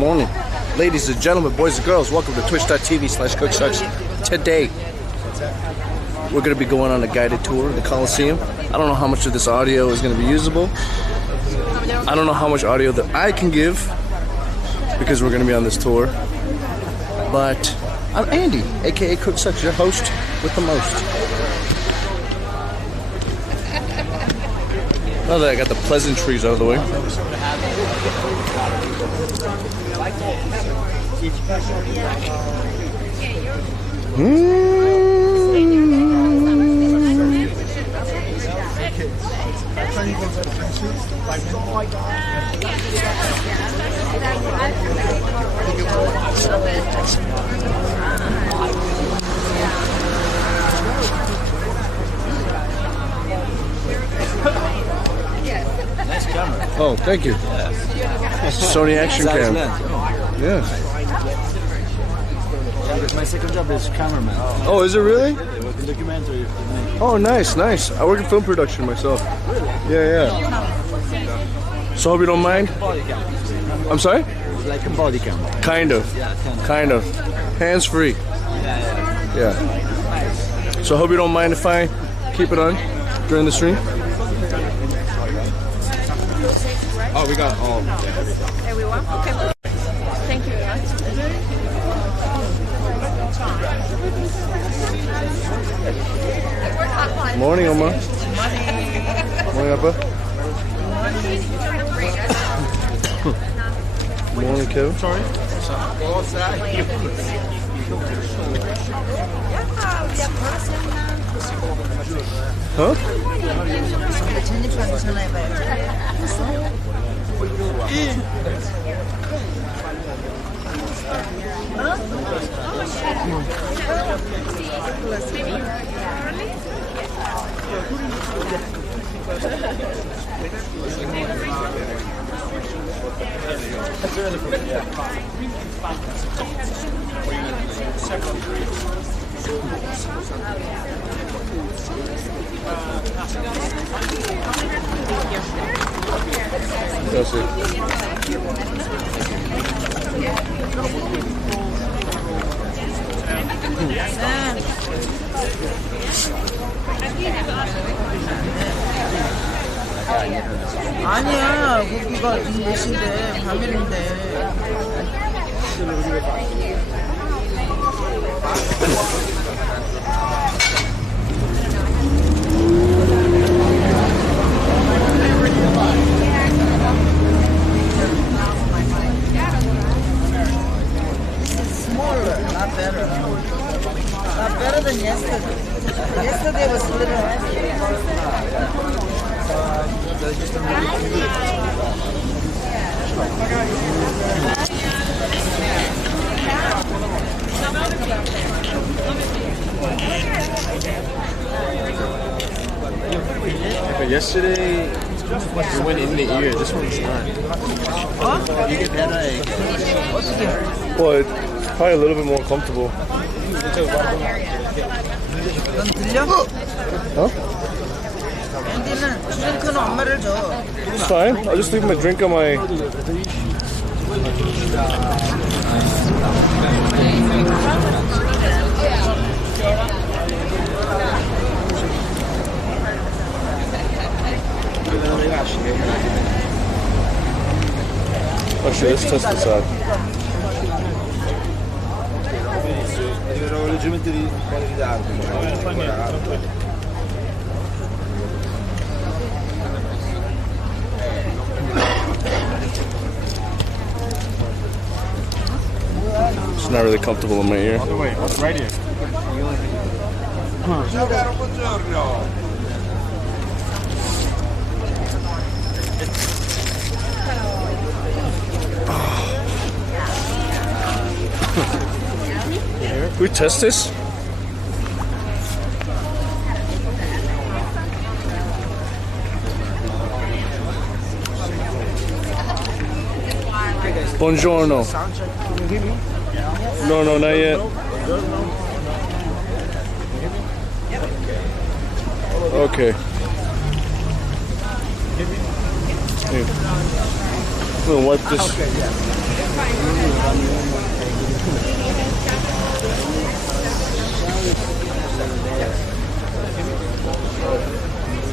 morning. Ladies and gentlemen, boys and girls, welcome to twitch.tv/CookSux. Today, we're going to be going on a guided tour of the Colosseum. I don't know how much of this audio is going to be usable. I don't know how much audio that I can give because we're going to be on this tour. But I'm Andy, aka CookSux, your host with the most. Now that I got the pleasantries out of the way. Nice camera. Oh, thank you. Sony action cam. Yeah. My second job is cameraman. Oh, is it really? I work in documentary. Oh, nice, nice. I work in film production myself. Yeah. So hope you don't mind. Body cam. I'm sorry? Like a body cam. Kind of. Yeah, Kind of. Hands free. Yeah. So hope you don't mind if I keep it on during the stream. Oh, we got all. Everyone? Okay. Thank you very much. Morning, Oma. Morning, Abba. Morning, Kevin. Sorry. Huh? That's it. 아니야, 고기가 이 몇인데, 밤이는데. Smaller, not better. Not better than yesterday. Yesterday was a little heavy. But yesterday, we went in the ear. This one's not. You get better. Well, it's probably a little bit more comfortable. 넌 들려? Huh? 앤디는 드링크는 엄마를 줘. It's fine. I'll just leave my drink on my. Actually, let's test this out. leggermente un po' di ritardo. It's not really comfortable in my ear. Wait, right here. Can we test this? Buongiorno. No, no, not yet. Okay. Here. I'm gonna wipe this.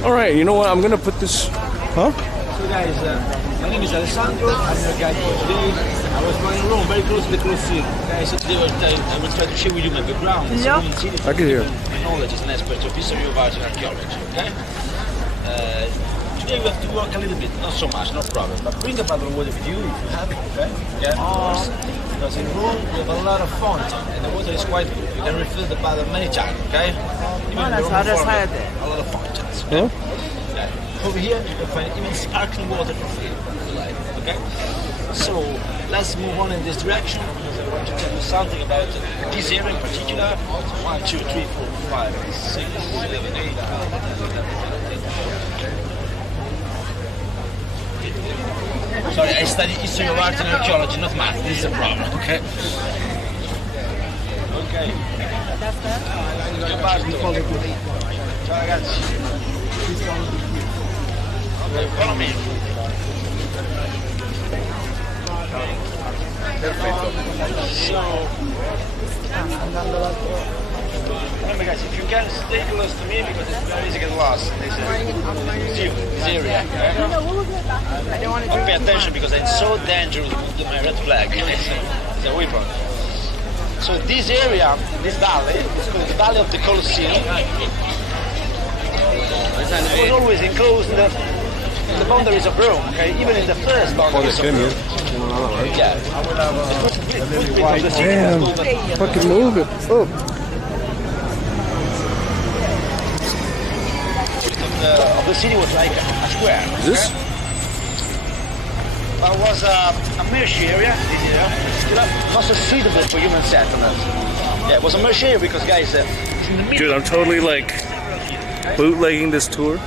All right, you know what? I'm gonna put this. Huh? So guys, my name is Alessandro. I'm your guide for today. I was born in Rome, very close to the Colosseum. Guys, so today I will try to share with you my background. No. I can hear. My knowledge as an expert of history of art and archaeology. Okay. Today we have to work a little bit, not so much, no problem. But bring a bottle of water with you if you have it. Okay. Yeah. Of course. Because in Rome we have a lot of fountain and the water is quite good. You can refill the bottle many times. Okay. Even in the Roman forum, a lot of fountains. Okay? Yeah. Over here you can find even sparkling water for free. Okay. So let's move on in this direction because I want to tell you something about this area in particular. 1, 2, 3, 4, 5, 6, 7, 8. Sorry, I study history of art and archaeology, not math. This is a problem, okay? Ok. Ciao ragazzi. Ok, follow me. Perfetto. So, remember guys, if you can stay close to me because it's very easy to get lost. This area. But pay attention because it's so dangerous with my red flag. It's a weapon. So this area, this valley, is called the Valley of the Colosseum. It was always enclosed in the boundaries of Rome, okay? Even in the first boundaries of Rome. Yeah. Damn, fucking move it. Oh. Of the city was like a square. Is this? It was a marshy area, not so suitable for human settlement. Yeah, it was a marshy area because, guys, in the middle. Dude, I'm totally like bootlegging this tour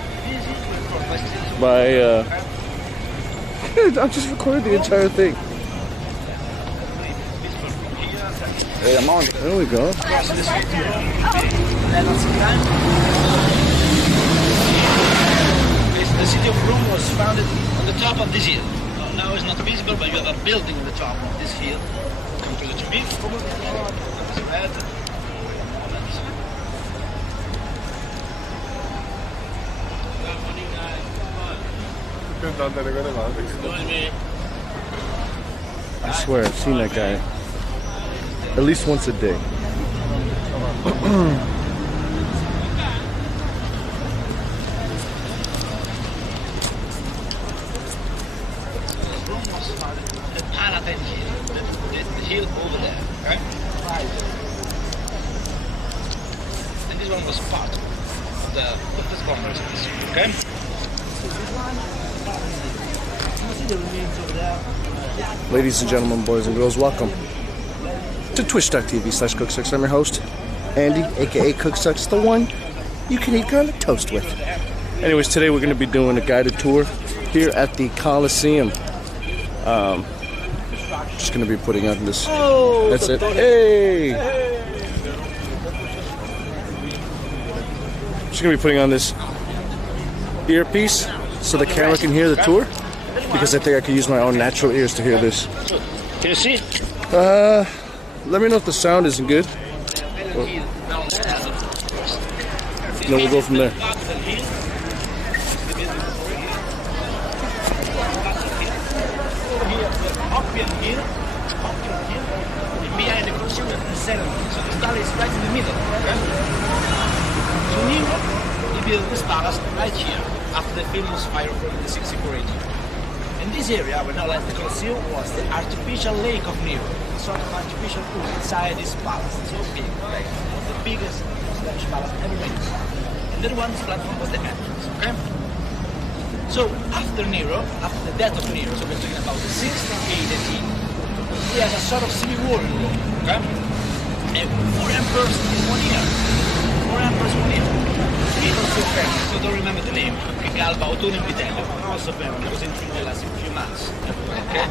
by I'm just recording the entire thing. There we go. The city of Rome was founded on the top of this hill. Now it's not visible, but you have a building on the top of this hill. Come closer to me. I swear, I've seen that guy at least once a day. The Palatine Hill, the hill over there, okay? And this one was part of the first bombers in this city, okay? Ladies and gentlemen, boys and girls, welcome to twitch.tv/CookSux. I'm your host, Andy, aka CookSux, the one you can eat garlic toast with. Anyways, today we're going to be doing a guided tour here at the Colosseum. Just going to be putting on this. That's it. Hey! Just going to be putting on this earpiece so the camera can hear the tour, because I think I can use my own natural ears to hear this. Can you see? Let me know if the sound isn't good. Then we'll go from there. Behind the Colosseum is the center. So this valley is right in the middle. Okay? So Nero, he built this palace right here after the famous fire in the 64 AD. In this area, where now lies the Colosseum, was the artificial lake of Nero, a sort of artificial pool inside this palace. So big, like one of the biggest Spanish palace ever made. And that one platform was the entrance. Okay? So after Nero, after the death of Nero, so we're talking about the 6th AD, we had a sort of civil war in Rome. Okay? And 4 emperors in 1 year. 4 emperors in 1 year. Three also famous, so don't remember the name. Galba, Ottone, and Vitello. Also famous, because in the last few months. Okay?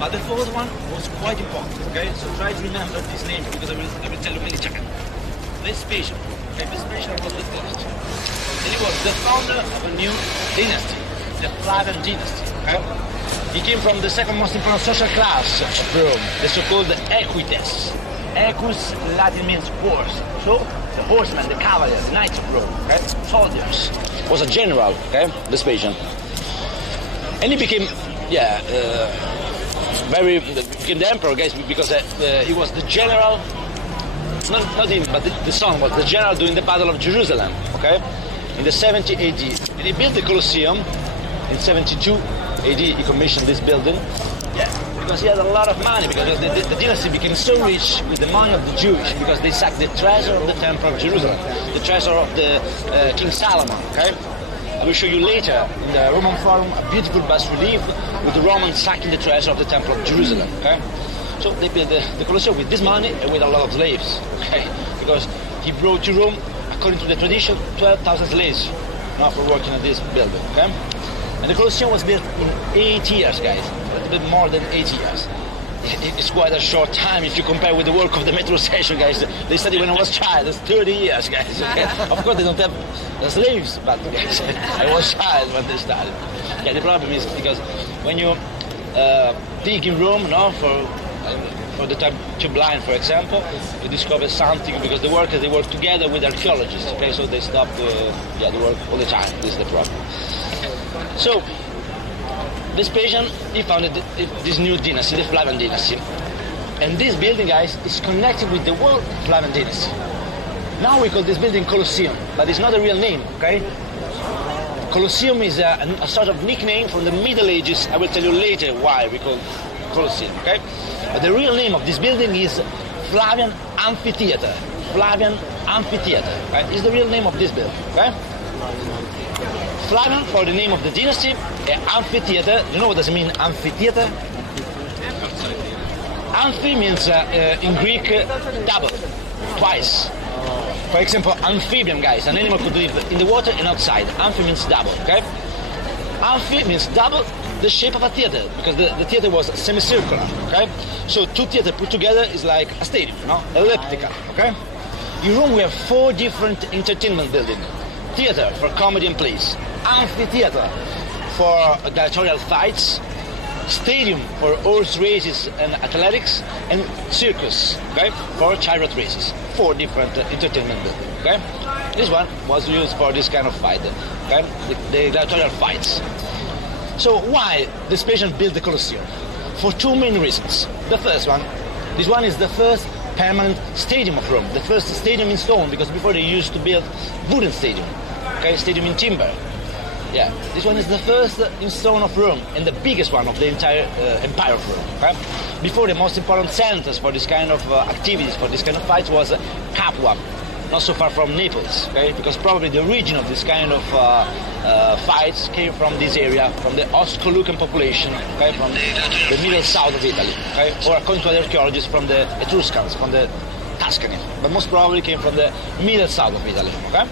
But the fourth one was quite important. Okay? So try to remember this name because I will tell you many seconds. Vespasian. Okay? Vespasian was the first. And he was the founder of a new dynasty, the Flavian dynasty. Okay? He came from the second most important social class of Rome, the so-called equites. Equus, Latin means horse. So, the horsemen, the cavaliers, the knights of Rome, okay? Soldiers. Was a general, okay? Vespasian. And he became, became the emperor, guys, because he was the general, not him, but the son was the general during the Battle of Jerusalem, okay? In the 70 AD. And he built the Colosseum in 72 AD. He commissioned this building, because he had a lot of money, because the dynasty became so rich with the money of the Jewish, because they sacked the treasure of the Temple of Jerusalem, the treasure of the King Solomon, okay? I will show you later in the Roman Forum a beautiful bas-relief with the Romans sacking the treasure of the Temple of Jerusalem, okay? So they built the Colosseum with this money and with a lot of slaves, okay? Because he brought to Rome, according to the tradition, 12,000 slaves for working on this building, okay? And the Colosseum was built in 8 years, guys, a little bit more than 8 years. It's quite a short time if you compare with the work of the metro station, guys. They studied when I was a child. It's 30 years, guys. Okay? Of course, they don't have slaves, but guys, I was a child when they started. Yeah, the problem is because when you dig in Rome, for the tube line, for example, you discover something because the workers, they work together with archaeologists, okay? So they stop the work all the time. This is the problem. So, Vespasian, he founded this new dynasty, the Flavian dynasty. And this building, guys, is connected with the whole Flavian dynasty. Now we call this building Colosseum, but it's not a real name, okay? Colosseum is a sort of nickname from the Middle Ages. I will tell you later why we call Colosseum, okay? But the real name of this building is Flavian Amphitheater. Flavian Amphitheater, right? Is the real name of this building, okay? Flavian for the name of the dynasty, amphitheater. You know what does it mean, amphitheater? Amphi means in Greek double, twice. For example, amphibian, guys, an animal could live in the water and outside. Amphi means double, okay? Amphi means double the shape of a theater, because the theater was semicircular, okay? So two theaters put together is like a stadium, elliptical, okay? In Rome we have 4 different entertainment buildings. Theater for comedy and plays, amphitheater for gladiatorial fights, stadium for horse races and athletics, and circus, okay, for chariot races. 4 different entertainment buildings, okay? This one was used for this kind of fight, okay? The gladiatorial fights. So why Vespasian built the Colosseum? For 2 main reasons. The first one, this one is the first permanent stadium of Rome, the first stadium in stone, because before they used to build wooden stadium. Okay, stadium in timber. Yeah, this one is the first in stone of Rome and the biggest one of the entire empire of Rome. Okay? Before, the most important centers for this kind of activities, for this kind of fights, was Capua, not so far from Naples. Okay, because probably the origin of this kind of fights came from this area, from the Oscolucan population, okay, from the middle south of Italy, okay, or according to the archaeologists, from the Etruscans, from the Tuscany, but most probably came from the middle south of Italy. Okay.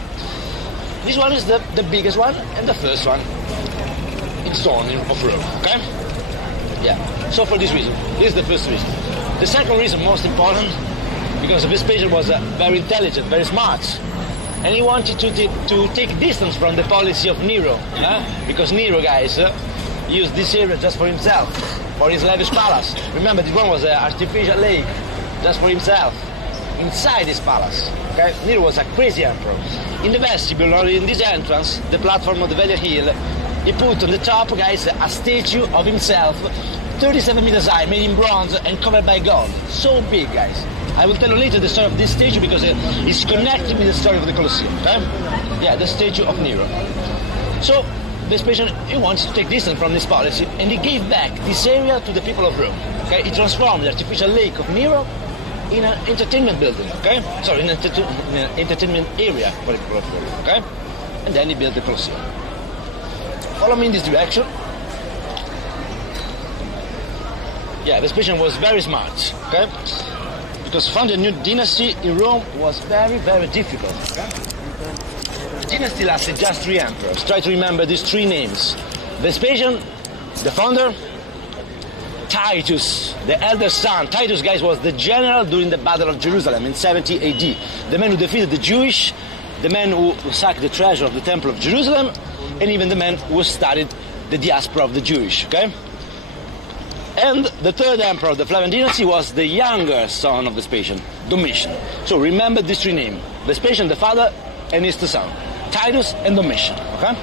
This one is the biggest one and the first one in stone of Rome, okay? Yeah, so for this reason, this is the first reason. The second reason, most important, because Vespasian was very intelligent, very smart, and he wanted to take distance from the policy of Nero, because Nero, guys, used this area just for himself, for his lavish palace. Remember, this one was an artificial lake, just for himself, inside his palace. Okay? Nero was a crazy emperor. In the vestibule, or in this entrance, the platform of the Velia Hill, he put on the top, guys, a statue of himself, 37 meters high, made in bronze and covered by gold. So big, guys. I will tell you later the story of this statue because it's connected with the story of the Colosseum. Okay? Yeah, the statue of Nero. So Vespasian, he wants to take distance from this policy, and he gave back this area to the people of Rome. Okay? He transformed the artificial lake of Nero in an entertainment building, okay? Sorry, in an entertainment area for the people of Rome, okay? And then he built the Colosseum. Follow me in this direction. Yeah, Vespasian was very smart, okay? Because founding a new dynasty in Rome was very, very difficult, okay? The dynasty lasted just 3 emperors. Try to remember these 3 names. Vespasian, the founder, Titus, the elder son. Titus, guys, was the general during the Battle of Jerusalem in 70 AD. The man who defeated the Jewish, the man who sacked the treasure of the Temple of Jerusalem, and even the man who studied the diaspora of the Jewish, okay? And the third emperor of the Flavian dynasty was the younger son of Vespasian, Domitian. So remember these three names: Vespasian, the father, and his two sons, Titus and Domitian. Okay.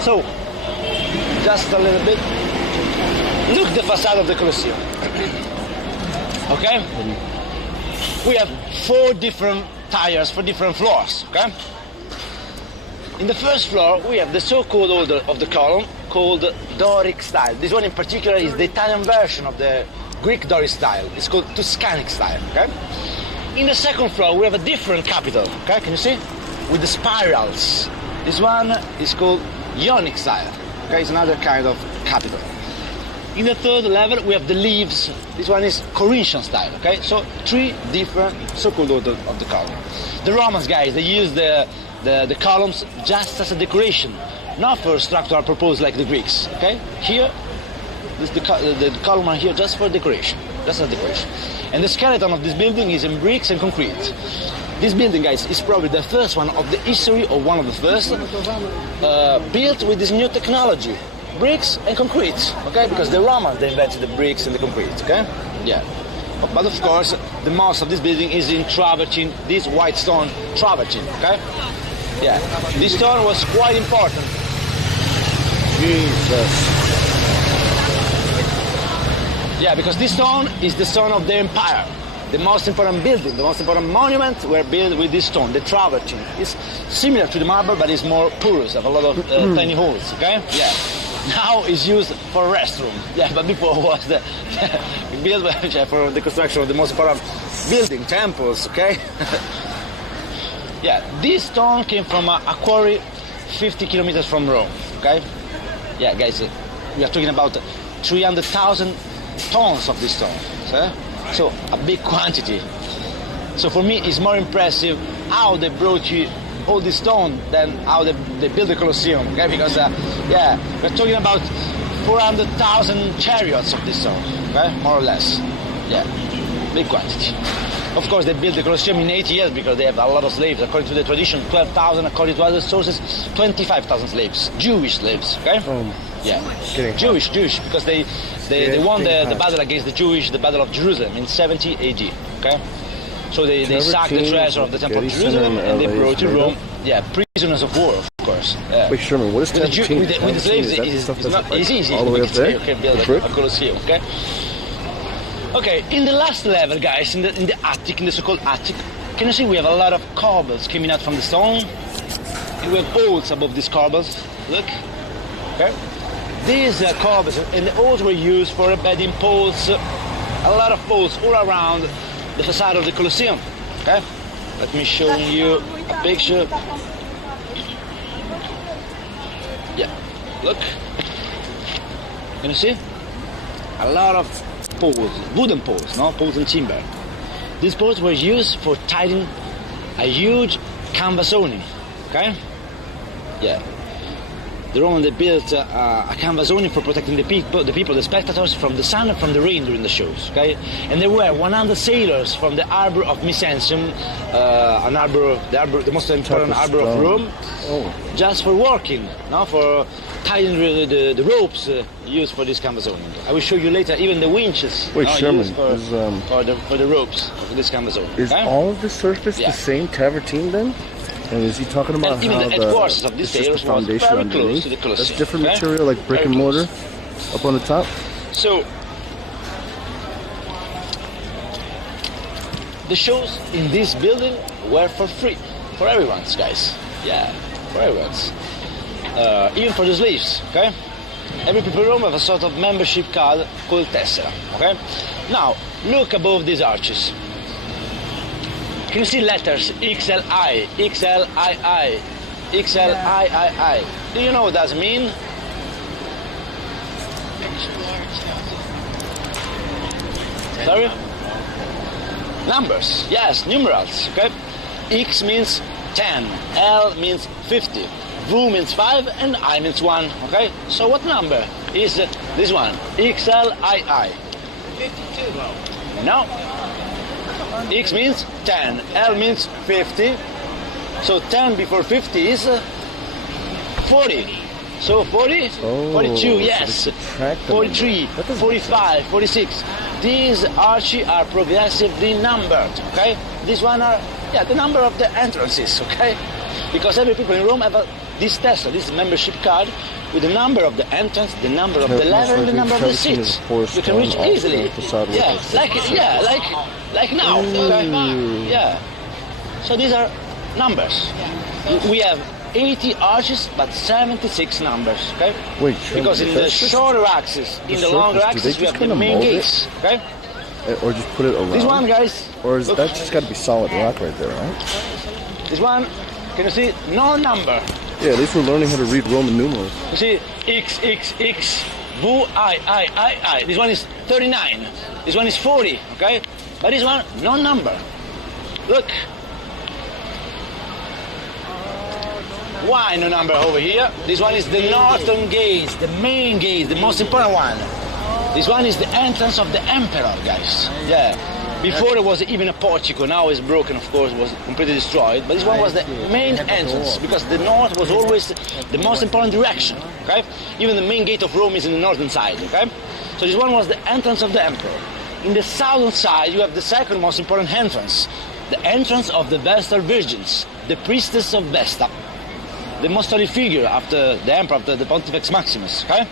So, just a little bit. Look the facade of the Colosseum. Okay. We have 4 different tiers for different floors. Okay. In the first floor, we have the so-called order of the column called Doric style. This one in particular is the Italian version of the Greek Doric style. It's called Tuscanic style. Okay? In the second floor, we have a different capital. Okay, can you see? With the spirals. This one is called Ionic style. Okay, it's another kind of capital. In the third level, we have the leaves. This one is Corinthian style. Okay, so 3 different so-called order of the column. The Romans, guys, they use the columns just as a decoration, not for structural purpose like the Greeks. Okay, here, the column are here just for decoration, just as decoration. And the skeleton of this building is in bricks and concrete. This building, guys, is probably the first one of the history, or one of the first, built with this new technology, bricks and concrete. Okay, because the Romans, they invented the bricks and the concrete. Okay, yeah. But of course, the most of this building is in travertine, this white stone travertine. Okay. Yeah, this stone was quite important. Jesus. Yeah, because this stone is the stone of the empire. The most important building, the most important monument were built with this stone, the travertine. It's similar to the marble, but it's more porous, have a lot of tiny holes, okay? Yeah. Now it's used for a restroom. Yeah, but before was the built for the construction of the most important building, temples, okay? Yeah, this stone came from a quarry 50 kilometers from Rome, okay? Yeah, guys, we are talking about 300,000 tons of this stone, okay? So a big quantity. So for me, it's more impressive how they brought you all this stone than how they built the Colosseum, okay? Because, yeah, we're talking about 400,000 chariots of this stone, okay? More or less, yeah, big quantity. Of course, they built the Colosseum in 8 years because they have a lot of slaves. According to the tradition, 12,000. According to other sources, 25,000 slaves. Jewish slaves, okay? Yeah. Jewish, because they won the battle against the Jewish, the Battle of Jerusalem in 70 AD, okay? So they sacked the treasure of the Temple of Jerusalem and they brought to Rome, yeah, prisoners of war, of course. Yeah. Wait, Sherman, what is with the slaves, it's not easy. All the way up there? You can build a Colosseum, okay? Okay, in the last level, guys, in the attic, in the so-called attic, can you see we have a lot of corbels coming out from the stone? And we have holes above these corbels. Look, okay? These corbels and the holes were used for embedding poles, a lot of poles all around the facade of the Colosseum. Okay? Let me show you a picture. Yeah, look. Can you see? A lot of poles, wooden poles, no? Poles and timber. These poles were used for tightening a huge canvas awning, okay? Yeah. The Romans, they built a canvas awning for protecting the people, the spectators, from the sun and from the rain during the shows, okay? And there were 100 sailors from the harbor of Mycenaeum, an harbor, the most important harbor of Rome, just for working, no? For tying the ropes used for this canvas awning. I will show you later even the winches. Wait, Sherman, used for the ropes of this canvas awning. Is all of the surface the same travertine then? And is he talking about and even how the headquarters of these sailors was very close to the Colosseum? That's different material, like brick and mortar, up on the top? So, the shows in this building were for free, for everyone's, guys. Yeah, for everyone's. Even for the slaves, okay? Every people in Rome have a sort of membership card called Tessera, okay? Now, look above these arches. Can you see letters XLI, XLII, XLIII? Do you know what that means? Sorry? Numbers, yes, numerals, okay? X means 10, L means 50, V means 5, and I means 1, okay? So what number is this one? XLII. 52. No. X means 10, L means 50, so 10 before 50 is 40. So 40, Oh, 42, so yes. they subtract the 43, number. That doesn't 45, 46. These arches are progressively numbered, okay? These one are, the number of the entrances, okay? Because every people in Rome have this tessera, this membership card, with the number of the entrance, the number of the level, and the number of the seats. You can reach easily. Yeah, like now. Okay? Yeah. So these are numbers. We have 80 arches, but 76 numbers. Okay. Wait, because in the shorter axis, in the longer axis, we have the main gates. Okay. Or just put it around. This one, guys. Or is that just got to be solid rock right there, right? This one, can you see? No number. Yeah, at least we're learning how to read Roman numerals. You see, X, X, X, V, I. This one is 39. This one is 40, okay? But this one, no number. Look. Why no number over here? This one is the northern gate, the main gate, the most important one. This one is the entrance of the emperor, guys. Yeah. Before there was even a portico, now it's broken, of course, was completely destroyed. But this one was the main entrance, because the north was always the most important direction, okay? Even the main gate of Rome is in the northern side, okay? So this one was the entrance of the emperor. In the southern side, you have the second most important entrance, the entrance of the Vestal Virgins, the priestess of Vesta, the most holy figure after the emperor, after the Pontifex Maximus, okay?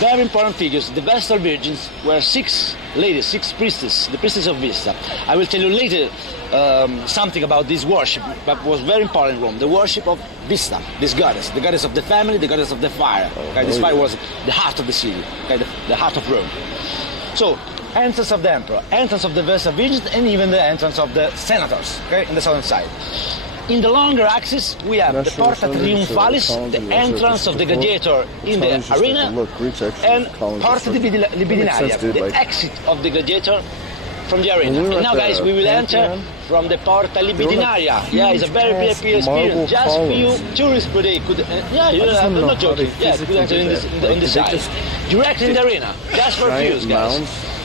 Very important figures. The Vestal Virgins were 6 ladies, 6 priestesses, the priestess of Vesta. I will tell you later something about this worship, but was very important in Rome. The worship of Vesta, this goddess, the goddess of the family, the goddess of the fire. Okay? This fire was the heart of the city, okay? The heart of Rome. So, entrance of the emperor, entrance of the Vestal Virgins, and even the entrance of the senators, okay, in the southern side. In the longer axis, we have the Porta Triumphalis, the entrance of the gladiator in the arena, and Porta Libidinaria, the exit of the gladiator from the arena. And now, guys, we will enter from the Porta Libidinaria. Yeah, it's a very VIP experience. Just few tourists per day could, I'm not joking. Yeah, could enter on this side. Directly in the arena, just for views, guys.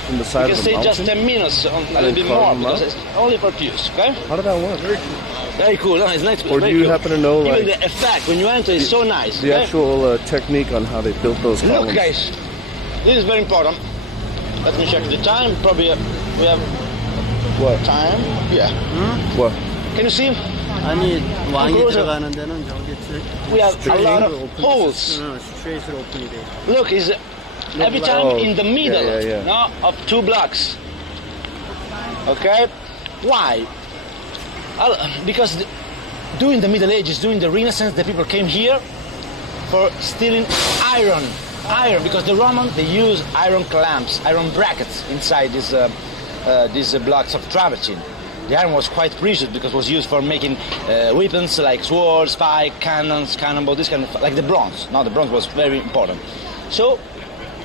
In the side you can stay just 10 minutes, a little bit more, because it's only for views, okay? How did that work? Very cool, no, it's nice. Or do you happen to know, even the effect when you enter is so nice. The actual technique on how they built those columns? Look, guys, this is very important. Let me check the time. Probably we have what time? Yeah. What? Can you see? 아니 왕이 들어가는 데는 저기 we have a lot of holes. 스트레이트로 오픈이 돼. Look, is every time in the middle yeah. No, of 2 blocks. Okay, why? Because during the Middle Ages, during the Renaissance, the people came here for stealing iron, because the Romans, they use iron clamps, iron brackets inside these blocks of travertine. The iron was quite precious because it was used for making weapons like swords, spike, cannons, cannonball, this kind of, like the bronze. No, the bronze was very important. So,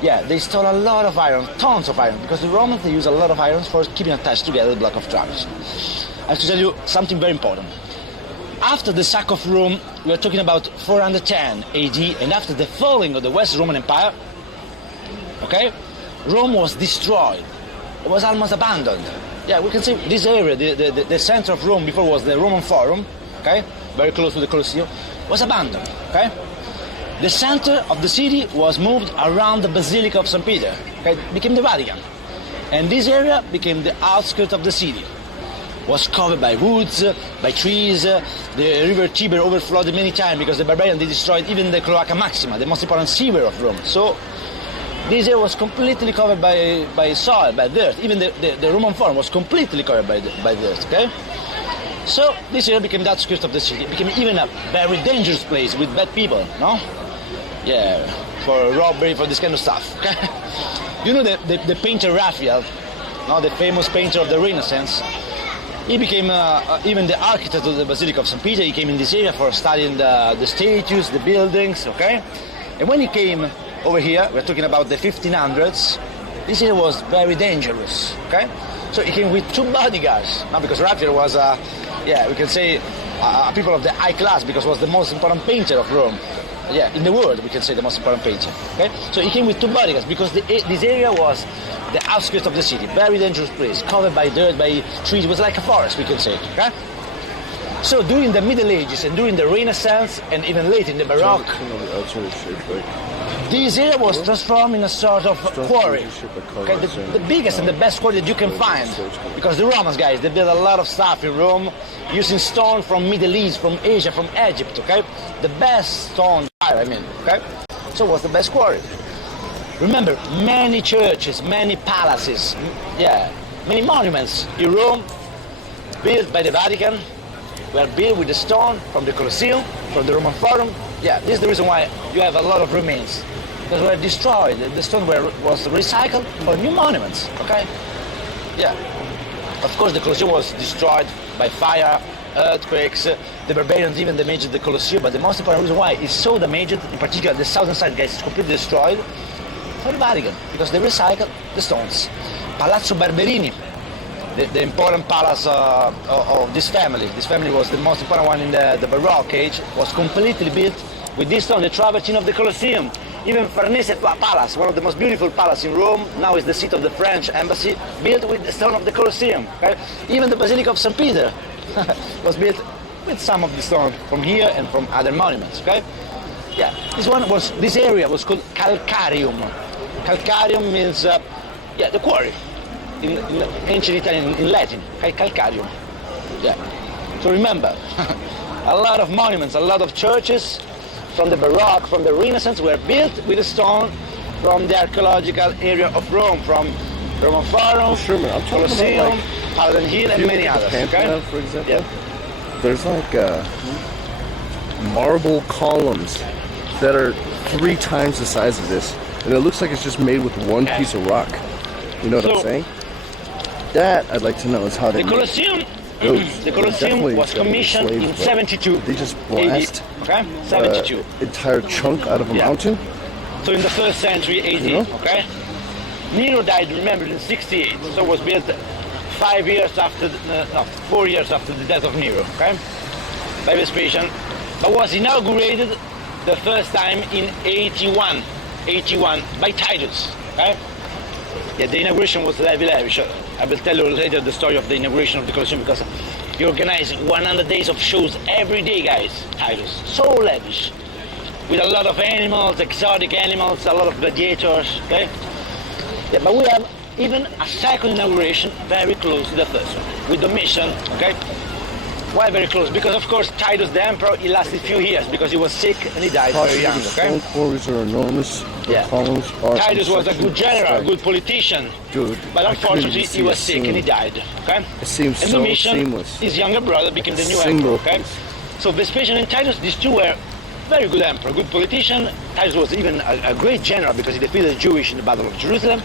yeah, they stole a lot of iron, tons of iron, because the Romans, they use a lot of iron for keeping attached together the block of travertine. I have to tell you something very important. After the sack of Rome, we are talking about 410 AD, and after the falling of the West Roman Empire, okay, Rome was destroyed. It was almost abandoned. Yeah, we can see this area, the center of Rome before was the Roman Forum, okay, very close to the Colosseum, was abandoned, okay. The center of the city was moved around the Basilica of St. Peter, okay, became the Vatican. And this area became the outskirts of the city. Was covered by woods, by trees. The river Tiber overflowed many times because the barbarians, they destroyed even the Cloaca Maxima, the most important sewer of Rome. So this area was completely covered by soil, by dirt. Even the Roman Forum was completely covered by dirt, okay? So this area became the outskirts of the city. It became even a very dangerous place with bad people, no? Yeah, for robbery, for this kind of stuff, okay? You know the painter Raphael, no, the famous painter of the Renaissance? He became even the architect of the Basilica of St. Peter. He came in this area for studying the statues, the buildings, okay? And when he came over here, we're talking about the 1500s, this area was very dangerous, okay? So he came with 2 bodyguards, now because Raphael was, we can say, people of the high class, because he was the most important painter of Rome. Yeah, in the world, we can say the most important painter, okay? So he came with 2 bodyguards, because this area was the outskirts of the city, very dangerous place, covered by dirt, by trees. It was like a forest, we can say, okay? So during the Middle Ages and during the Renaissance and even late in the Baroque, this area was transformed in a sort of quarry. Okay, the biggest and the best quarry that you can find. Because the Romans, guys, they built a lot of stuff in Rome using stone from Middle East, from Asia, from Egypt, okay? The best stone, I mean, okay? So it was the best quarry. Remember, many churches, many palaces, many monuments in Rome built by the Vatican were built with the stone from the Colosseum, from the Roman Forum. Yeah, this is the reason why you have a lot of remains. Because were destroyed, the stone was recycled for new monuments, okay? Yeah. Of course, the Colosseum was destroyed by fire, earthquakes. The barbarians even damaged the Colosseum, but the most important reason why it's so damaged, in particular the southern side, guys, is completely destroyed, for the Vatican, because they recycled the stones. Palazzo Barberini, the important palace of this family. This family was the most important one in the Baroque age, was completely built with this stone, the travertine of the Colosseum. Even Farnese Palace, one of the most beautiful palaces in Rome, now is the seat of the French embassy, built with the stone of the Colosseum. Okay? Even the Basilica of St. Peter was built with some of the stone from here and from other monuments. Okay? Yeah, this area was called Calcarium. Calcarium means the quarry in ancient Italian, in Latin. Okay? Calcarium. Yeah. So remember, a lot of monuments, a lot of churches from the Baroque, from the Renaissance, were built with a stone from the archaeological area of Rome, from Roman Forum, Colosseum, Paladin Hill, and many others. Okay? For example, there's like marble columns that are 3 times the size of this, and it looks like it's just made with one piece of rock. You know what I'm saying? That I'd like to know is how they the Colosseum. The Colosseum was commissioned in 72. They just blast 72. Entire chunk out of a mountain. So in the 1st century AD, okay? Nero died, remember, in 68. So it was built 4 years after the death of Nero, okay? By Vespasian. But was inaugurated the first time in 81 by Titus, okay? Yeah, the inauguration was lavish. I will tell you later the story of the inauguration of the Colosseum, because he organized 100 days of shows every day, guys. Titus, so lavish, with a lot of animals, exotic animals, a lot of gladiators. Okay. Yeah, but we have even a second inauguration very close to the first one, with Domitian. Okay. Why very close? Because of course Titus the emperor, he lasted a few years because he was sick and he died very young. Okay. Stone quarries are enormous. The columns are. Titus was a good general, a good politician. Dude, but unfortunately he was sick and he died. Okay. It seems and so Domitian, seamless. His younger brother became the new emperor. Okay. So Vespasian and Titus, these two were very good emperor, good politician. Titus was even a great general because he defeated the Jewish in the Battle of Jerusalem.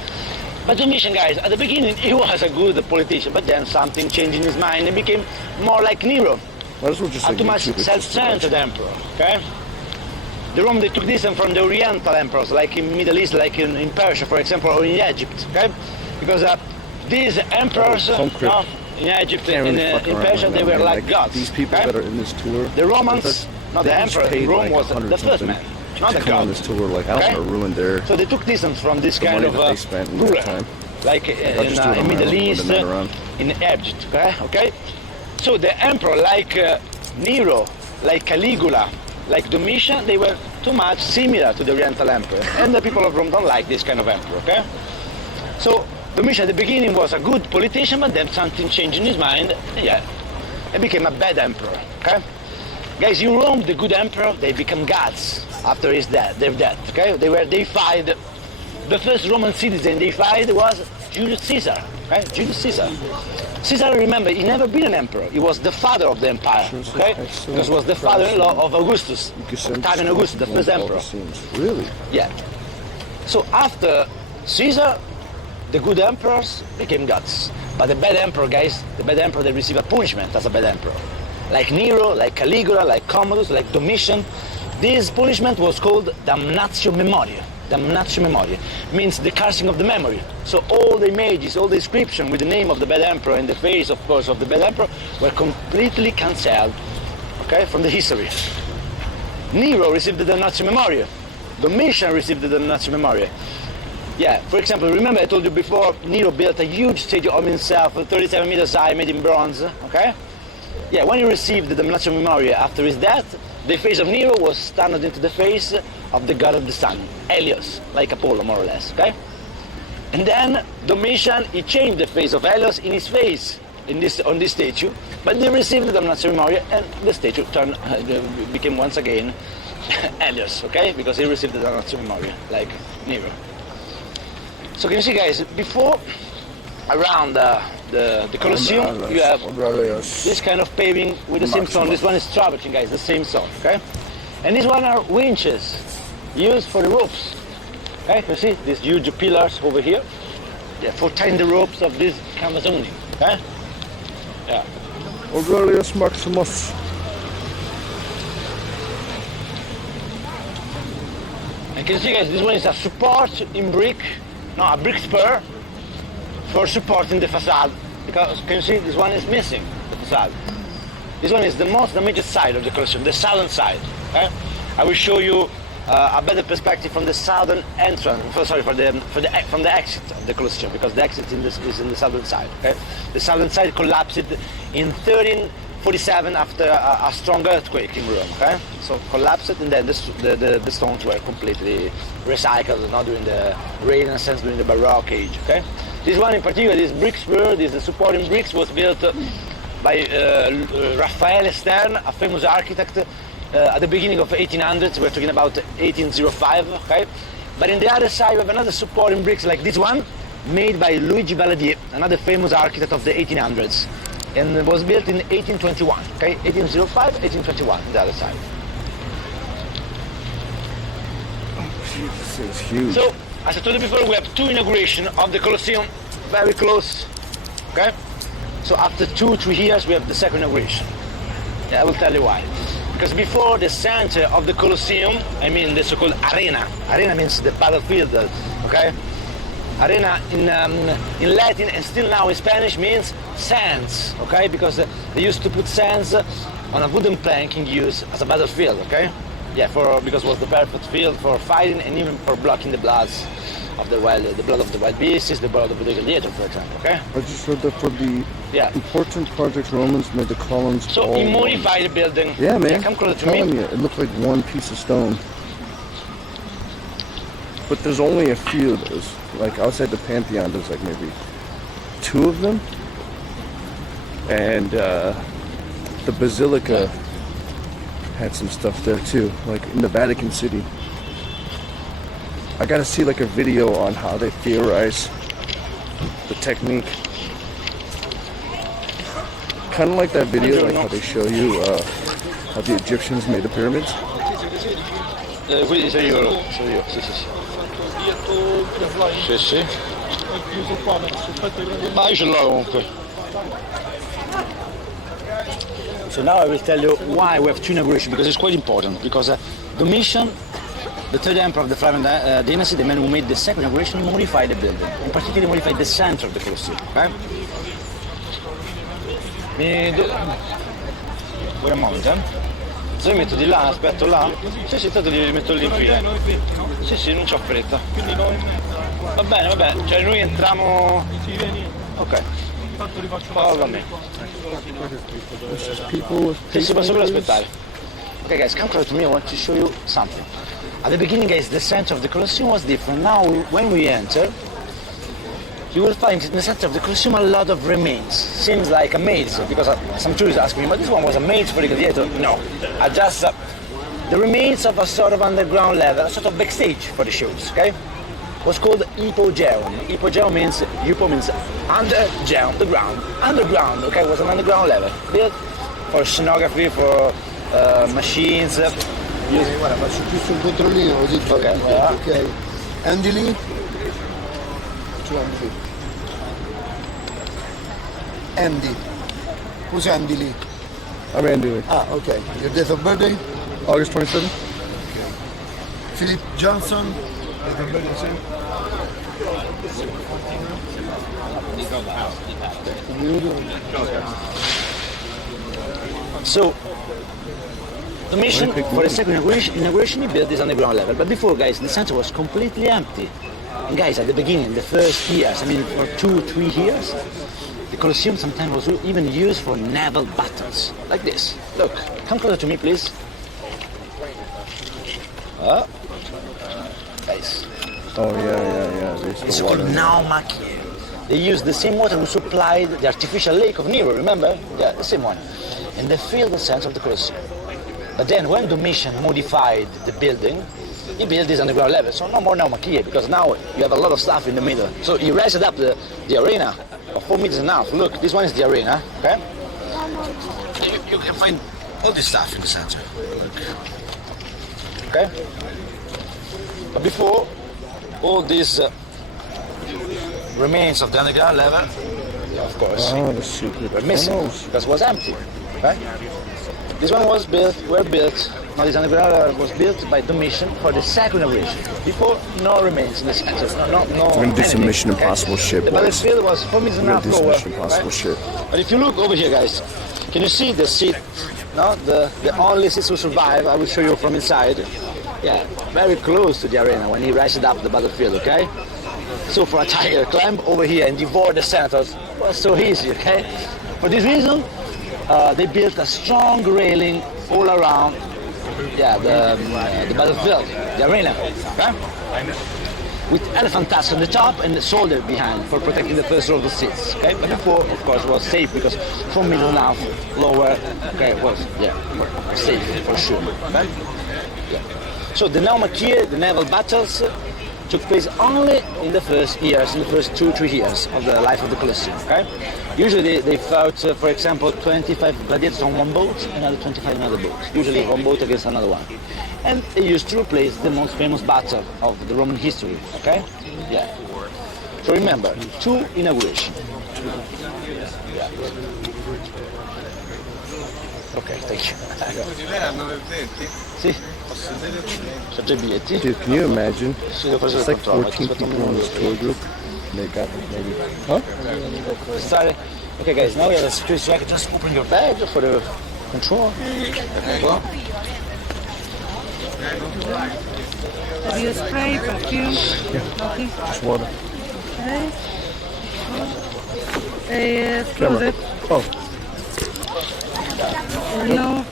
But Domitian, guys, at the beginning he was a good politician, but then something changed in his mind and became more like Nero. A too much self-centered emperor. Okay? The Rome, they took this from the Oriental emperors, like in Middle East, like in Persia, for example, or in Egypt. Okay? Because these emperors in Egypt and in Persia, they were like gods. These people that are in this tour, the Romans, not the emperor, Rome was the first man. Not the god. This tour, like, I don't want to ruin their. So they took distance from this kind of ruler, like in Middle East, in Egypt. Okay. So the emperor, like Nero, like Caligula, like Domitian, they were too much similar to the Oriental emperor, and the people of Rome don't like this kind of emperor. Okay. So Domitian at the beginning was a good politician, but then something changed in his mind. And became a bad emperor. Okay. Guys, in Rome, the good emperor, they become gods after his death, their death. Okay, they were deified. The first Roman citizen deified was Julius Caesar. Okay, Julius Caesar. Caesar, remember, he never been an emperor. He was the father of the empire. Okay, because he was the father-in-law of Augustus, Octavian Augustus, the first emperor. Really? Yeah. So after Caesar, the good emperors became gods. But the bad emperor, guys, the bad emperor, they receive a punishment as a bad emperor. Like Nero, like Caligula, like Commodus, like Domitian. This punishment was called damnatio memoriae. Damnatio memoriae means the cursing of the memory. So all the images, all the inscription with the name of the bad emperor and the face, of course, of the bad emperor were completely cancelled, okay, from the history. Nero received the damnatio memoriae. Domitian received the damnatio memoriae. Yeah, for example, remember I told you before, Nero built a huge statue of himself, 37 meters high, made in bronze, okay? Yeah, when he received the damnatio memoria after his death, the face of Nero was turned into the face of the god of the sun, Helios, like Apollo more or less, okay? And then Domitian, he changed the face of Helios in his face on this statue, but they received the damnatio memoria and the statue became once again Helios, okay? Because he received the damnatio memoria, like Nero. So can you see, guys, before, around the Colosseum, you have this kind of paving with the same stone. This one is travertine, guys, the same stone, okay? And these one are winches used for the ropes. Okay, you see these huge pillars over here? Yeah, for tying the ropes of this canvas only, okay? Yeah. Aurelius Maximus. And can you see, guys, this one is a support in brick, no, a brick spur for supporting the facade. Because, can you see, this one is missing, the facade. This one is the most damaged side of the Colosseum, the southern side, okay? I will show you a better perspective from the southern entrance, from the exit of the Colosseum, because the exit is in the southern side. Okay? The southern side collapsed in 1347 after a strong earthquake in Rome. Okay? So collapsed, and then the stones were completely recycled, not during the Renaissance, during the Baroque age. Okay? This one in particular, this brick spur, this supporting bricks, was built by Raffaele Stern, a famous architect. At the beginning of 1800s, we're talking about 1805, okay? But in the other side, we have another supporting bricks like this one, made by W Blvd, another famous architect of the 1800s. And it was built in 1821, okay? 1805, 1821, on the other side. This is huge. So, as I told you before, we have two inaugurations of the Colosseum, very close, okay? So after 2-3 years, we have the second inauguration. Yeah, I will tell you why. Because before the center of the Colosseum, I mean the so-called arena. Arena means the battlefield, okay? Arena in Latin and still now in Spanish means sands, okay? Because they used to put sands on a wooden plank in use as a battlefield, okay? Yeah, because it was the perfect field for fighting and even for blocking the bloods of the blood of the wild beasts, the blood of the gladiator, for example, okay? I just read that for the important projects, Romans made the columns. So he modified the building. Yeah, man. Yeah, come closer to telling me. you, it looked like one piece of stone. But there's only a few. There's like outside the Pantheon, there's like maybe 2 of them, and the Basilica had some stuff there too, like in the Vatican City. I gotta see like a video on how they theorize the technique. Kind of like that video, like how they show you how the Egyptians made the pyramids. Qui sei io, sì. Sì. Ma io ce l'ho comunque. So now I will tell you why we have 2 inaugurations, because it's quite important. Because Domitian, the third emperor of the Flavian dynasty, the man who made the second inauguration, modified the building. In particular, modified the center of the Colosseum. Okay? Wait a moment, Se io metto di là, aspetto là? Sì, tanto li metto lì in fila. Sì, non c'ho fretta. Va bene, cioè noi entriamo... Ok. Va bene. Sì, posso pure aspettare. Okay guys, come close to me, I want to show you something. At the beginning, guys, the center of the Colosseum was different. Now, when we enter, you will find in the center of the Colosseum a lot of remains. Seems like a maze, because some tourists ask me, but this one was a maze for the gladiator. No, just the remains of a sort of underground level, a sort of backstage for the shows, okay? It was called Hypogeum. Hypogeum means, Hypo means undergeum, the ground. Underground, okay, it was an underground level. Built for scenography, for machines. Guarda, faccio giusto un controllino così ok. Andy lì? Andy. Who's Andy Lee? I'm Andy Lee. Ah, okay. Your date of birthday? August 27th. Philip Johnson. Date of birthday same? So, the mission for the second inauguration, he built this underground level. But before, guys, the center was completely empty. And guys, at the beginning, the first years, I mean for 2-3 years, The Colosseum sometimes was even used for naval battles, like this. Look, come closer to me, please. Nice. Oh yeah. There's It's the called water. Naumakia. They used the same water who supplied the artificial lake of Nero, remember? Yeah, the same one. And they filled the center of the Colosseum. But then when Domitian modified the building, he built this underground level. So no more Naumakia, because now you have a lot of stuff in the middle. So he raised up the arena of 4 meters and a half. Look, this one is the arena, okay? You can find all this stuff in the center. Look. Okay? But before, all these remains of the underground level, of course, Oh, the secret were missing tunnels. because it was empty. Right? This one was built. Now this underground level was built by Domitian for the second inauguration. Before, no remains in the center. No. We're gonna do some anything, Mission okay? Impossible shit, The boys. battlefield was 4 meters and a We're half gonna do some lower. Mission Impossible shit. But if you look over here, guys, can you see the seat? No, the only seats who survive. I will show you from inside. Yeah, very close to the arena when he raised up the battlefield. Okay. So for a tiger climb over here and devour the senators was so easy. Okay. For this reason, they built a strong railing all around. Yeah, the battlefield, the arena. Okay. With elephant tusks on the top and the shoulder behind for protecting the first row of the seats. Okay, but before, of course, was safe because 4 meters and a half lower. Okay, was safe for sure. Okay? Yeah. So the Naumakia, the naval battles, took place only in the first years, in the first 2-3 years of the life of the Colosseum. Okay, usually they fought, for example, 25 gladiators on one boat, another 25 on another boat. Usually one boat against another one. And they used to replace the most famous battle of the Roman history, okay? Yeah. So remember, 2 inaugurations. Yeah. Ok, thank you. Sì. C'ho già i biglietti. Dude, can you imagine? Sì, devo prendere It's il like controllo. 14 people on this tour group. They got maybe. Huh? Start. Okay, guys, now we have a security check. Just open your bag for the control. Okay, go. Have you spray, perfume? Okay. Just water. Closet. Oh, No.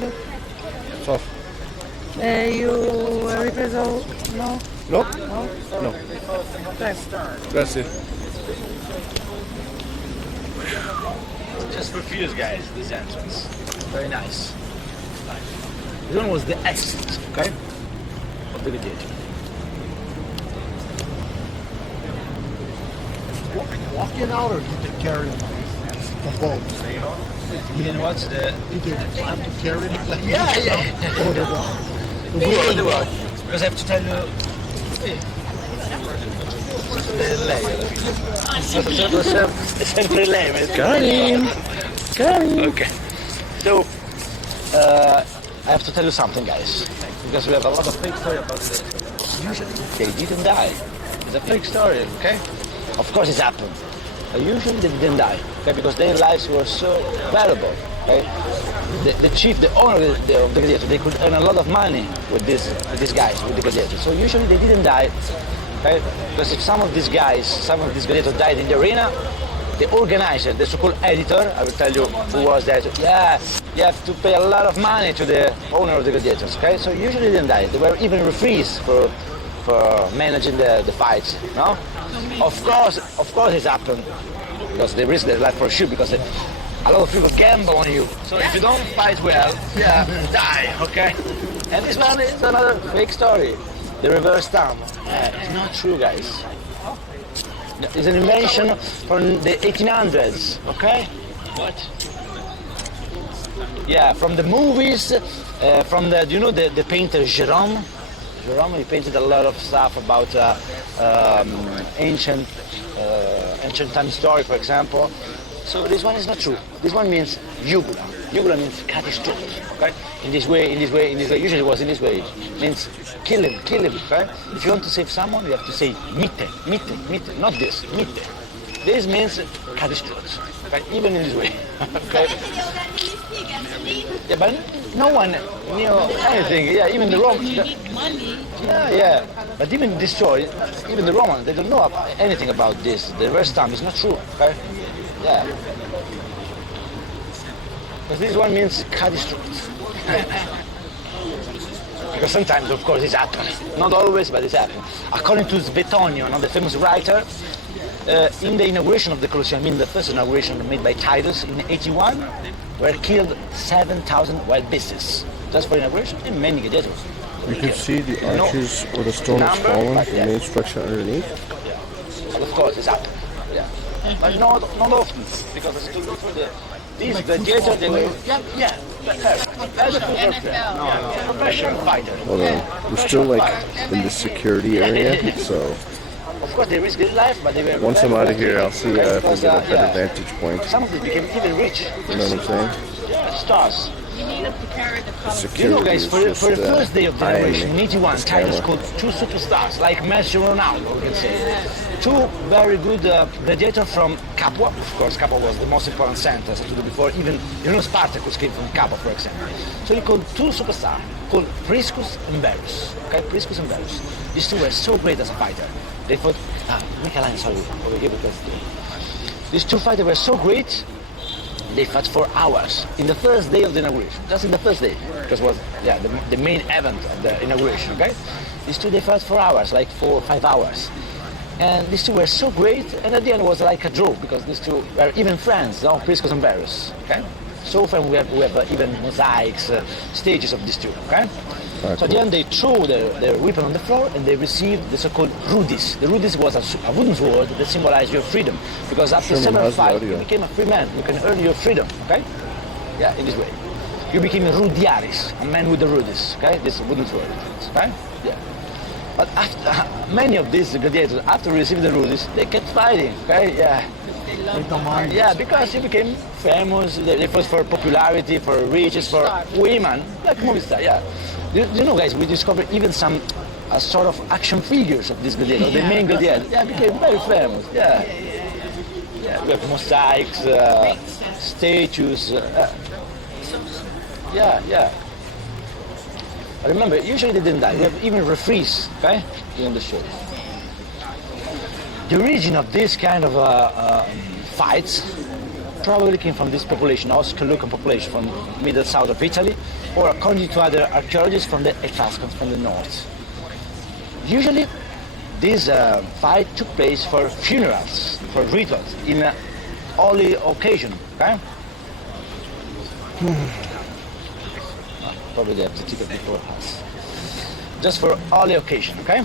Look. it's off. You replace all? No. Nope. No. Press. Gracias. Just refuse, guys, this entrance. Very nice. This one was the exit, okay, of the gladiator. Walking out or you can carry the boat? You can watch the... You can have to carry it like Yeah. or the wall. The world. Because I have to tell you... È sempre lei. Got him. Okay. So, I have to tell you something, guys, because we have a lot of fake story about this. Usually, they didn't die. It's a fake story, okay? Of course, it's happened. But usually, they didn't die, okay? Because their lives were so valuable, okay? The chief, the owner of the gladiator, they could earn a lot of money with these guys, with the gladiators. So usually, they didn't die, okay? Because if some of these gladiators died in the arena, the organizer, the so-called editor, I will tell you who was there. Yeah, you have to pay a lot of money to the owner of the gladiators, okay? So usually they didn't die. They were even referees for managing the fights, no? Of course it's happened because they risk their life for sure because a lot of people gamble on you. So if you don't fight well, die, okay? And this one is another fake story. The reverse thumb. It's not true, guys. It's an invention from the 1800s, okay? What? Yeah, from the movies, from the, do you know the painter Gérôme? Gérôme, he painted a lot of stuff about ancient time story, for example. So this one is not true. This one means jugula. Jugula means cut his throat, okay? In this way. Usually it was in this way. It means kill him, okay? If you want to save someone, you have to say mite, not this, mite. This means cut his throat, okay? Even in this way, okay? Yeah, but no one knew anything. Yeah, even the Romans. Yeah. But even destroy, even the Romans, they don't know anything about this. The rest time is not true. Okay? Yeah. Because this one means cut destroyed. Because sometimes, of course, it's happening. Not always, but it's happening. According to Suetonius, the famous writer, in the inauguration of the Colosseum, I mean the first inauguration made by Titus in 81, were killed 7,000 wild beasts. Just for inauguration, and many gladiators. You can see the arches where the stone is fallen, the main structure underneath. But of course, it's happening. Yeah. But not often, because it's too good for these gladiators, they were, professional fighters. Hold on. We're still like in the security area, so Of course, they risked their life, but they were. once I'm out of here, I'll see if I get a better vantage point. Some of them became even rich. You know what I'm saying? Yeah, stars. You need them to carry the The color. You know, security guys, is for the just, first day of the eyeing inauguration in me. 81, This Titus camera. called two superstars, like Messi and Ronaldo, we can say. Two very good gladiators from Capua. Of course, Capua was the most important center, as I told you before. Even, Spartacus came from Capua, for example. So he called two superstars, called Priscus and Verus. Okay, Priscus and Verus. These two were so great as a fighter. They fought, make a line, sorry, over here, because these two fighters were so great. They fought for hours in the first day of the inauguration. Just in the first day, because it was the main event of the inauguration. Okay, these two they fought for hours, like 4 or 5 hours, and these two were so great. And at the end it was like a draw because these two were even friends, Priscus and Verus. Okay, so often we have even mosaics, stages of these two. Okay. So at the end they threw their weapon on the floor and they received the so-called rudis. The rudis was a wooden sword that symbolized your freedom. Because after several fights you became a free man. You can earn your freedom, okay? Yeah, in this way. You became a rudiaris, a man with the rudis, okay? This wooden sword, okay? Yeah. But after, many of these gladiators, after receiving the rudis, they kept fighting, okay? Yeah. Yeah, because you became famous. They fought for popularity, for riches, for women, like movie star. Yeah. You know, guys, we discovered even some sort of action figures of this gladiator, the main gladiator. Yeah, became very famous. Yeah. Yeah. We have mosaics, statues. Yeah. But remember, usually they didn't die. We have even referees, okay, in the show. The origin of this kind of fights probably came from this population, Oscalucan population from middle south of Italy, or according to other archaeologists from the Etruscans from the north. Usually, this fight took place for funerals, for rituals, in a holy occasion. Okay? Probably they have the ticket before us. Just for holy occasion. Okay?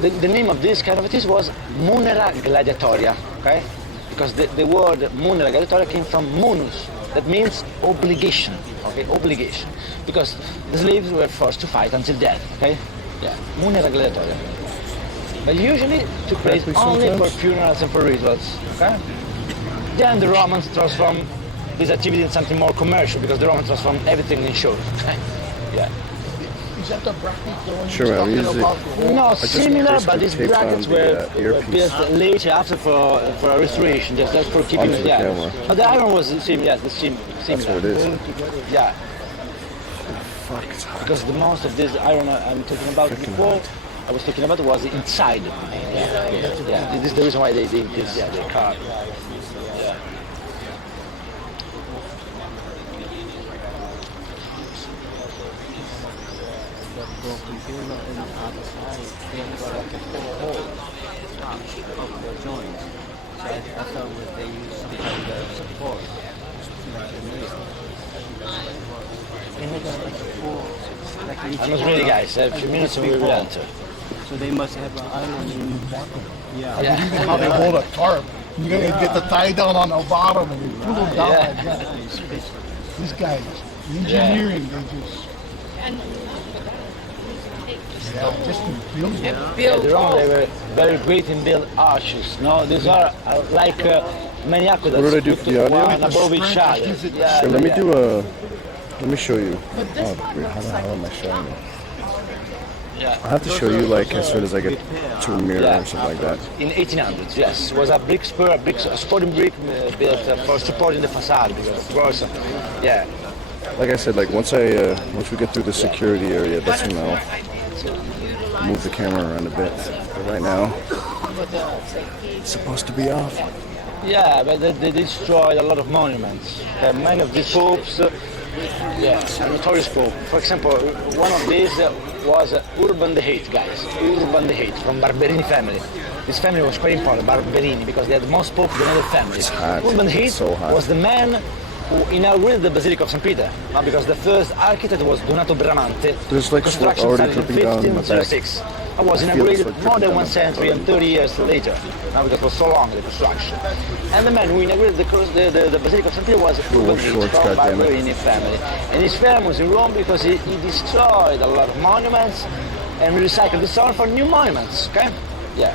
The name of this kind of it was Munera Gladiatoria, okay? Because the word Munera Gladiatoria came from munus, that means obligation, okay? Obligation. Because the slaves were forced to fight until death, okay? Yeah, Munera Gladiatoria. But usually it took place only for funerals and for rituals, okay? Then the Romans transformed this activity in something more commercial, because the Romans transformed everything in shows, okay? Yeah. Is that the bracket the one Sure, you're man, talking about? No, similar, but these taped brackets on were the, earpiece. built later after for a restoration, just for keeping Onto the camera. But the iron was the same, yes, the same. That's what it is. Yeah, Fuck, it's hot. because the most of this iron I'm talking about before, I was talking about was inside. Yeah. This is the reason why they did this. Yeah, they carved. Yeah. broken pillar in the other side, then got like a full hole of the joint. So I thought that they used some kind of support to make They make like a full, like each I'm not ready, guys. A few minutes and we will enter. So they must have an island in the bottom. Yeah. Yeah. Even how they hold a tarp. You gotta get the tie down on the bottom and you pull them down like that. These guys, engineering, they just. Yeah, just to build it. Yeah, the Romans, they were very great in build arches. No, these are like many aqueducts. What did I do for the audio? One above each other. Yeah, Sure, let me yeah. do a. Let me show you. Oh, great. How the hell am I showing you? Yeah. I'll have to show you like as soon as I get to a mirror Yeah. or something like that. In 1800s, yes, it was a brick spur, a supporting brick built for supporting the facade. Because of course, yeah, Like I said, like once we get through the security area, that's when I'll move the camera around a bit. But right now, it's supposed to be off. yeah, but they destroyed a lot of monuments. Many of these popes, yes, a notorious pope. For example, one of these was Urban the Eighth, guys. Urban the Eighth from Barberini family. This family was quite important, Barberini, because they had the most popes than other families. hot. Urban the It's Eighth so hot. was the man who inaugurated the Basilica of St. Peter, because the first architect was Donato Bramante. There's like sweat Construction already started in dripping down in my back. 1506. It was I feel inaugurated the sweat more than dripping one down century and 30 years later, because it was so long, the construction. And the man who inaugurated the Basilica of St. Peter was Urban the shorts, Eighth from goddammit. Barberini family. And he's famous in Rome because he destroyed a lot of monuments and recycled the soil for new monuments, okay? Yeah.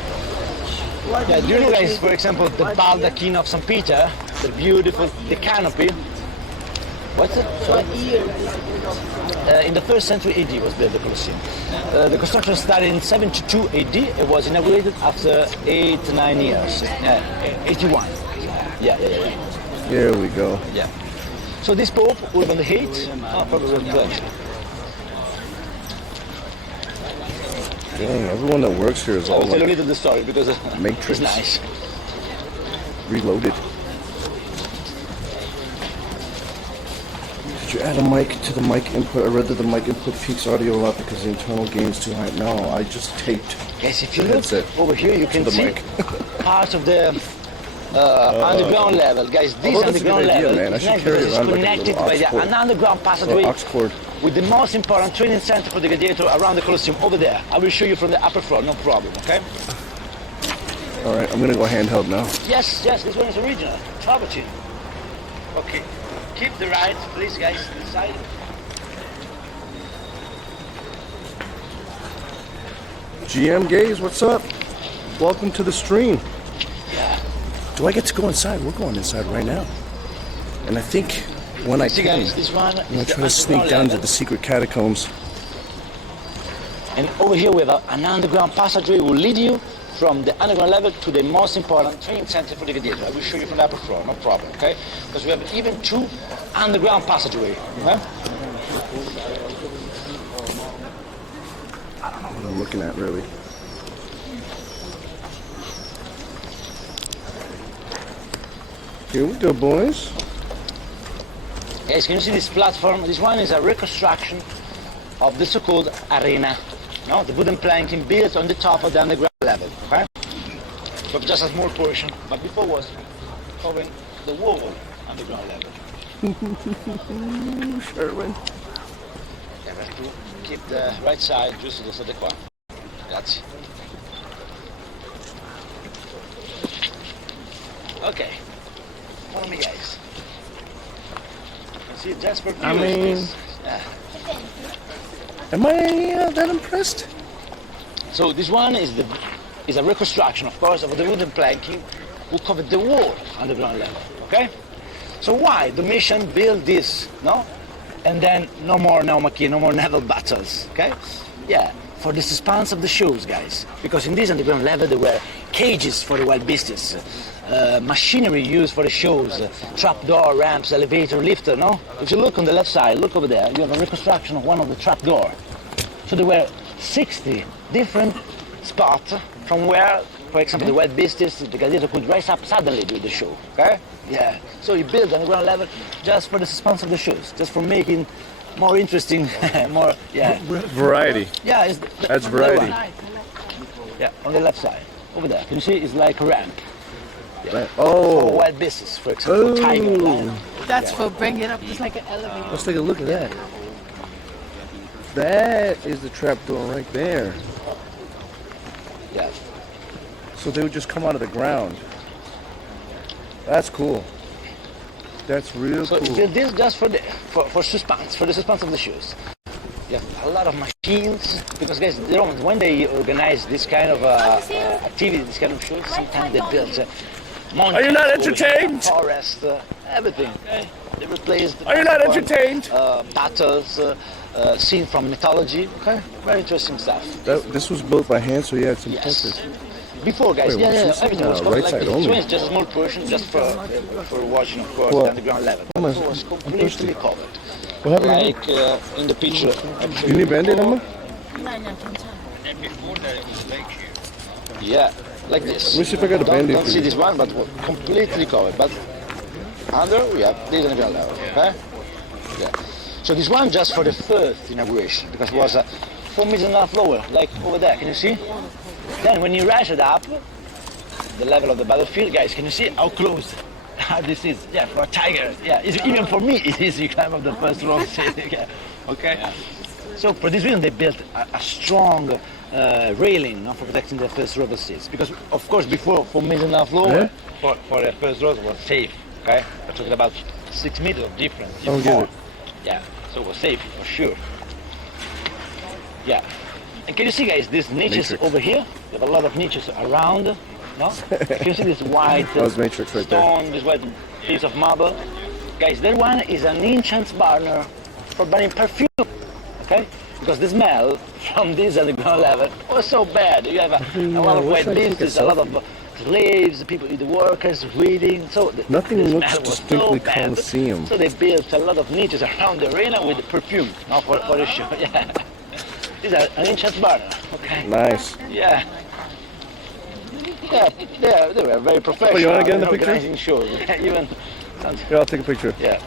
Yeah, do you know, guys, for example, the baldachin of St. Peter, the beautiful, the canopy? What's it? Sorry? In the 1st century AD was built the Colosseum. The construction started in 72 AD. It was inaugurated after 9 years. 81. Yeah. Here we go. Yeah. So this Pope, Urban the Eighth, probably will judge. Dang, everyone that works here is I all will tell you a like little the story because Matrix. it's nice. reloaded. Did you add a mic to the mic input? I read that the mic input peaks audio a lot because the internal gain's too high. No, I just taped Yes, if you the look headset over here, you can the see mic. part of the underground level. Guys, this Although that's a good underground idea, level man. I is should nice carry because it's around like a connected little by aux cord. an underground passageway Little aux cord. with the most important training center for the gladiator around the Colosseum over there. I will show you from the upper floor, no problem, okay? All right, I'm gonna go handheld now. Yes, this one is original. Travertine. Okay, keep the right, please, guys, inside. GM Gaze, what's up? Welcome to the stream. Yeah. Do I get to go inside? We're going inside right now. And I think when I See, can, guys, this one I'm gonna is the try to sneak underground down to level. the secret catacombs. And over here we have an underground passageway will lead you from the underground level to the most important training center for the gladiator. I will show you from the upper floor, no problem, okay? Because we have even 2 underground passageway. Okay? I don't know what I'm looking at really. Here we go, boys. Guys, can you see this platform? This one is a reconstruction of the so-called arena. No, the wooden planking built on the top of the underground level. Okay? So just a small portion, but before was covering the whole underground level. Sherwin. You have to keep the right side giusto sotto qua. Grazie. Okay. Follow me, guys. See, just for I mean- curiosity. Am I that impressed? So this one is a reconstruction, of course, of the wooden planking who covered the whole underground level. Okay? So why Domitian built this, no? And then no more naval battles. Okay? Yeah, for the suspense of the shows, guys. Because in this underground level there were cages for the wild beasts, machinery used for the shows, trapdoor, ramps, elevator, lifter. No? If you look on the left side, look over there. You have a reconstruction of one of the trapdoor. So there were 60 different spots from where, for example, the wild beasts, the gladiator could rise up suddenly during the show. Okay? Yeah. So you build on the ground level just for the suspense of the shows, just for making more interesting, more, yeah. Variety. Yeah, it's Adds the variety. one. Yeah, on the left side, over there. Can you see? It's like a ramp. Right. For Oh, wild beasts, for example, tiger, lion. That's for bringing it up. It's like an elevator. let's take a look at that. That is the trapdoor right there. Yeah. So they would just come out of the ground. That's cool. That's real So cool. this just for the suspense of the shoes. You have a lot of machines because guys, the Romans when they organize this kind of activity, this kind of shows, sometimes they build mountains. Are you not over here, entertained? Forest, everything. Okay? They replaced. Are you not entertained? Battles, scene from mythology. Okay, very interesting stuff. This was built by hand, so you had some Yes. pictures. Before, guys, Wait, what's this? everything was Right covered like side this. only. This one is just a small portion, just for watching, of course, What? the underground level. Come on, So it was I'm completely thirsty. covered, What happened? like in the picture. You need Band-Aid, Emma? Yeah, like this. Let me see if I got a Band-Aid Don't for see you. this one, but completely covered. But under, we have this underground level. Okay. Yeah. So this one just for the first inauguration because it was 4 meters and a half lower, like over there. Can you see? Then when you raise it up, the level of the battlefield, guys, can you see how close this is? Yeah, for a tiger. Yeah, even for me, it is. You climb up the first row. Yeah. Okay. Yeah. So for this reason, they built a strong railing for protecting the first row of seats. Because of course, before 4 meters and a half lower, for the first row, it was safe. Okay, we're talking about 6 meters of difference. I don't get it. Yeah, so it was safe for sure. Yeah. And can you see, guys, these niches Matrix. over here? We have a lot of niches around. No? Can you see this white That was Matrix right there. stone, this white piece of marble? Guys, that one is an ancient burner for burning perfume. Okay? Because the smell from this underground level was so bad. You have a lot of white business, a lot of slaves, people, the workers reading. So Nothing the looks smell was distinctly so bad. Colosseum. So they built a lot of niches around the arena with perfume, no, for the show. Yeah. These are an ancient burner. Okay. Nice. Yeah. Yeah, they were very professional. Oh, you wanna get in the picture? Organizing shows. Even. Here, I'll take a picture. Yeah.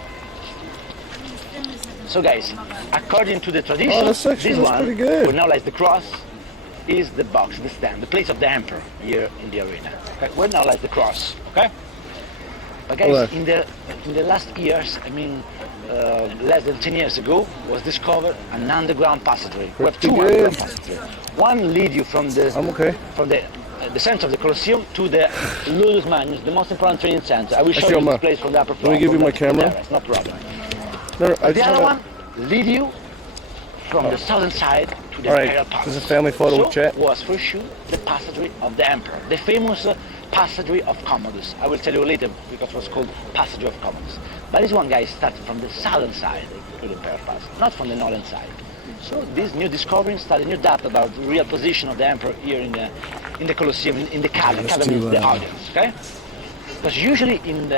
So guys, according to the tradition, Oh, this section this is one, pretty good. where now lies the cross, is the box, the stand, the place of the emperor here in the arena. Okay? Where now lies the cross. Okay. But guys, Alright. in the last years, I mean, less than 10 years ago, was discovered an underground passageway. We have Pretty two good. underground passageways. One lead you from I'm okay. from the center of the Colosseum to the Ludus Magnus, the most important training center. I will show Actually, you Emma, this place from the upper floor. let me give you from my the- camera. It's no problem. No, I The just other wanna- one lead you from the southern side to the All right, imperial palace. this is a family photo so with chat. was for sure the passageway of the emperor, the famous passageway of Commodus. I will tell you later because it was called passageway of Commodus. But this one, guys, started from the southern side to the imperial palace, not from the northern side. So this new discovery started new data about the real position of the emperor here in the Colosseum, in the cavern. Cavern is the audience, okay? Because usually in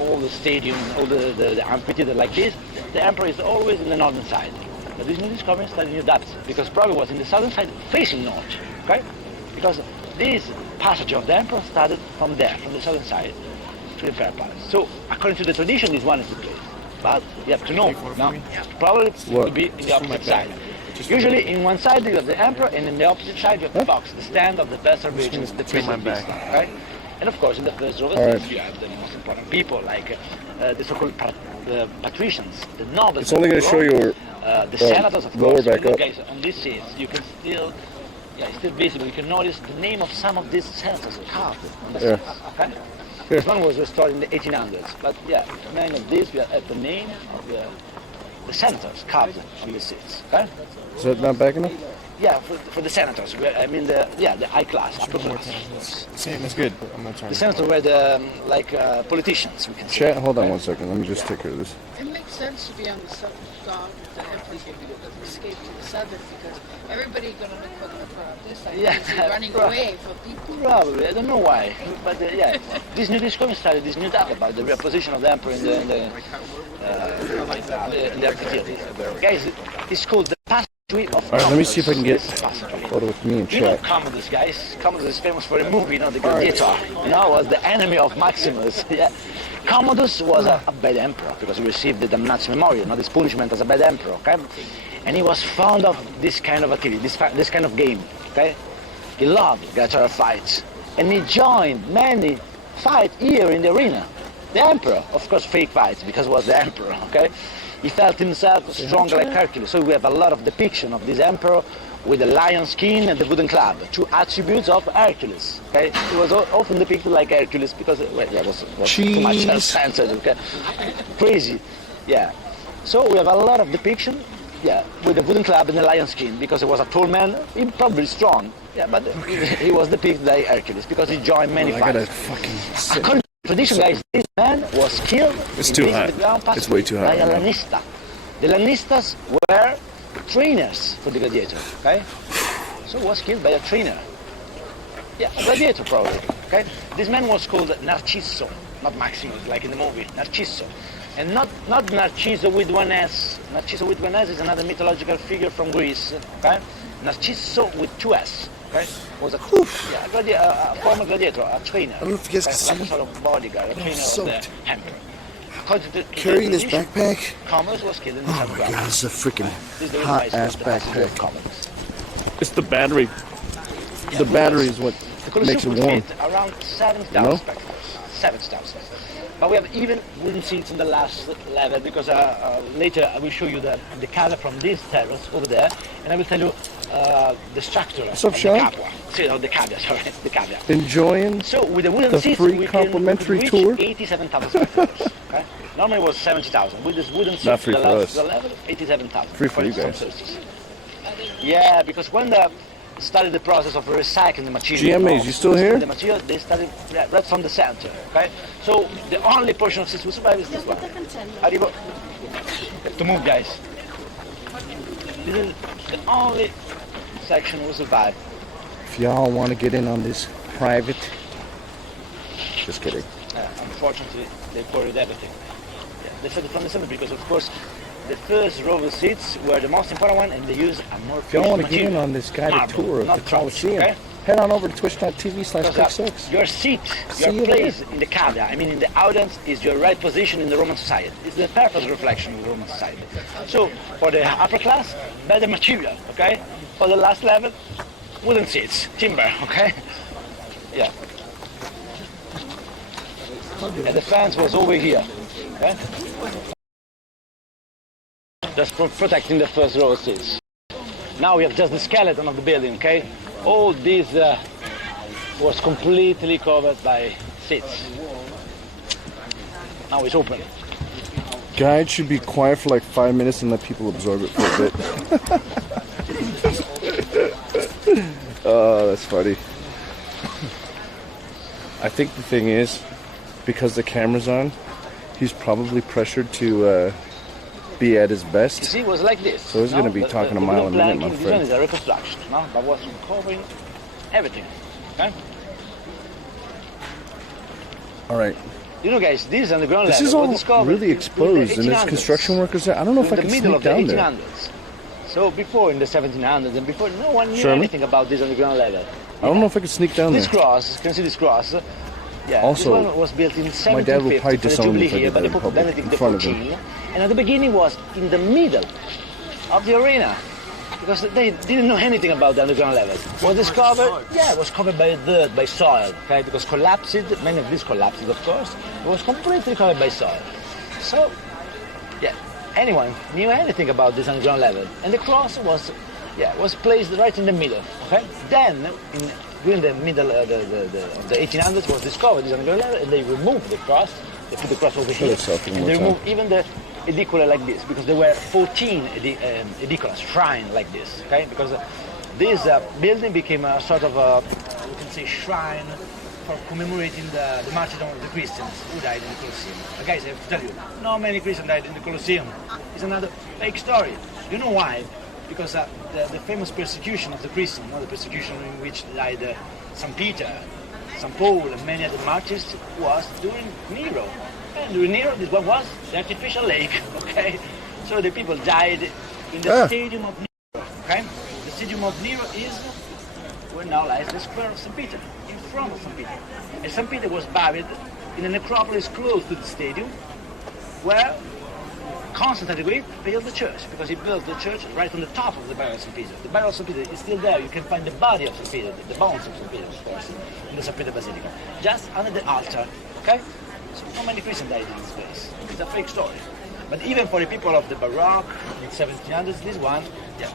all the stadiums, all the amphitheater like this, the emperor is always in the northern side. But this new discovery started new depths because probably was in the southern side facing north, okay? Because this passage of the emperor started from there, from the southern side to the imperial palace. So according to the tradition, this one is the place. But you have to know, no? Probably it will be in the opposite side. Usually in one side you have the emperor, and in the opposite side you have the box, the stand of the Besser regions, the priest of Vista, right? And of course in the first row you have the most important people, like the so-called patricians, the nobles. It's only going to show you the senators, of lower course. back Look, up. guys, on this seats you can still, it's still visible. You can notice the name of some of these senators carved on the seats. Okay? This one was restored in the 1800s, but yeah, many of these we have the name of the senators carved on the seats. Okay? Is that not back enough? Yeah, for the senators. I mean the high class, upper class. Same is good. I'm not trying The senators were the politicians. We can say. Chat, hold on one second. Let me just take care of this. It makes sense to be on the southern side of the emperor escape to the southern because everybody gonna look at this side. Yeah, Is he running right. away from people? Probably, I don't know why, but yeah, this new discovery started this new data about the real position of the emperor in the amphitheater. Guys, it's called the passageway of All right, let me see if I can get This passageway. a photo with me and You know chat. Commodus, guys. Commodus is famous for a movie, you know, the Gladiator. You know, was the enemy of Maximus. Yeah. Commodus was a bad emperor because he received the damnatio memoriae, you know, this punishment as a bad emperor, okay? And he was fond of this kind of activity, this kind of game, okay? He loved gladiatorial fights. And he joined many fights here in the arena. The emperor, of course, fake fights because he was the emperor, okay? He felt himself strong like Hercules. So we have a lot of depiction of this emperor with the lion skin and the wooden club, two attributes of Hercules. Okay, he was often depicted like Hercules because it was too much censored. Okay, crazy, yeah. So we have a lot of depiction yeah, with a wooden club and a lion skin, because he was a tall man, he probably strong. Yeah, but he was depicted by Hercules because he joined many I gotta fights. fucking sit. According to tradition, guys, this man was killed. It's in too this hot. underground passage It's way too hot by a right now. lanista. The lanistas were trainers for the gladiator. Okay, so was killed by a trainer. Yeah, a gladiator probably. Okay, this man was called Narciso, not Maximus like in the movie. Narciso, and not Narciso with one S. Narciso with one S is another mythological figure from Greece. Okay, Narciso with two S. Okay, was a former gladiator, a trainer. I don't know if you guys can like a see. sort of bodyguard, a trainer of the soaked. emperor. According to Carrying this tradition, backpack. Commodus was killed in the Oh my underground. god, this is a freaking This is the hot reason why ass it's called the passage of backpack. Commodus. It's the battery. The battery is what The Colosseum makes it would warm. fit around 7,000 You know? spectators. 7,000. But we have even wooden seats on the last level because later I will show you the color from this terrace over there, and I will tell you the structure What's up, of Sean? the capua. The caviar, sorry, the caviar. Enjoying So with the wooden the seats, free we complimentary reach tour? 87,000 spectators. Okay? Normally it was 70,000. With this wooden seats, Not free the for last us. the level, 87,000. Free for you Some guys. sources. Yeah, because when they started the process of recycling the material, GMAs, you still here? The material, they started right from the center. Okay, so the only portion of seats we survive is this one. Arrivo. To move, guys. This is the only section we survive. If y'all want to get in on this private, just kidding. Unfortunately, they poured everything. Yeah, they said it from the center because, of course, the first row of seats were the most important one, and they use a more If y'all precious want to get in material. on this guided Marble, tour of not the bronze, Colosseum, okay? head on over to twitch.tv/CookSux. Because your seat, See your you place in the cavia, I mean in the audience, is your right position in the Roman society. It's the perfect reflection of the Roman society. So for the upper class, better material, okay? For the last level, wooden seats, timber, okay? Yeah. And the fence was over here, okay? Just protecting the first row of seats. Now we have just the skeleton of the building, okay? All this was completely covered by seats. Now it's open. Guide should be quiet for like 5 minutes and let people absorb it for a bit. Oh, that's funny. I think the thing is, because the camera's on, he's probably pressured to be at his You best. see, it was like this. So he's gonna be talking a mile a minute, my This friend. one is a reconstruction, no? But was covering everything. Okay? All right. You know, guys, this underground This level is all was discovered really in exposed, the and there's 1800s. construction workers there. I don't know if I In can the middle sneak of the down there. 1800s. So before, in the 1700s, and before, no one knew Sherman? anything about this underground level. I don't know if I can sneak down This there. cross, you can see this cross. Yeah, Also, this one was built in 1750 my dad would probably for the disown me Jubilee if I here did by that the in Pope public, Benedict in front of him. XIV, and at the beginning was in the middle of the arena because they didn't know anything about the underground level. Was discovered, yeah, it was covered by dirt, by soil, okay, because collapsed, many of these collapsed, of course, it was completely covered by soil. So, yeah, anyone knew anything about this underground level, and the cross was placed right in the middle, okay. Then, during the middle of the 1800s, was discovered this underground level, and they removed the cross. They put the cross over here, yourself one and more they time. removed even the edicula like this, because there were 14 ediculas, shrine like this, okay? Because this building became a sort of we can say shrine for commemorating the martyrdom of the Christians who died in the Colosseum. Guys, I have to tell you, not many Christians died in the Colosseum. It's another fake story. You know why? Because the famous persecution of the Christians, the persecution in which died St. Peter, St. Paul, and many other martyrs, was during Nero. And during Nero, this one was the artificial lake, okay? So the people died in the stadium of Nero, okay? The stadium of Nero is where now lies the square of St. Peter, in front of St. Peter. And St. Peter was buried in a necropolis close to the stadium, where Constantine the Great built the church, because he built the church right on the top of the barrel of St. Peter. The barrel of St. Peter is still there. You can find the body of St. Peter, the bones of St. Peter, of course, in the St. Peter Basilica, just under the altar, okay? So how many Christians died in this place? It's a fake story. But even for the people of the Baroque, in the 1700s, this one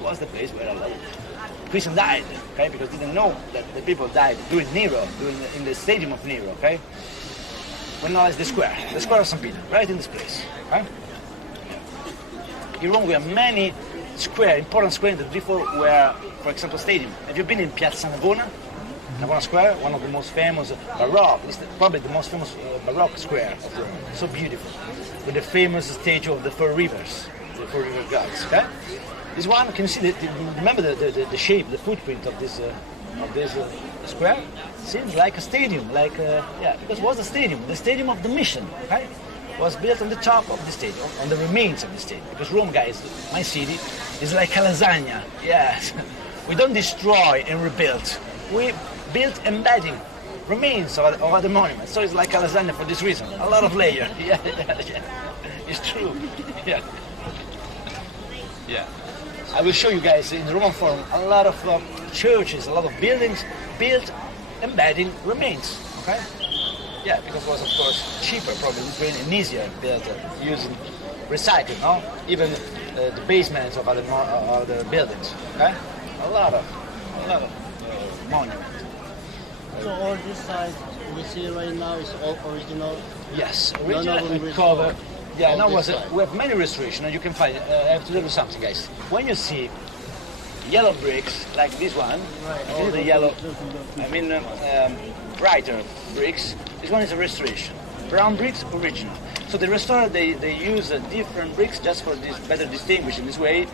was the place where a lot of Christians died, okay? Because they didn't know that the people died during Nero, in the stadium of Nero, okay? Well, now it's the square of St. Peter, right in this place, okay? In Rome, we have many square, important square in the before were, for example, stadium. Have you been in Piazza Navona? Navona Square, one of the most famous Baroque, probably the most famous Baroque square of Rome. So beautiful, with the famous statue of the four rivers, the four river gods. Okay, this one, can you see? Remember the shape, the footprint of this square? Seems like a stadium, because it was a stadium, the stadium of the mission. Okay, was built on the top of the stadium, on the remains of the stadium. Because Rome, guys, my city, is like a lasagna. Yes, we don't destroy and rebuild. We built embedding remains of other monuments. So it's like a lasagna for this reason. A lot of layers. Yeah. It's true. Yeah. I will show you guys in the Roman Forum a lot of churches, a lot of buildings built embedding remains. Okay? Yeah, because it was of course cheaper, probably and easier built using recycling. No? Even the basements of other buildings. Okay? A lot of monuments. So all this side we see right now is all original? Yes, None original of them and restored. cover. Yeah, All now this was side. we have many restorations, and you can find. I have to tell you something, guys. When you see yellow bricks like this one, you see the yellow. Brighter bricks. This one is a restoration. Brown bricks, original. So the restorer they use different bricks just for this better distinguish in this way.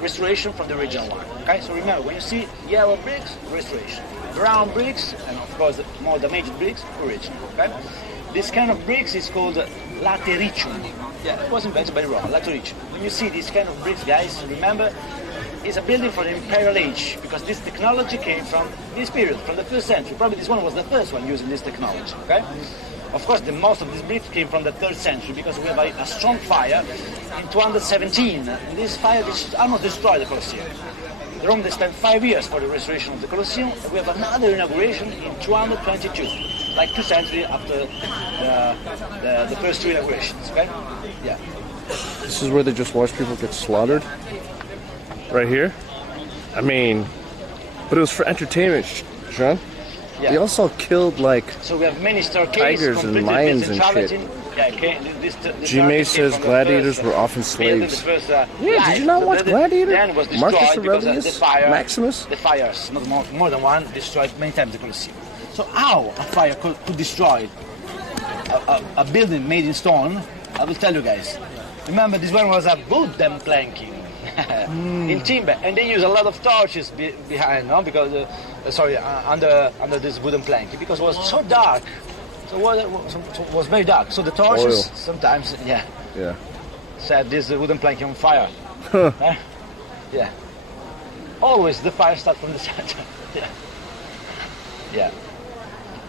Restoration from the original one. Okay, so remember when you see yellow bricks, restoration. Brown bricks, and of course the more damaged bricks, original. Okay, this kind of bricks is called latericium. Yeah, it was invented by Rome. Latericium. When you see this kind of bricks, guys, remember it's a building for the Imperial Age because this technology came from this period, from the 1st century. Probably this one was the first one using this technology. Okay. Of course, most of these bricks came from the 3rd century because we have a strong fire in 217. And this fire almost destroyed the Colosseum. The Rome, they spent 5 years for the restoration of the Colosseum, and we have another inauguration in 222, like 2 centuries after the first 2 inaugurations. Okay? Yeah. This is where they just watch people get slaughtered. Right here. I mean, but it was for entertainment, Sean. Yeah. They also killed like So we have many staircases, tigers and completely lions built in and shit. travertine. Yeah, okay. This G-May architect says from the gladiators first, were often built in slaves. the first, Yeah, did you not watch the Gladiator? Then was Marcus destroyed because Aurelius? the fire, Maximus? The fires, not more than one, destroyed many times the Colosseum. So how a fire could destroy a building made in stone? I will tell you guys. Remember, this one was a wooden planking in timber, and they use a lot of torches behind, no? Because under this wooden planking, because it was so dark. So it was very dark. So the torches Oil. sometimes, Yeah. set this wooden planking on fire. Huh. Yeah. Always the fire starts from the center.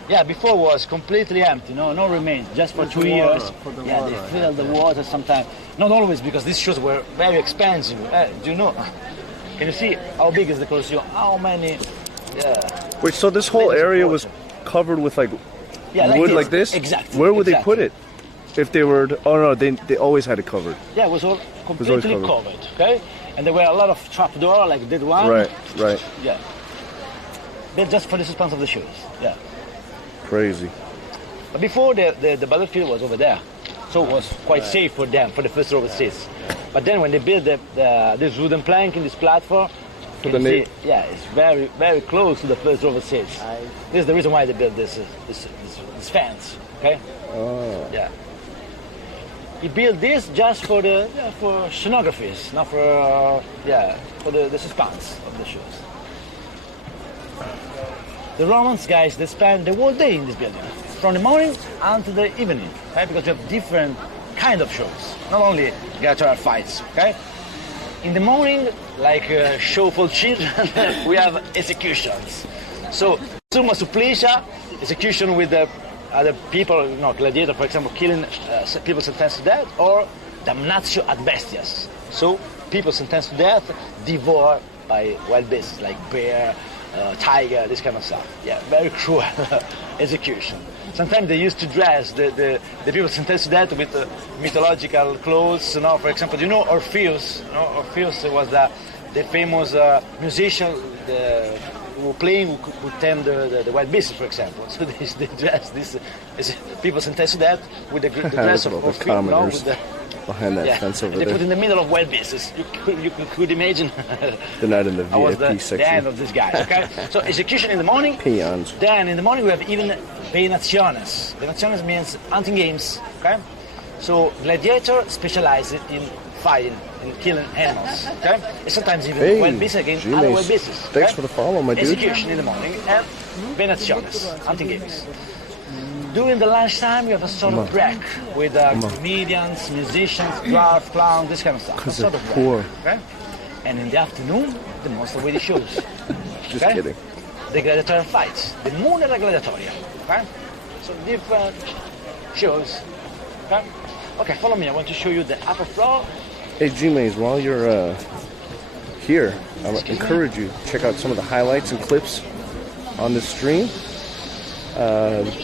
Yeah, before was completely empty, no remains, just for 2 years. They filled the water sometimes. Not always, because these shoes were very expensive. Do you know? Can you see how big is the Colosseum? How many? Yeah. Wait, so this whole area was covered with like wood like this? Exactly. Where would they exactly. put it? If they were, they always had it covered. Yeah, it was all completely covered. Okay, and there were a lot of trapdoor like that one. Right. Yeah. Built just for the suspense of the shoes. Yeah. Crazy. But before the battlefield was over there, so it was quite safe for them, for the first row of seats. But then when they built this wooden plank in this platform, you can see, it's very, very close to the first row of seats. This is the reason why they built this fence. Okay. Oh. Yeah. He built this just for for scenographies, not for the suspense of the shows. The Romans, guys, they spend the whole day in this building, from the morning until the evening, right? Because you have different kind of shows, not only gladiatorial fights, okay? In the morning, like a show for children, we have executions. So, summa supplicia, execution with the other people, gladiator, for example, killing people sentenced to death, or damnatio ad bestias. So, people sentenced to death, devoured by wild beasts like bear, tiger, this kind of stuff. Yeah, very cruel execution. Sometimes they used to dress the people sentenced to death with mythological clothes. For example, Orpheus. Orpheus was the famous musician who could tame the wild beasts, for example. So they dress this people sentenced to death with the dress of Orpheus, behind that fence over they put there. in the middle of wild beasts. You could imagine. They're not in the I was VIP the section. end of these guys. Okay, so execution in the morning. Peons. Then in the morning we have even Venaciones. Venaciones means hunting games. Okay, so gladiator specialized in fighting and killing animals. Okay, and sometimes even wild beasts against other wild beasts. Thanks for the follow, my dude. Execution in the morning and Venaciones, hunting games. During the lunchtime, you have a sort of break with comedians, musicians, dwarf, clown, this kind of stuff. Because A they're sort of poor. break, okay? And in the afternoon, the monster wedding shows. Just okay? kidding. The gladiatorial fights, the moon and the gladiatoria. Okay? So different shows. Okay? Okay, follow me. I want to show you the upper floor. Hey, G-Maze, while you're here, I would encourage you to check out some of the highlights and clips on the stream.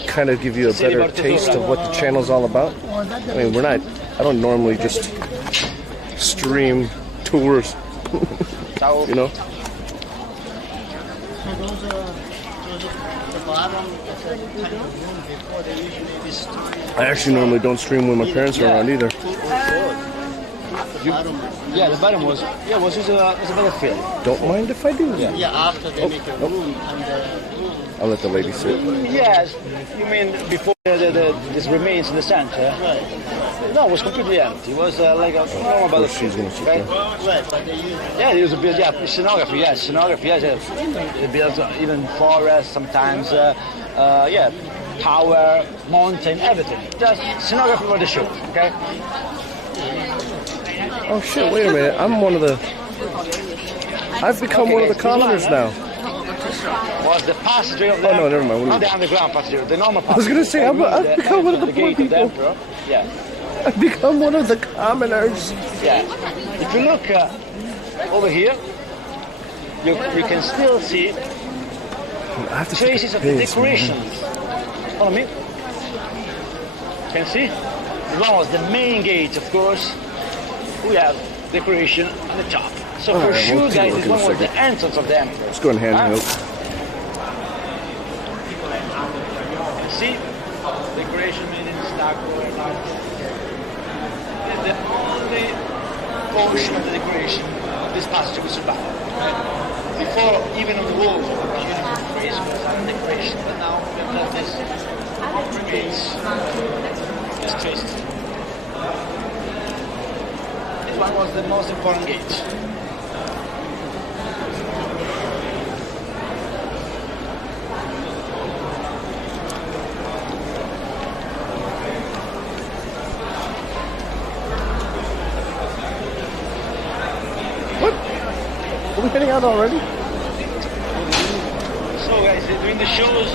Kind of give you a better taste of what the channel's all about. I mean, I don't normally just stream tours, you know? So those the bottom kind of room before they usually destroy. I actually normally don't stream when my parents are around either. Yeah, the bottom was just a better feel. Don't mind if I do. Yeah, after they make a room and the room. I'll let the lady sit. Yes, you mean before this remains in the center? No, it was completely empty. It was like a normal battlefield. She's gonna sit Okay? there. Right, but they use Yeah, they use a build, scenography, yes. They build even forest sometimes, tower, mountain, everything. Just scenography for the show, okay? Oh shit, wait a minute. I've become one of the commoners now. Was the passageway of the Oh, no, never mind. Not the underground passageway, the normal passageway. I was gonna say, I've become one of the poor gate of the people. emperor. Yeah, I've become one of the commoners. yeah. If you look over here, you can still see I have to take traces a of the piss, man. decorations. Follow me. Can see? This one was the main gate, of course. We have decoration on the top. So All for right, sure, we'll take a guys, look this in a one was the second. entrance of the emperor. Let's go in hand milk. See? Decoration made in stucco and art. It's the only portion of the decoration of this passage we survived. Before, even on the walls, there were beautiful frescoes and decoration, but now we have got this remains. Just traces. This one was the most important gate. Are we heading out already? So guys, during the shows,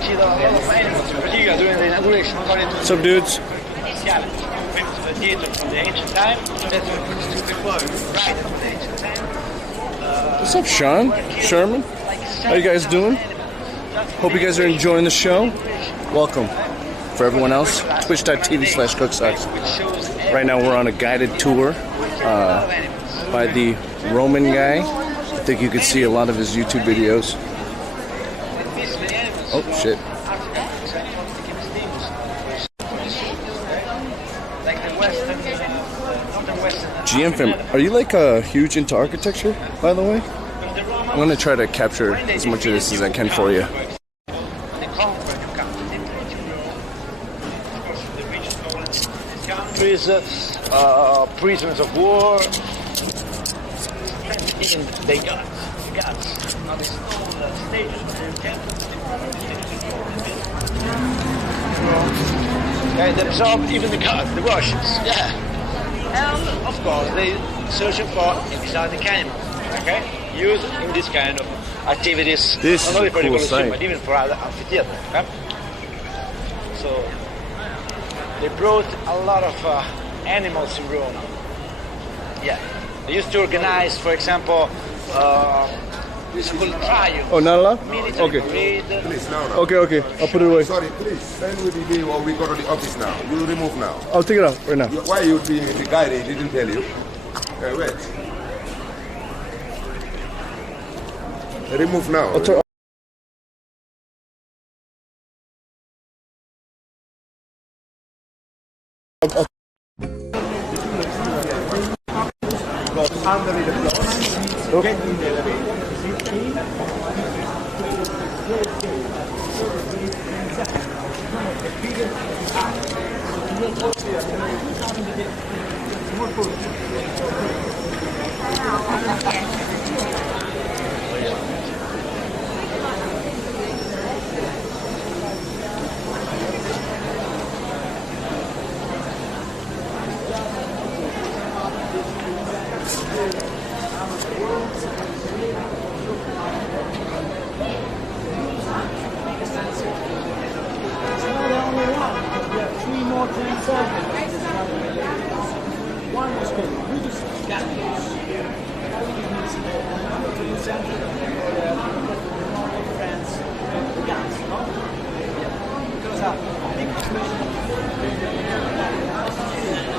ci da animals, in particular during the inauguration, according to What's up, dudes? Colosseum, famous gladiator from the ancient time, that's when we put the word right from the ancient time. What's up, Sean? Sherman? How you guys doing? Hope you guys are enjoying the show. Welcome. For everyone else, twitch.tv/CookSux. Right now we're on a guided tour by the Roman guy. I think you can see a lot of his YouTube videos. Oh, shit. Like the western, northern western. GM fam, are you like huge into architecture, by the way? I'm gonna try to capture as much of this as I can for you. The conquered new country. Of course, the rich Poland, these countries, prisoners of war. Even they got not these old stages, but they're temples. Okay, they absorb even the gods, the Russians. Yeah. And of course, they searching for exotic animals. Okay, used in this kind of activities. This not only is a for the cool Colosseum, site. but even for other amphitheaters. Okay? So they brought a lot of animals in Rome. Yeah. They used to organize, for example, this called trials. Oh, not allowed? Military Okay. parade. Please, now. Okay, I'll put it away. Sorry, please send me the bill or we go to the office now. You remove now. I'll take it out right now. Why you being the guy they didn't tell you? Wait. Remove now. I'll under the floor. Get in the elevator.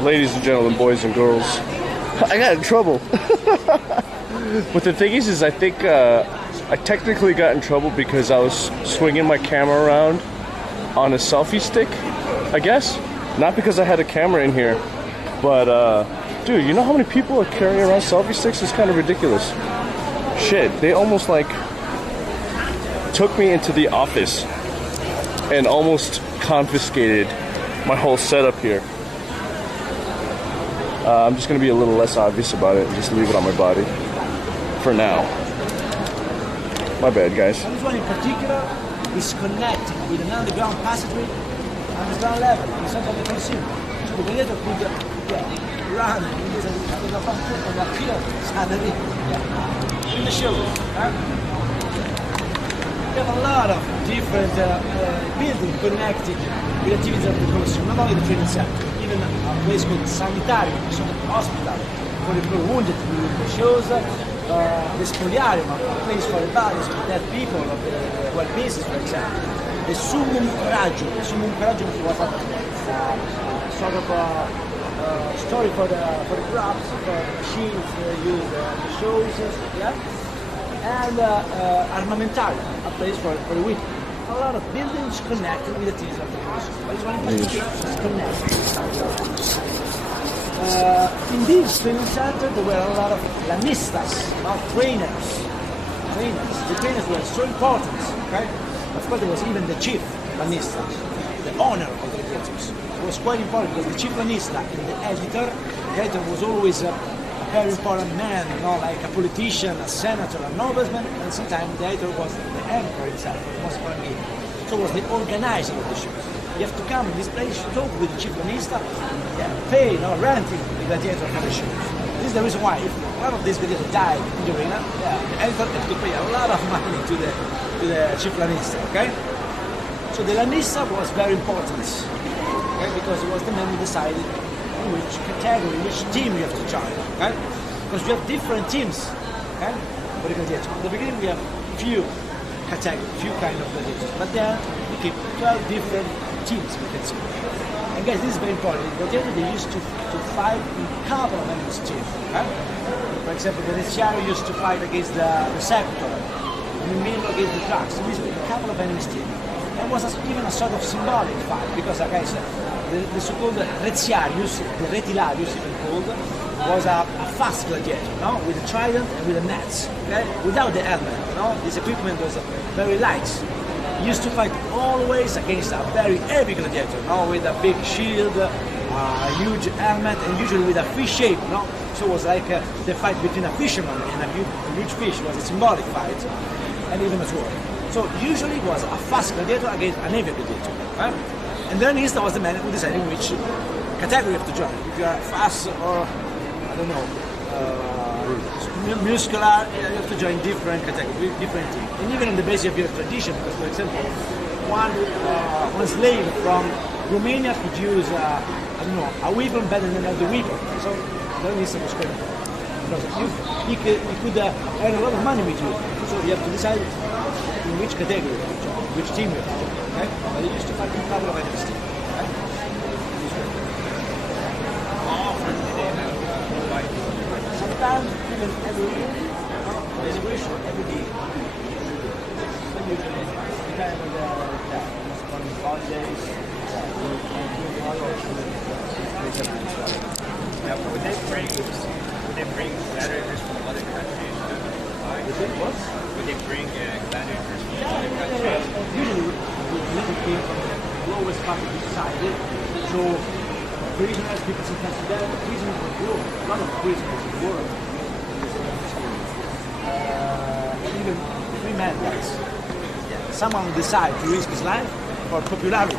Ladies and gentlemen, boys and girls, I got in trouble. But the thing is I think I technically got in trouble because I was swinging my camera around on a selfie stick, I guess. Not because I had a camera in here, but dude, you know how many people are carrying around selfie sticks? It's kind of ridiculous. Shit, they almost like took me into the office and almost confiscated my whole setup here. I'm just gonna be a little less obvious about it and just leave it on my body for now. My bad, guys. This one in particular is connected with an underground passageway, underground level, inside of the Colosseum. So the gladiator could run in this and appear suddenly in the show. We have a lot of different buildings connected with activities of the Colosseum, not only the training center, even a place called Sanitarium, so the hospital for the wounded during the shows, the Spoliarium, a place for the bodies of dead people, of the well pieces, for example. The Summum Coraggium. The Summum Coraggium was a sort of story for the props, for machines used in the shows, yeah? And Armamentarium, a place for the weak. A lot of buildings connected with the teams of the Colosseum. But this one in particular is connected. In this training center, there were a lot of lanistas, trainers. The trainers were so important, okay? Of course, there was even the chief lanista, the owner of the gladiators. It was quite important because the chief lanista and the editor was always a very important man, you know, like a politician, a senator, a nobleman, and sometimes the editor was the emperor himself, the most important leader. So it was the organizing of the shows. You have to come in this place, talk with the chief lanista, pay, renting the gladiator for the shows. This is the reason why if one of these gladiators died in the arena, the editor had to pay a lot of money to the chief lanista, okay? So the lanista was very important, okay, because it was the man who decided which category, which team you have to join, okay? Because we have different teams, okay? For the gladiators. At the beginning we have few categories, few kind of gladiators, but then we keep 12 different teams, we can see. And guys, this is very important. The gladiators, they used to fight in a couple of enemies teams, okay? For example, the Reciari used to fight against the Receptor, and the Milo against the Drax. So these were a couple of enemies teams. And it was even a sort of symbolic fight, because like I said, the so-called Reciarius, the Retilarius even called, was a fast gladiator, with a trident and with a nets, okay? Without the helmet, His equipment was very light. He used to fight always against a very heavy gladiator, with a big shield, a huge helmet, and usually with a fish shape, So it was like the fight between a fisherman and a huge fish. It was a symbolic fight, and even a sword. So usually it was a fast gladiator against an heavy gladiator, right? And then Ista was the man who decided which category you have to join. If you are fast or, I don't know, muscular, you have to join different categories, different teams. And even on the basis of your tradition, because for example, one slave from Romania could use, a weapon better than another weapon. So then Ista was quite important. Because he could earn a lot of money with you. So you have to decide in which category, which team you have to join. Okay? But he used to fight in a couple of enemies teams. Okay? Sometimes even every week, there's a wish every day. So usually, depending on the holidays, Yeah, when they bring Would they bring gladiators from other countries? Would they bring gladiators from other countries? Usually, the came from the lowest part of the society. So, prisoners, people sometimes die. Prisoners of war, a lot of prisoners of war. Even free men, guys. Someone decides to risk his life for popularity,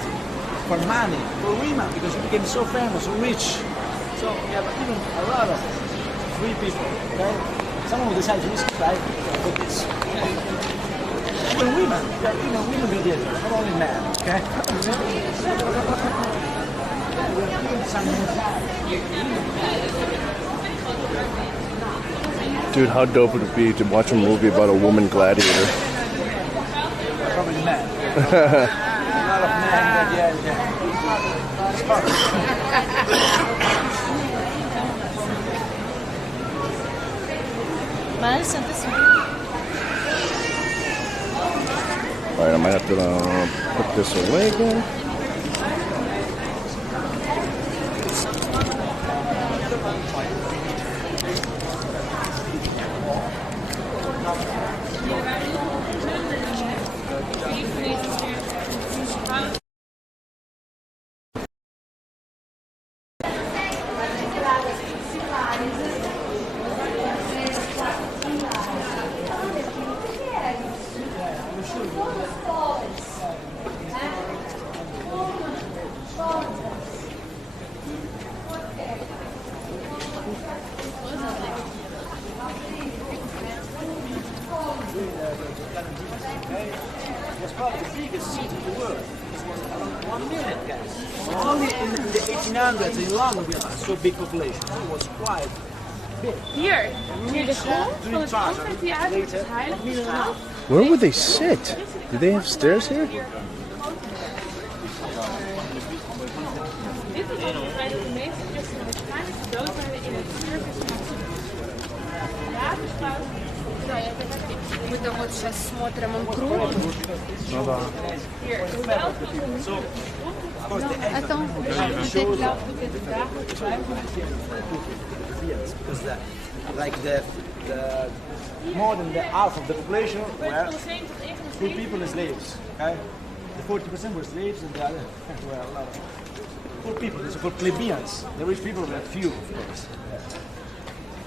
for money, for women, because he became so famous, so rich. So we have even a lot of free people. Okay? Someone will decide to risk his life for this. Even women, even women gladiators, not only men. Okay? Dude, how dope would it be to watch a movie about a woman gladiator? Probably men. A lot of men, yeah. Mal, siéntese. Alright, I might have to put this away again. Was probably the biggest city in the world. It was around 1 million, guys. Only in the 1800s in London we had a so big population. It was quite big. Hier de school van het Concerttheater, het is Heiligstraat. Where would they sit? Do they have stairs here? Dit is volgens mij de meeste christenen waarschijnlijk dood werden in het circus. Мы там вот сейчас смотрим круг. Ну да. Attends, peut-être là, peut-être là. Because like the more than the half of the population were poor people and slaves. Okay, the 40% were slaves and the other were a lot of poor people. These are called plebeians. The rich people were few, of course.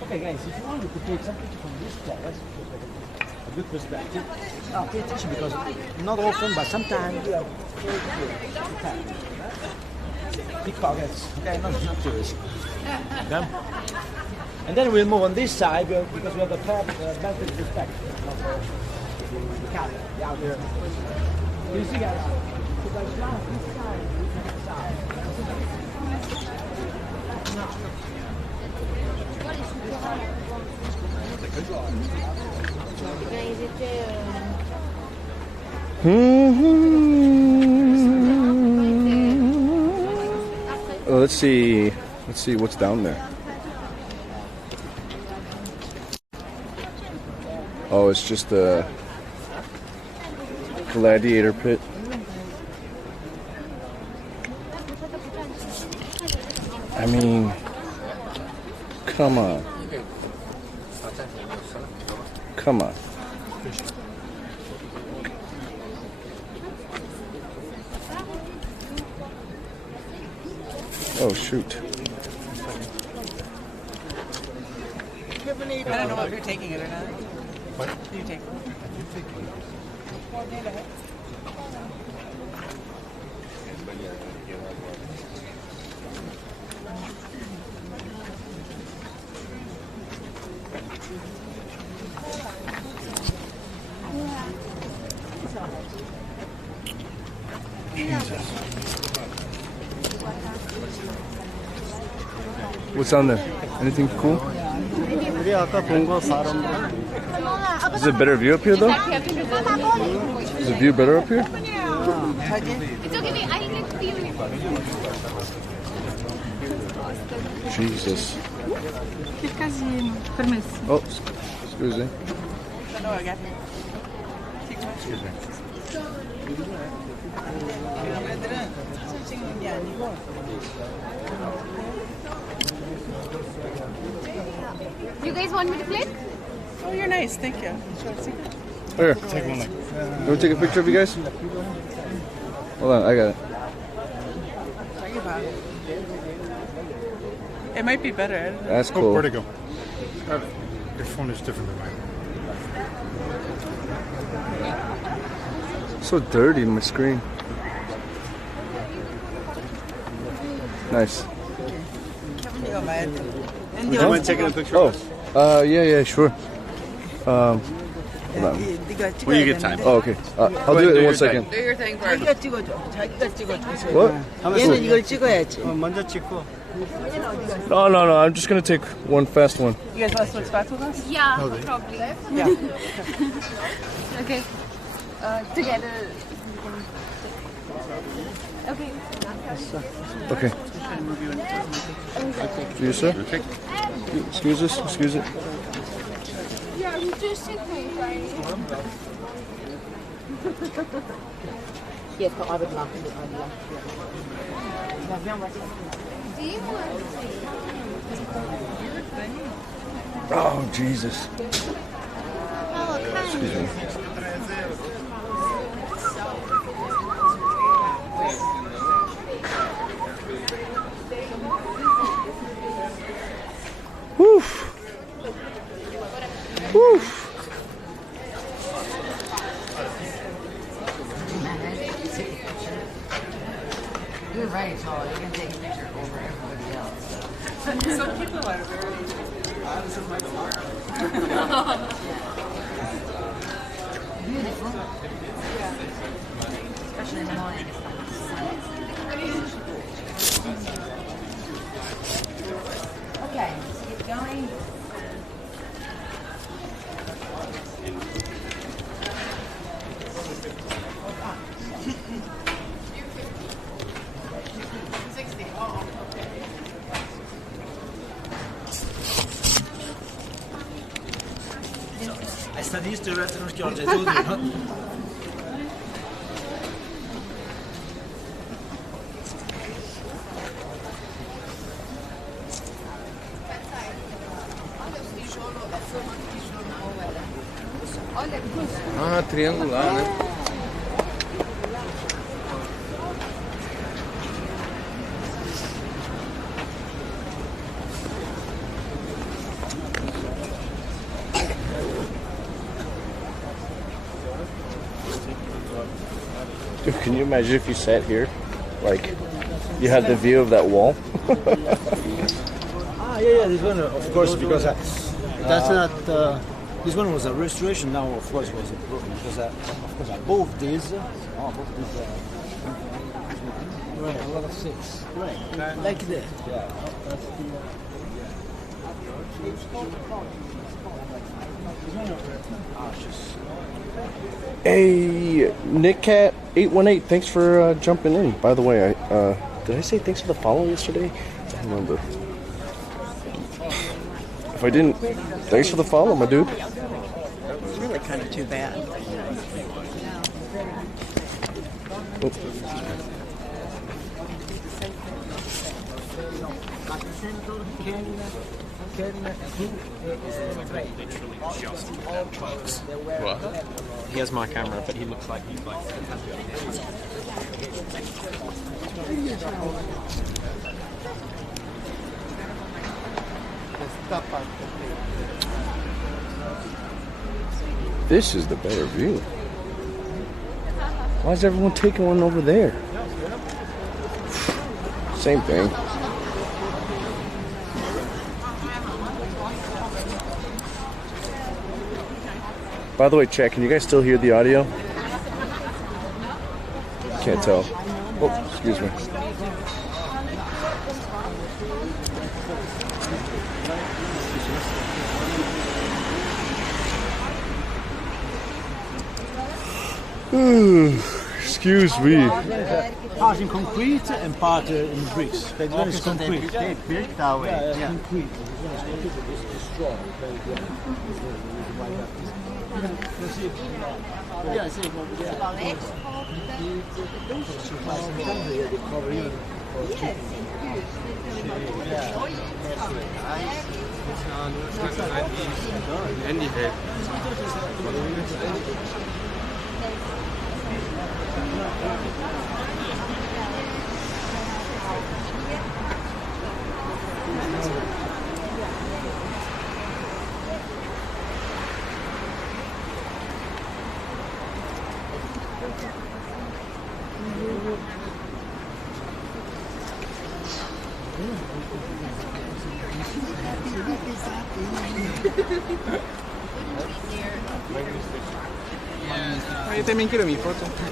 Okay, guys, if you want, you could take some pictures from this terrace. A good perspective. Now, pay attention because not often, but sometimes we have pickpockets. Okay, not tourists. Okay? And then we'll move on this side because we have the better perspective of the camera, the outer. You see, guys, if I slide this side, this side. Let's see what's down there. Oh, it's just a gladiator pit. I mean, come on. Come on. Oh, shoot. I don't know if you're taking it or not. What? You take it. What's on there? Anything cool? Is it a better view up here though? Is the view better up here? Jesus. Oh, excuse me. Excuse me. You guys want me to play? Oh, you're nice. Thank you. Here. Take one like. You want to take a picture of you guys? Hold on, I got it. Talk about it. It might be better. That's Oh, cool. where'd it go? Your phone is different than mine. So dirty in my screen. Nice. Would you mind taking a picture of us? Yeah, sure. Hold on. When you get time. Oh, okay. I'll do it in 1 second. Do your thing first. 자기가 찍어줘. 자기가 찍어줘. What? 얘는 이걸 찍어야지. 먼저 찍고. No, I'm just gonna take one fast one. You guys want to switch spots with us? Yeah, probably. Yeah. Okay. Together. Okay. Okay. You, sir? Excuse us. Excuse it. Yeah, you just sit right? Yes, I would love to. Do you want Oh, Jesus. Excuse me. Woof. Woof. You're right, so you can take a picture over everybody else. Some people are very beautiful. Especially in the morning. Okay, let's keep going. I studied history at the Georgia, I told you. Ah, triangular, né? Dude, can you imagine if you sat here? Like, you had the view of that wall? Yeah, this one, of course, because that's not. This one was a restoration. Now, of course, was broken because, of course, both these. Right, a lot of things. Right, like this. Yeah, that's Hey, NickCat818, thanks for jumping in. By the way, did I say thanks for the follow yesterday? I don't remember. If I didn't, thanks for the follow, my dude. It's really kind of too bad. Oh. What? He has my camera, but he looks like he's like. This is the better view. Why is everyone taking one over there? Same thing. By the way, chat, can you guys still hear the audio? Can't tell. Oh, excuse me. Excuse me. part in concrete and part in bricks. That one is concrete. They built that way. Yeah, concrete.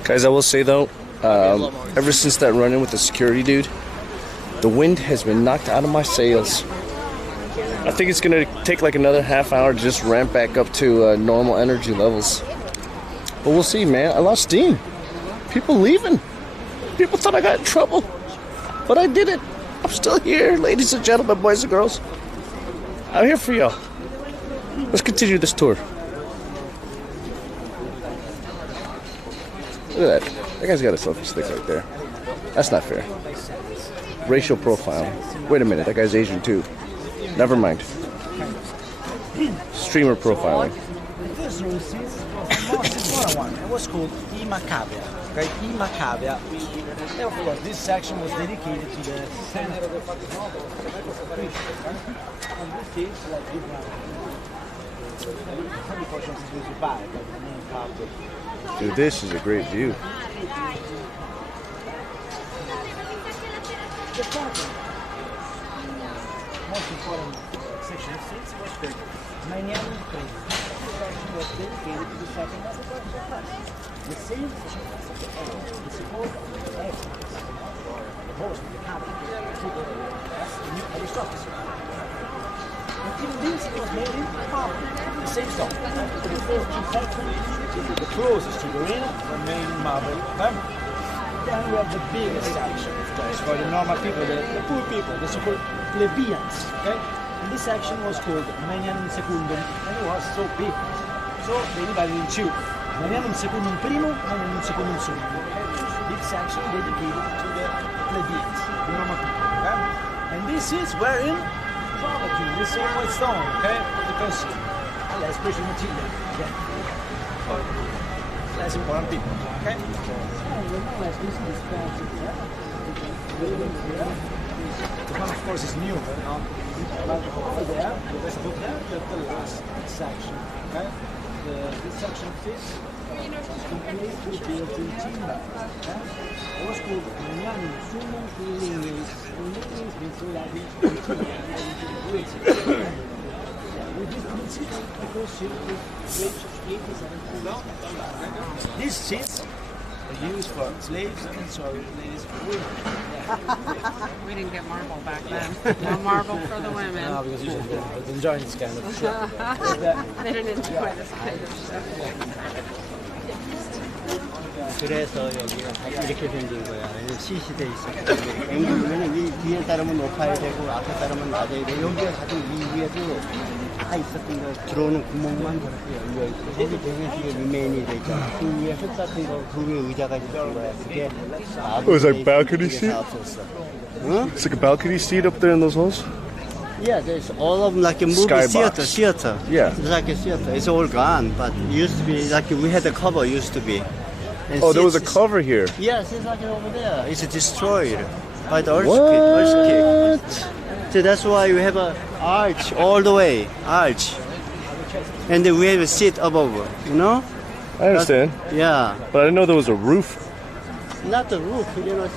Guys, I will say though, ever since that run-in with the security dude, the wind has been knocked out of my sails. I think it's gonna take like another half hour to just ramp back up to normal energy levels. But we'll see, man. I lost steam. People leaving. People thought I got in trouble, but I did it. I'm still here, ladies and gentlemen, boys and girls. I'm here for y'all. Let's continue this tour. Look at that. That guy's got a selfie stick right there. That's not fair. Racial profiling. Wait a minute, that guy's Asian too. Never mind. Streamer profiling. This room is the smaller one. It was called Imacavia. Okay, Imacavia. And of course, this section was dedicated to the center of the and this is like different. Dude, this is a great view. The most important section of 6 was the Manian Train. This section was dedicated to the second of the class. The same section of the end is supposed to be the host of the cabin, the new aristocracy. And even this was made in the same stone. So the first two sections, the closest to the arena, were made in marble. Then we have the biggest section, of course, for the normal people, the poor people, the so-called plebeians. Okay? And this section was called Manianum Secundum, and it was so big. So they divided in two. Manianum Secundum Primum, Manianum Secundum Sum. Big section dedicated to the plebeians, the normal people. Okay? And this is where in poverty, this is white stone, okay? Because less precious material. Okay? Less important people, okay? The one, of course, is new. Over there, there's a book there, the last section. Okay? This section is completely built in timber. Okay? It was called Manianum Summum Linguis. Linguis means with this seats, because you reach 87 These seats are used for slaves and sorry, ladies for women. We didn't get marble back then. No marble for the women. No, because you should enjoy this kind of shit. They didn't enjoy this kind of stuff. 그래서 여기가 다 이렇게 생긴 거야. 시시돼 있었기 때문에 앵글이면 이 뒤에 따르면 높아야 되고 앞에 따르면 낮아야 돼. 여기가 가장 이 위에도 다 있었던 거 들어오는 구멍만 저렇게 열려 있고 거기 되게 뒤에 리메인이 돼 있잖아. 그 위에 흙 같은 거 그 위에 의자가 있는 거야. 그게 Oh, it's like balcony seat? Huh? It's like a balcony seat up there in those halls? Yeah, there's all of them like a movie Skybox. theater. Yeah. It's like a theater. It's all gone, but it used to be like we had a cover used to be. And Oh, there was a seats- cover here. Yes, it's like over there. It's destroyed by the earthquake. So that's why we have a arch all the way, arch. And then we have a seat above, you know? I understand. Yeah. But I didn't know there was a roof. Not the roof, you know,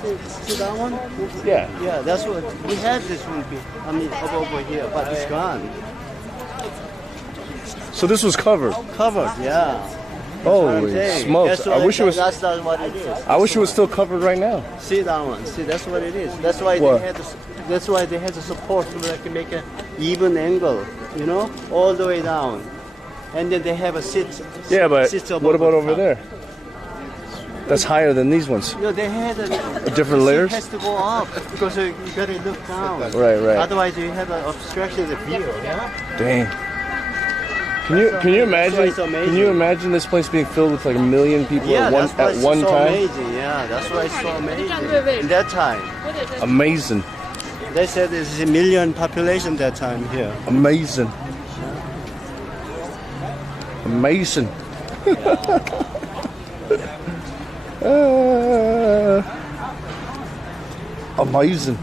see that one? Yeah. Yeah, that's what, we had this one, over here, but it's gone. So this was covered. Covered, yeah. Holy smokes. That's I wish it was That's not what it is. I wish it was still covered right now. See that one? See, that's what it is. That's why What? they had. That's why they had the support to make an even angle, you know, all the way down, and then they have a seat. Yeah, but seats above what about the over top. there? That's higher than these ones. You know, they had Different the layers? seat has to go up because you gotta look down. Right, right. Otherwise, you have an obstruction of the view. Yeah. Dang. Can you imagine? That's why it's amazing. Can you imagine this place being filled with like a million people Yeah, at one that's why at it's one so time? amazing. Yeah, that's why it's so amazing. In that time. Amazing. They said there's a million population that time here. Amazing. Amazing. Amazing.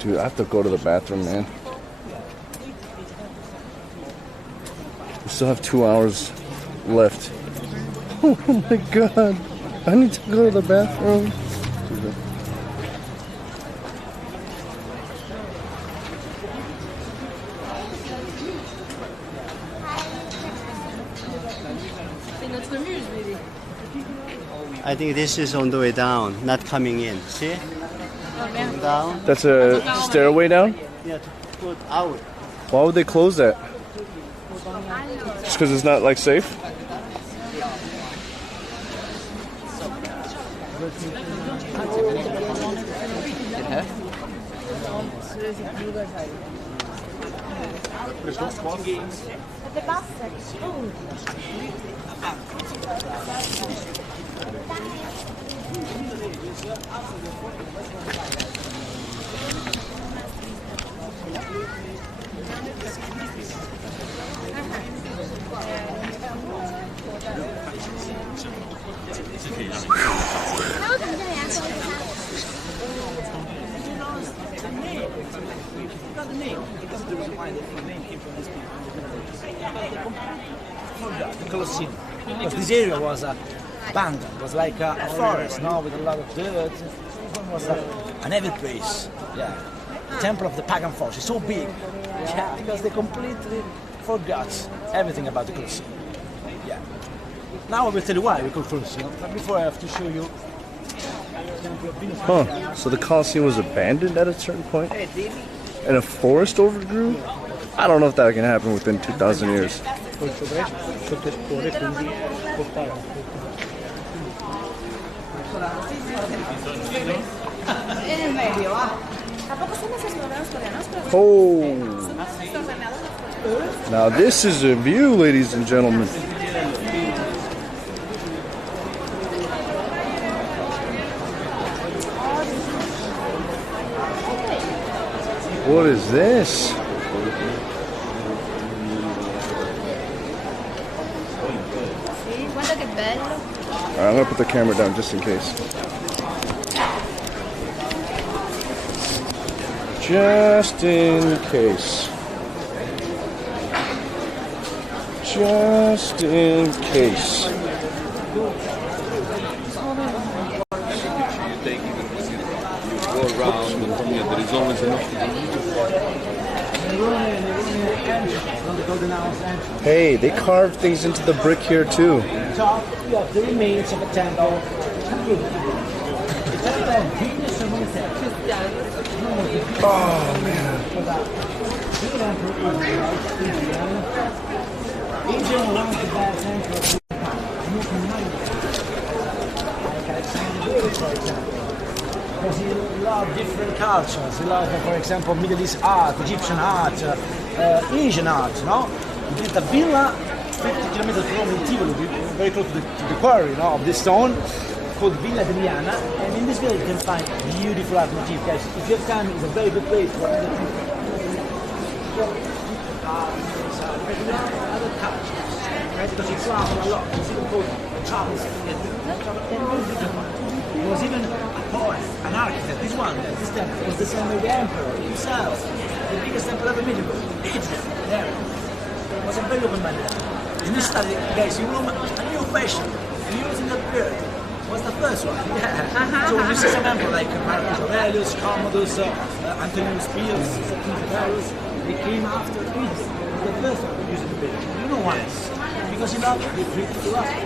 Dude, I have to go to the bathroom, man. We still have 2 hours left. Oh my god. I need to go to the bathroom. I think this is on the way down, not coming in. See? Down. That's a stairway down? Yeah, to put out. Why would they close that? Just because it's not like safe? The Colosseum. Because this area was abandoned, was like a forest, no, with a lot of dirt. It was an heavy place. Yeah. The temple of the pagan force is so big. Yeah, because they completely forgot everything about the Colosseum. Yeah. Now I will tell you why we call Colosseum. But before I have to show you. Huh. So the Colosseum was abandoned at a certain point? And a forest overgrew? I don't know if that can happen within 2,000 years. Oh! Now this is a view, ladies and gentlemen. What is this? Guarda che bello. Alright, I'm gonna put the camera down just in case. Just in case. Just in case. Hey, they carved things into the brick here too. Top, you have the remains of a temple. Oh man. Because he loved different cultures. He loved, for example, Middle East art, Egyptian art, Asian art, no? He built a villa 50 kilometers from Tivoli, very close to the quarry, no, of this stone, called Villa Adriana. And in this villa you can find beautiful art motifs. Guys, if you have time, it's a very good place for other cultures. Right? Because he traveled a lot. He's even called Charles. He was even a poet, an architect. This one, this temple, was designed by the emperor himself. The biggest temple ever made in Egypt. There. It was a very open-minded. In this study, guys, you know, a new fashion used in that period was the first one. Yeah. So you see some emperor like Marcus Aurelius, Commodus, Antonius Pius, Septimius, they came after Egypt. The first one to use the period. You know why? Because he loved the Greek philosophy.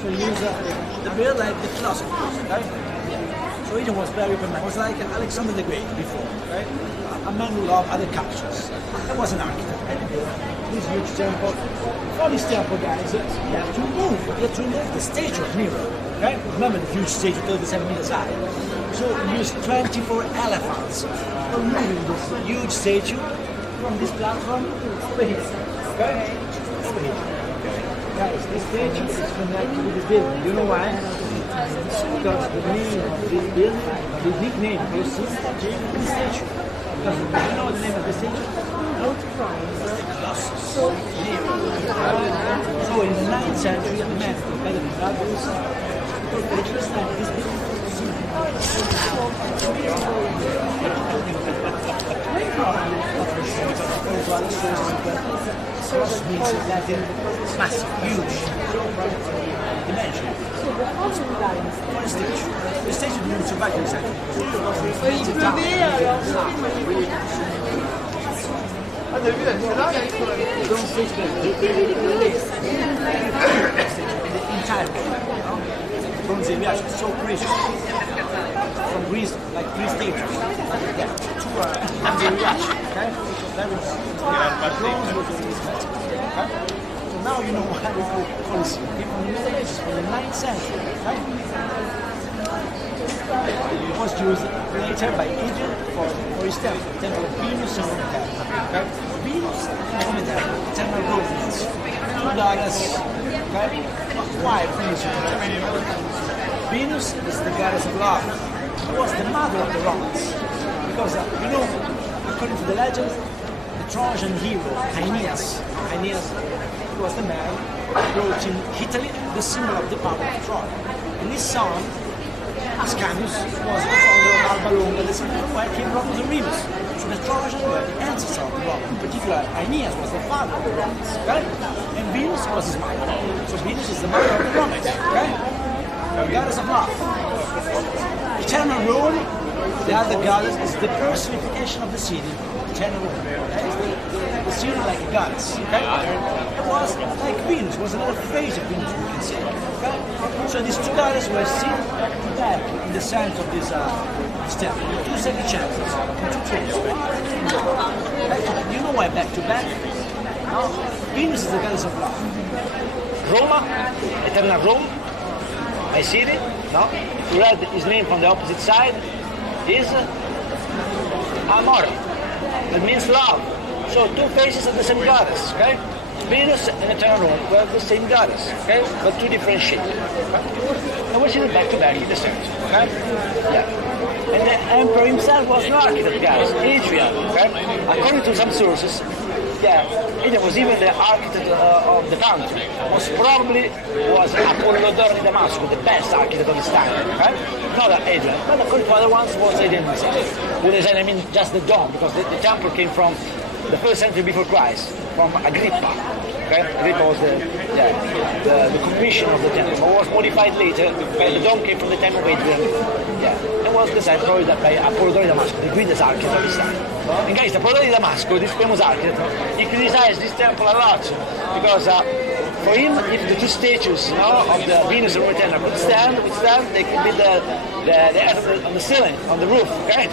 So he used the period like the philosophers, right? So Egypt was very open-minded. It was like Alexander the Great before, right? A man who loved other cultures. That was an architect. This huge temple. For this temple, guys, you have to move. You have to remove the statue of Nero, right? Remember the huge statue, 37 meters high. So we used 24 elephants for moving this huge statue from this platform to space. Okay? Over here. Guys, this statue is connected to the building. You know why? Because the name of this building, the nickname, you see, is the statue. Because you know the name of the statue? So in the 9th century, a man from Belgrade was this building. Massive, huge dimension. What is stage? The stage didn't survive in the center. So crazy. From Greece, like 3 stages. Yeah. Okay? So now you know why we call Colosseum. Came from the Middle Ages, from the 9th century. Right? It was used later by Egypt for his temple. The temple of Venus and Demeter. Okay? Venus and Demeter, eternal goddess. Two goddess. Okay? Why Venus and Demeter? Venus is the goddess of love. She was the mother of the Romans. Because, according to the legend, the Trojan hero, Aeneas, was the man who brought in Italy the symbol of the power of Troy. And his son, Ascanius, was the founder of Alba Longa, the symbol of where came Romulus and Remus. So the Trojan were the ancestor of the Romans. In particular, Aeneas was the father of the Romans. Okay? And Venus was his mother. So Venus is the mother of the Romans. Okay? The goddess of love. Eternal Rome, the other goddess, is the personification of the city. Eternal Rome. Okay? The city like a goddess. Okay? It was like Venus, was another phase of Venus, we can say. Okay? So these two goddesses were seen back to back in the center of this temple. 2 semi-chambers, 2 thrones. You know why back to back? No? Venus is the goddess of love. Roma, Eternal Rome, my city, no? To read his name from the opposite side is Amor. That means love. So 2 faces of the same goddess, okay? Venus and Eternal Rome were the same goddess, okay? But 2 different shapes. Okay? And we're sitting back to back in the center, okay? Yeah. And the emperor himself was no architect, guys. Adrian, okay? According to some sources, Adrian was even the architect of the country. Most probably was Apollodore di Damascus, the best architect of his time. Okay? Not Adrian, but according to other ones was Adrian himself. Who designed, I mean, just the dome, because the temple came from the 1st century before Christ, from Agrippa. Okay? Agrippa was the commission of the temple, but was modified later. Okay? The dome came from the time of Adrian. And was designed probably by Apollodore di Damascus, the greatest architect of his time. And guys, Apollodore di Damascus, this famous architect, he criticized this temple a lot because for him, if the 2 statues of the Venus and Eternal would stand, they could be the earth on the ceiling, on the roof, okay?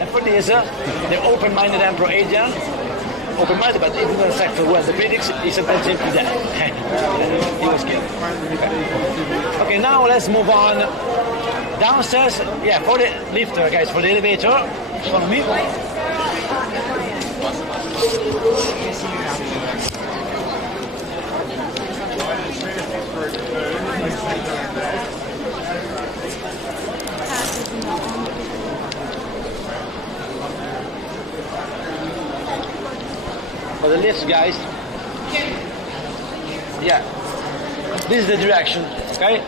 And for this, the open-minded Emperor Adrian, open-minded, but it didn't affect well the critics, he sentenced him to death. And he was killed. Okay, now let's move on downstairs. Yeah, for the lifter, guys, for the elevator. Follow me. For the lifts, guys. Yeah. This is the direction, okay?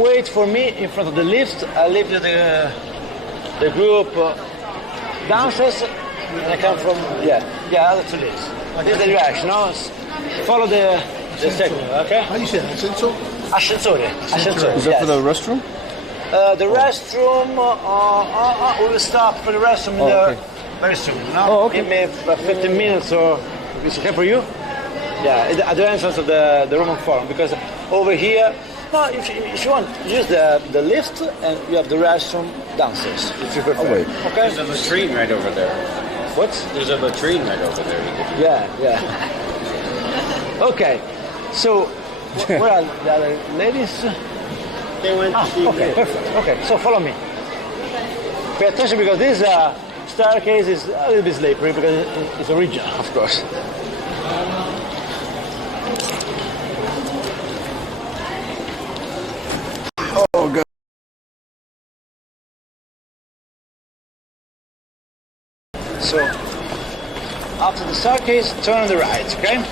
Wait for me in front of the lift. I lift the group downstairs, and I come from, other 2 lifts. This is the direction, no? Follow the signal, okay? How do you say that? Ascensore. Is that for the restroom? The restroom, we will stop for the restroom there very soon, no? Give me 15 minutes, or it's okay for you? Yeah, at the entrance of the Roman Forum, because over here, no, if you want, use the lift, and you have the restroom downstairs, if you prefer. Okay. There's a latrine right over there. What? There's a latrine right over there. Yeah. Okay, so where are the other ladies? They went okay, perfect. Okay, so follow me. Pay attention, because this staircase is a little bit slippery, because it's original, of course. So after the staircase, turn on the right, okay?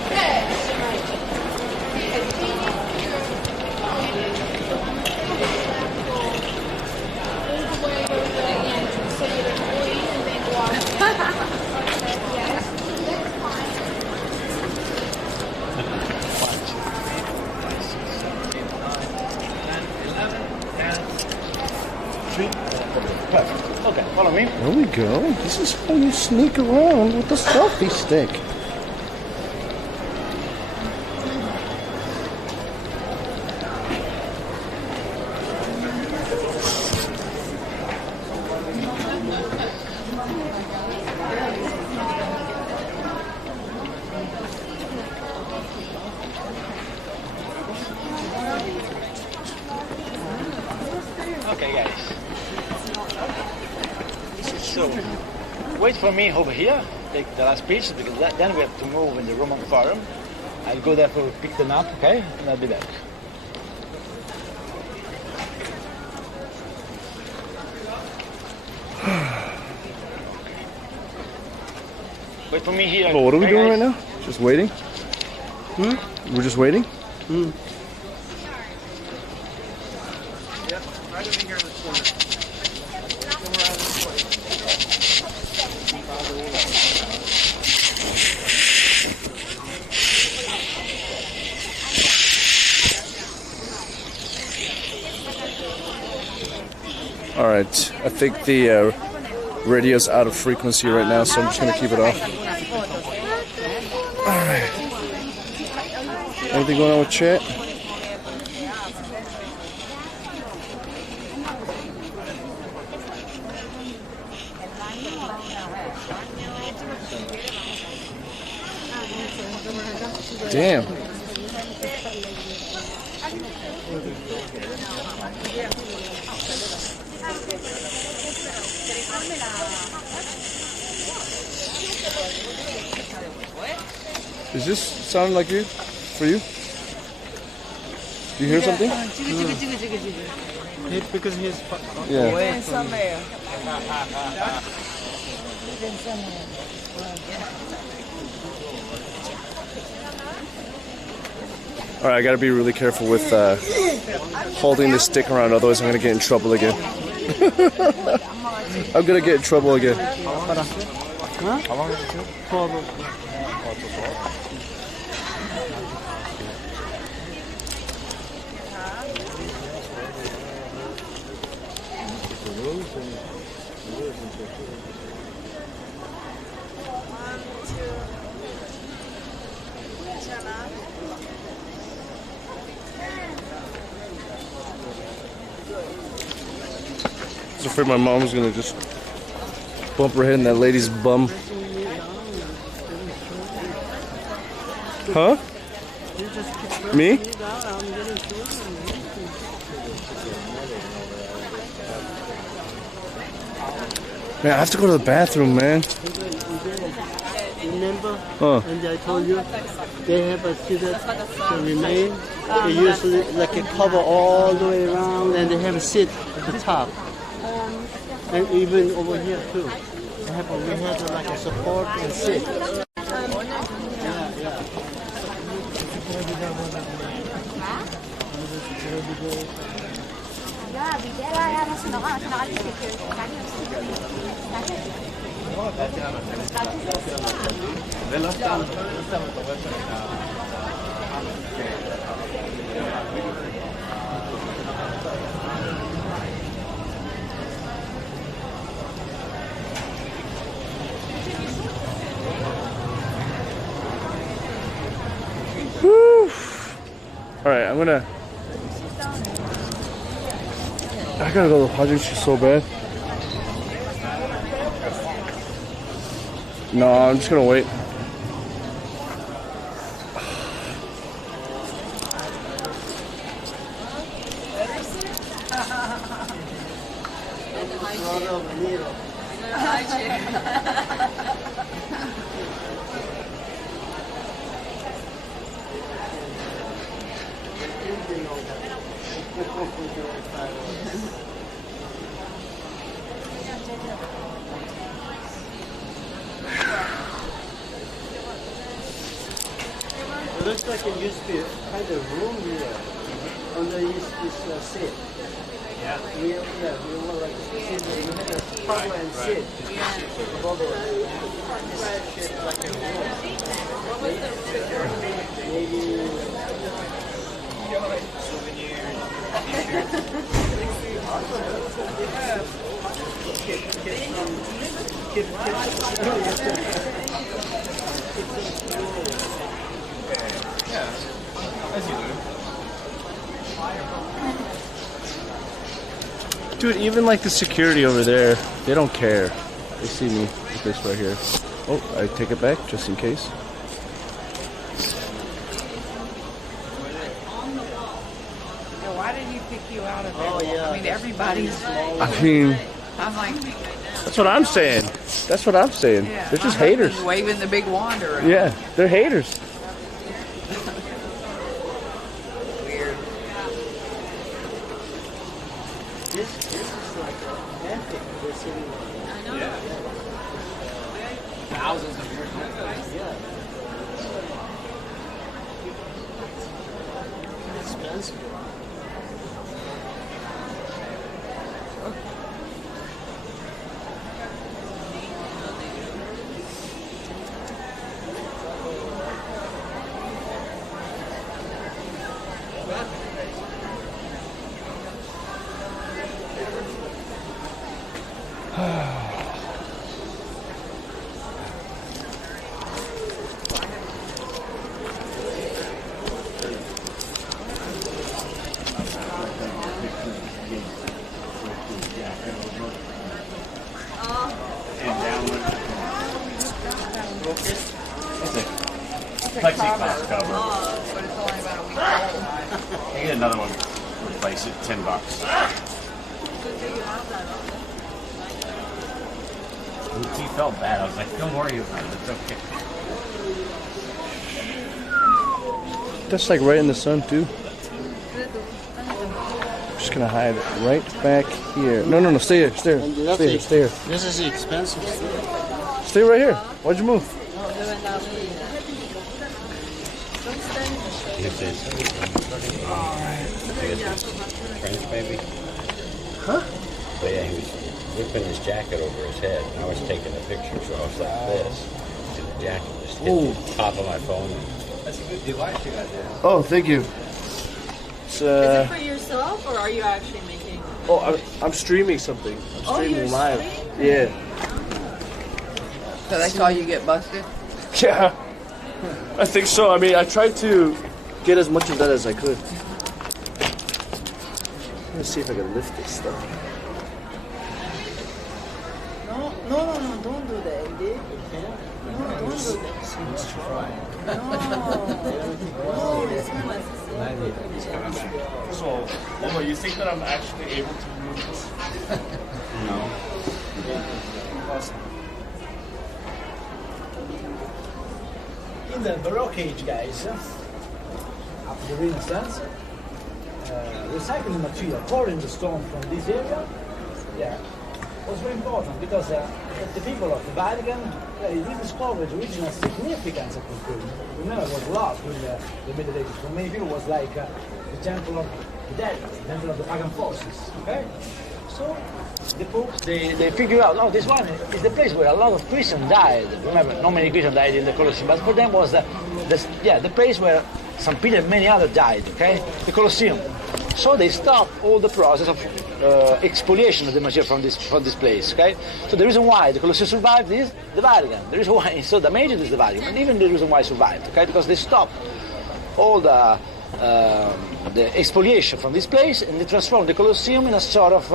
Perfect. Okay, follow me. There we go. This is how you sneak around with the selfie stick. Okay, guys. So, wait for me over here. Take the last piece because then we have to move in the Roman Forum. I'll go there to pick them up, okay? And I'll be back. Wait for me here. Oh, what are we okay, doing guys? right now? Just waiting? We're just waiting? Right over here in the corner. All right, I think the radio's out of frequency right now, so I'm just gonna keep it off. All right. Anything going on with chat? Damn. Does this sound like you? For you? Do you hear something? Because he's Yeah. away from All right, I gotta be really careful with holding this stick around, otherwise I'm gonna get in trouble again. I'm gonna get in trouble again. I was afraid my mom was gonna just bump her head in that lady's bum. Huh? Me? Man, I have to go to the bathroom, man. Remember? Huh. And I told you they have a seated to remain. They usually like a cover all the way around, and they have a seat at the top. And even over here too. We have like a support and sit. Woo. All right, I gotta go to the 화장실 so bad. No, I'm just gonna wait. It looks like it used to be kind of room here. Under this seat. Yeah. We were like sit there. You had a cover and sit. Above it. Shaped like a room. Maybe. Dude, even like the security over there, they don't care. They see me with this right here. Oh, I take it back just in case. Why did he pick you out of it? Oh, yeah. I mean, everybody's. I mean, I'm like, that's what I'm saying. That's what I'm saying. yeah, They're just my husband's haters. waving the big wand around. Yeah, they're haters. Weird. This is like antique. We're sitting on. I know. Thousands of years. Yeah. Expensive. Plexiglass cover. But it's only about a week old. I get another one. Replace it. $10. He felt bad. I was like, don't worry about it. It's okay. That's like right in the sun too. Just gonna hide it right back here. No, stay here, stay here, stay here, stay here. This is expensive. Stay right here. Why'd you move? French baby? Huh? But yeah, he was whipping his jacket over his head, and I was taking a picture, so I was like this. And the jacket just hit the top of my phone. That's a good device you got there. Oh, thank you. It's, Is it for yourself, or are you actually making? Oh, I'm streaming something. I'm streaming live. Streaming? Yeah. So that's how you get busted? Yeah. I think so. I mean, I tried to get as much of that as I could. Let's see if I can lift this stuff. No, don't do that, Andy. No, don't do that. Let's try. No, it's not necessary. First of all, Mama, you think that I'm actually able to remove this? No. In the Baroque age, guys, after the Renaissance, recycling material, pouring the stone from this area, was very important because the people of the Vatican rediscovered the original significance of the tomb. Remember, it was lost during the Middle Ages. For many people, it was like the temple of the dead, the temple of the pagan forces. Okay, so the popes they figured out, oh, this one is the place where a lot of Christians died. Remember, not many Christians died in the Colosseum, but for them was the place where St. Peter and many others died. Okay, the Colosseum. So they stopped all the process of exfoliation of the material from this place. Okay, so the reason why the Colosseum survived is the Vatican. The reason why it's so damaged is the Vatican, and even the reason why it survived. Okay, because they stopped all the exfoliation from this place and they transformed the Colosseum in a sort of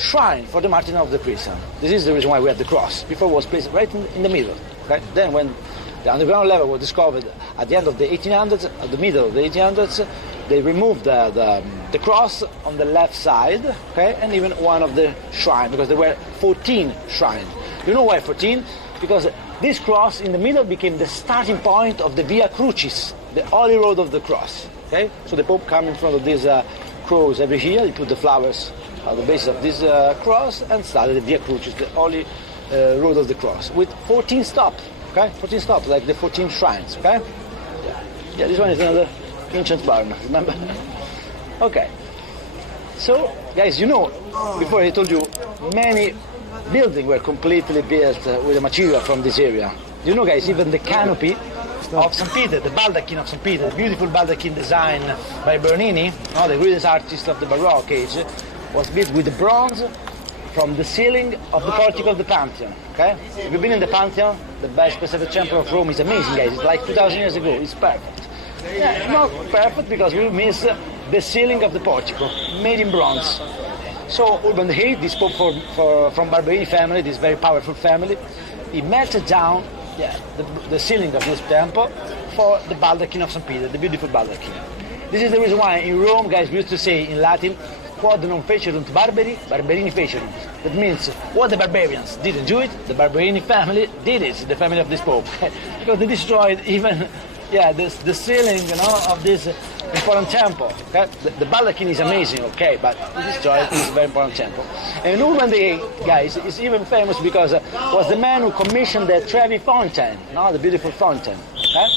shrine for the martyrdom of the Christian. This is the reason why we have the cross. Before it was placed right in the middle. Okay, then when the underground level was discovered at the end of the 1800s, at the middle of the 1800s, they removed the cross on the left side, okay, and even one of the shrines, because there were 14 shrines. You know why 14? Because this cross in the middle became the starting point of the Via Crucis, the holy road of the cross. Okay, so the Pope came in front of these cross every year. He put the flowers at the base of this cross and started the Via Crucis, the holy road of the cross, with 14 stops. Okay, 14 stops, like the 14 shrines. Okay. Yeah, this one is another ancient barn, remember? Okay. So, guys, you know, before I told you, many buildings were completely built with the material from this area. You know, guys, even the canopy of St. Peter, the baldachin of St. Peter, the beautiful baldachin design by Bernini, the greatest artist of the Baroque age, was built with the bronze from the ceiling of the portico of the Pantheon. Okay? If you've been in the Pantheon, the best preserved temple of Rome is amazing, guys. It's like 2,000 years ago. It's perfect. Yeah, not perfect because we miss the ceiling of the portico, made in bronze. So Urban VIII, this pope from Barberini family, this very powerful family, he melted down the ceiling of this temple for the baldachin of St. Peter, the beautiful baldachin. This is the reason why in Rome, guys, we used to say in Latin, quod non fecerunt barbari, barberini fecerunt. That means what the barbarians didn't do it, the Barberini family did it, the family of this pope. Because they destroyed even the ceiling, of this important temple. Okay? The baldachin is amazing, okay, but they destroyed this very important temple. And Urban VIII, guys, is even famous because was the man who commissioned the Trevi fountain, the beautiful fountain. Okay?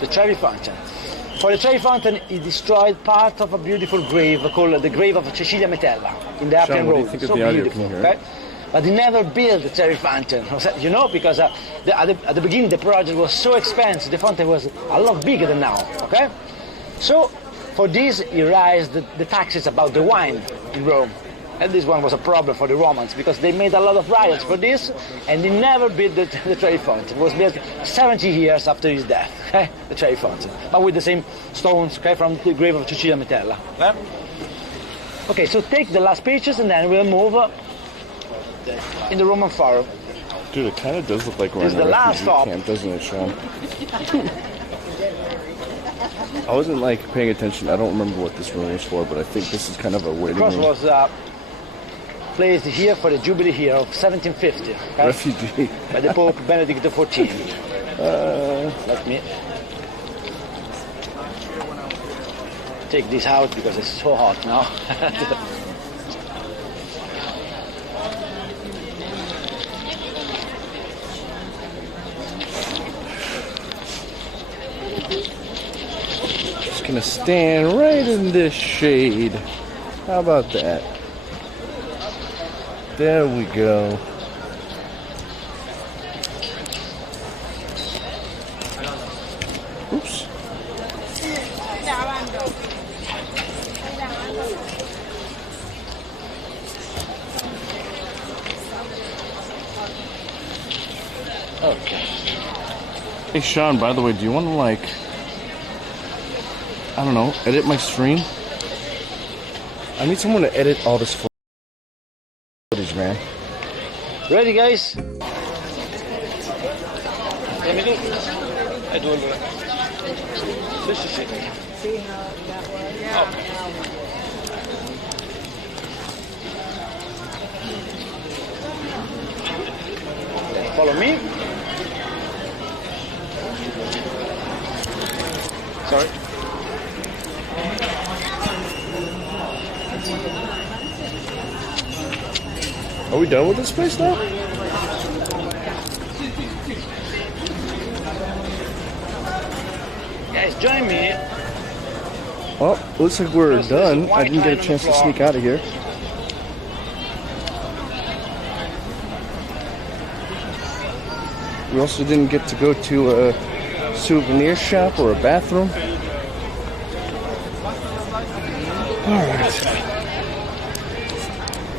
The Trevi fountain. For the Trevi fountain, he destroyed part of a beautiful grave called the grave of Cecilia Metella in the Appian Road. So beautiful, okay? But he never built the Trevi fountain, you know, because at the beginning the project was so expensive, the fountain was a lot bigger than now, okay? So, for this, he raised the taxes about the wine in Rome. And this one was a problem for the Romans, because they made a lot of riots for this, and he never built the Trevi fountain. It was built 70 years after his death, okay? The Trevi fountain, but with the same stones, okay, from the grave of Cecilia Metella. Okay? Okay, so take the last pictures, and then we'll move in the Roman Forum. Dude, it kind of does look like we're in a refugee camp, doesn't it, Sean? I wasn't paying attention. I don't remember what this room was for, but I think this is kind of a waiting room. The cross was placed here for the Jubilee year of 1750. Okay? Refugee. By the Pope Benedict XIV. Let me take this out because it's so hot now. Just gonna stand right in this shade. How about that? There we go. Oops. Okay. Hey Sean, by the way, do you want to I don't know, edit my stream? I need someone to edit all this footage, man. Ready, guys? Let me do. I do allora. This is it. See how that was? Yeah. Follow me. Sorry. Are we done with this place now? Guys, join me. Well, looks like we're done. I didn't get a chance to sneak out of here. We also didn't get to go to a souvenir shop or a bathroom. Alright.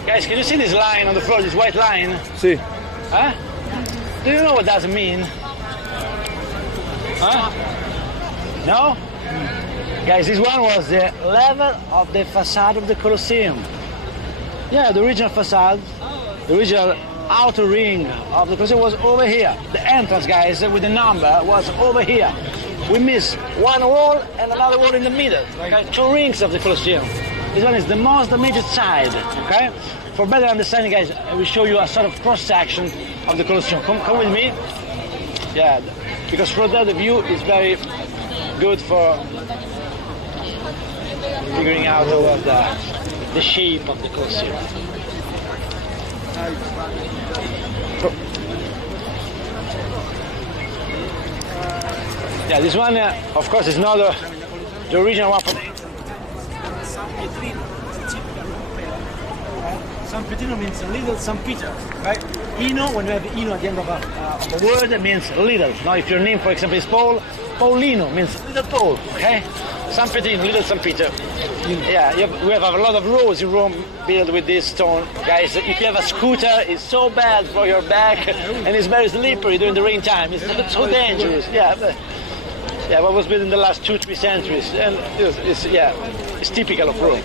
Guys, can you see this line on the floor, this white line? See. Huh? Do you know what that means? Huh? No? Guys, this one was the level of the facade of the Colosseum. Yeah, the original facade, the original outer ring of the Colosseum was over here. The entrance, guys, with the number was over here. We missed one wall and another wall in the middle. Okay? Two rings of the Colosseum. This one is the most damaged side. Okay? For better understanding, guys, I will show you a sort of cross-section of the Colosseum. Come with me. Yeah, because from there the view is very good for figuring out the shape of the Colosseum. Yeah, this one, of course, is not the original one from San Petrino means little San Peter, right? Ino, when you have Ino at the end of a word, it means little. Now, if your name, for example, is Paul, Paulino means little Paul, okay? San Petrino, little San Peter. Yeah, we have a lot of roads in Rome built with this stone. Guys, if you have a scooter, it's so bad for your back, and it's very slippery during the rain time. It's so dangerous. Yeah, what was built in the last 2-3 centuries, and it's typical of Rome.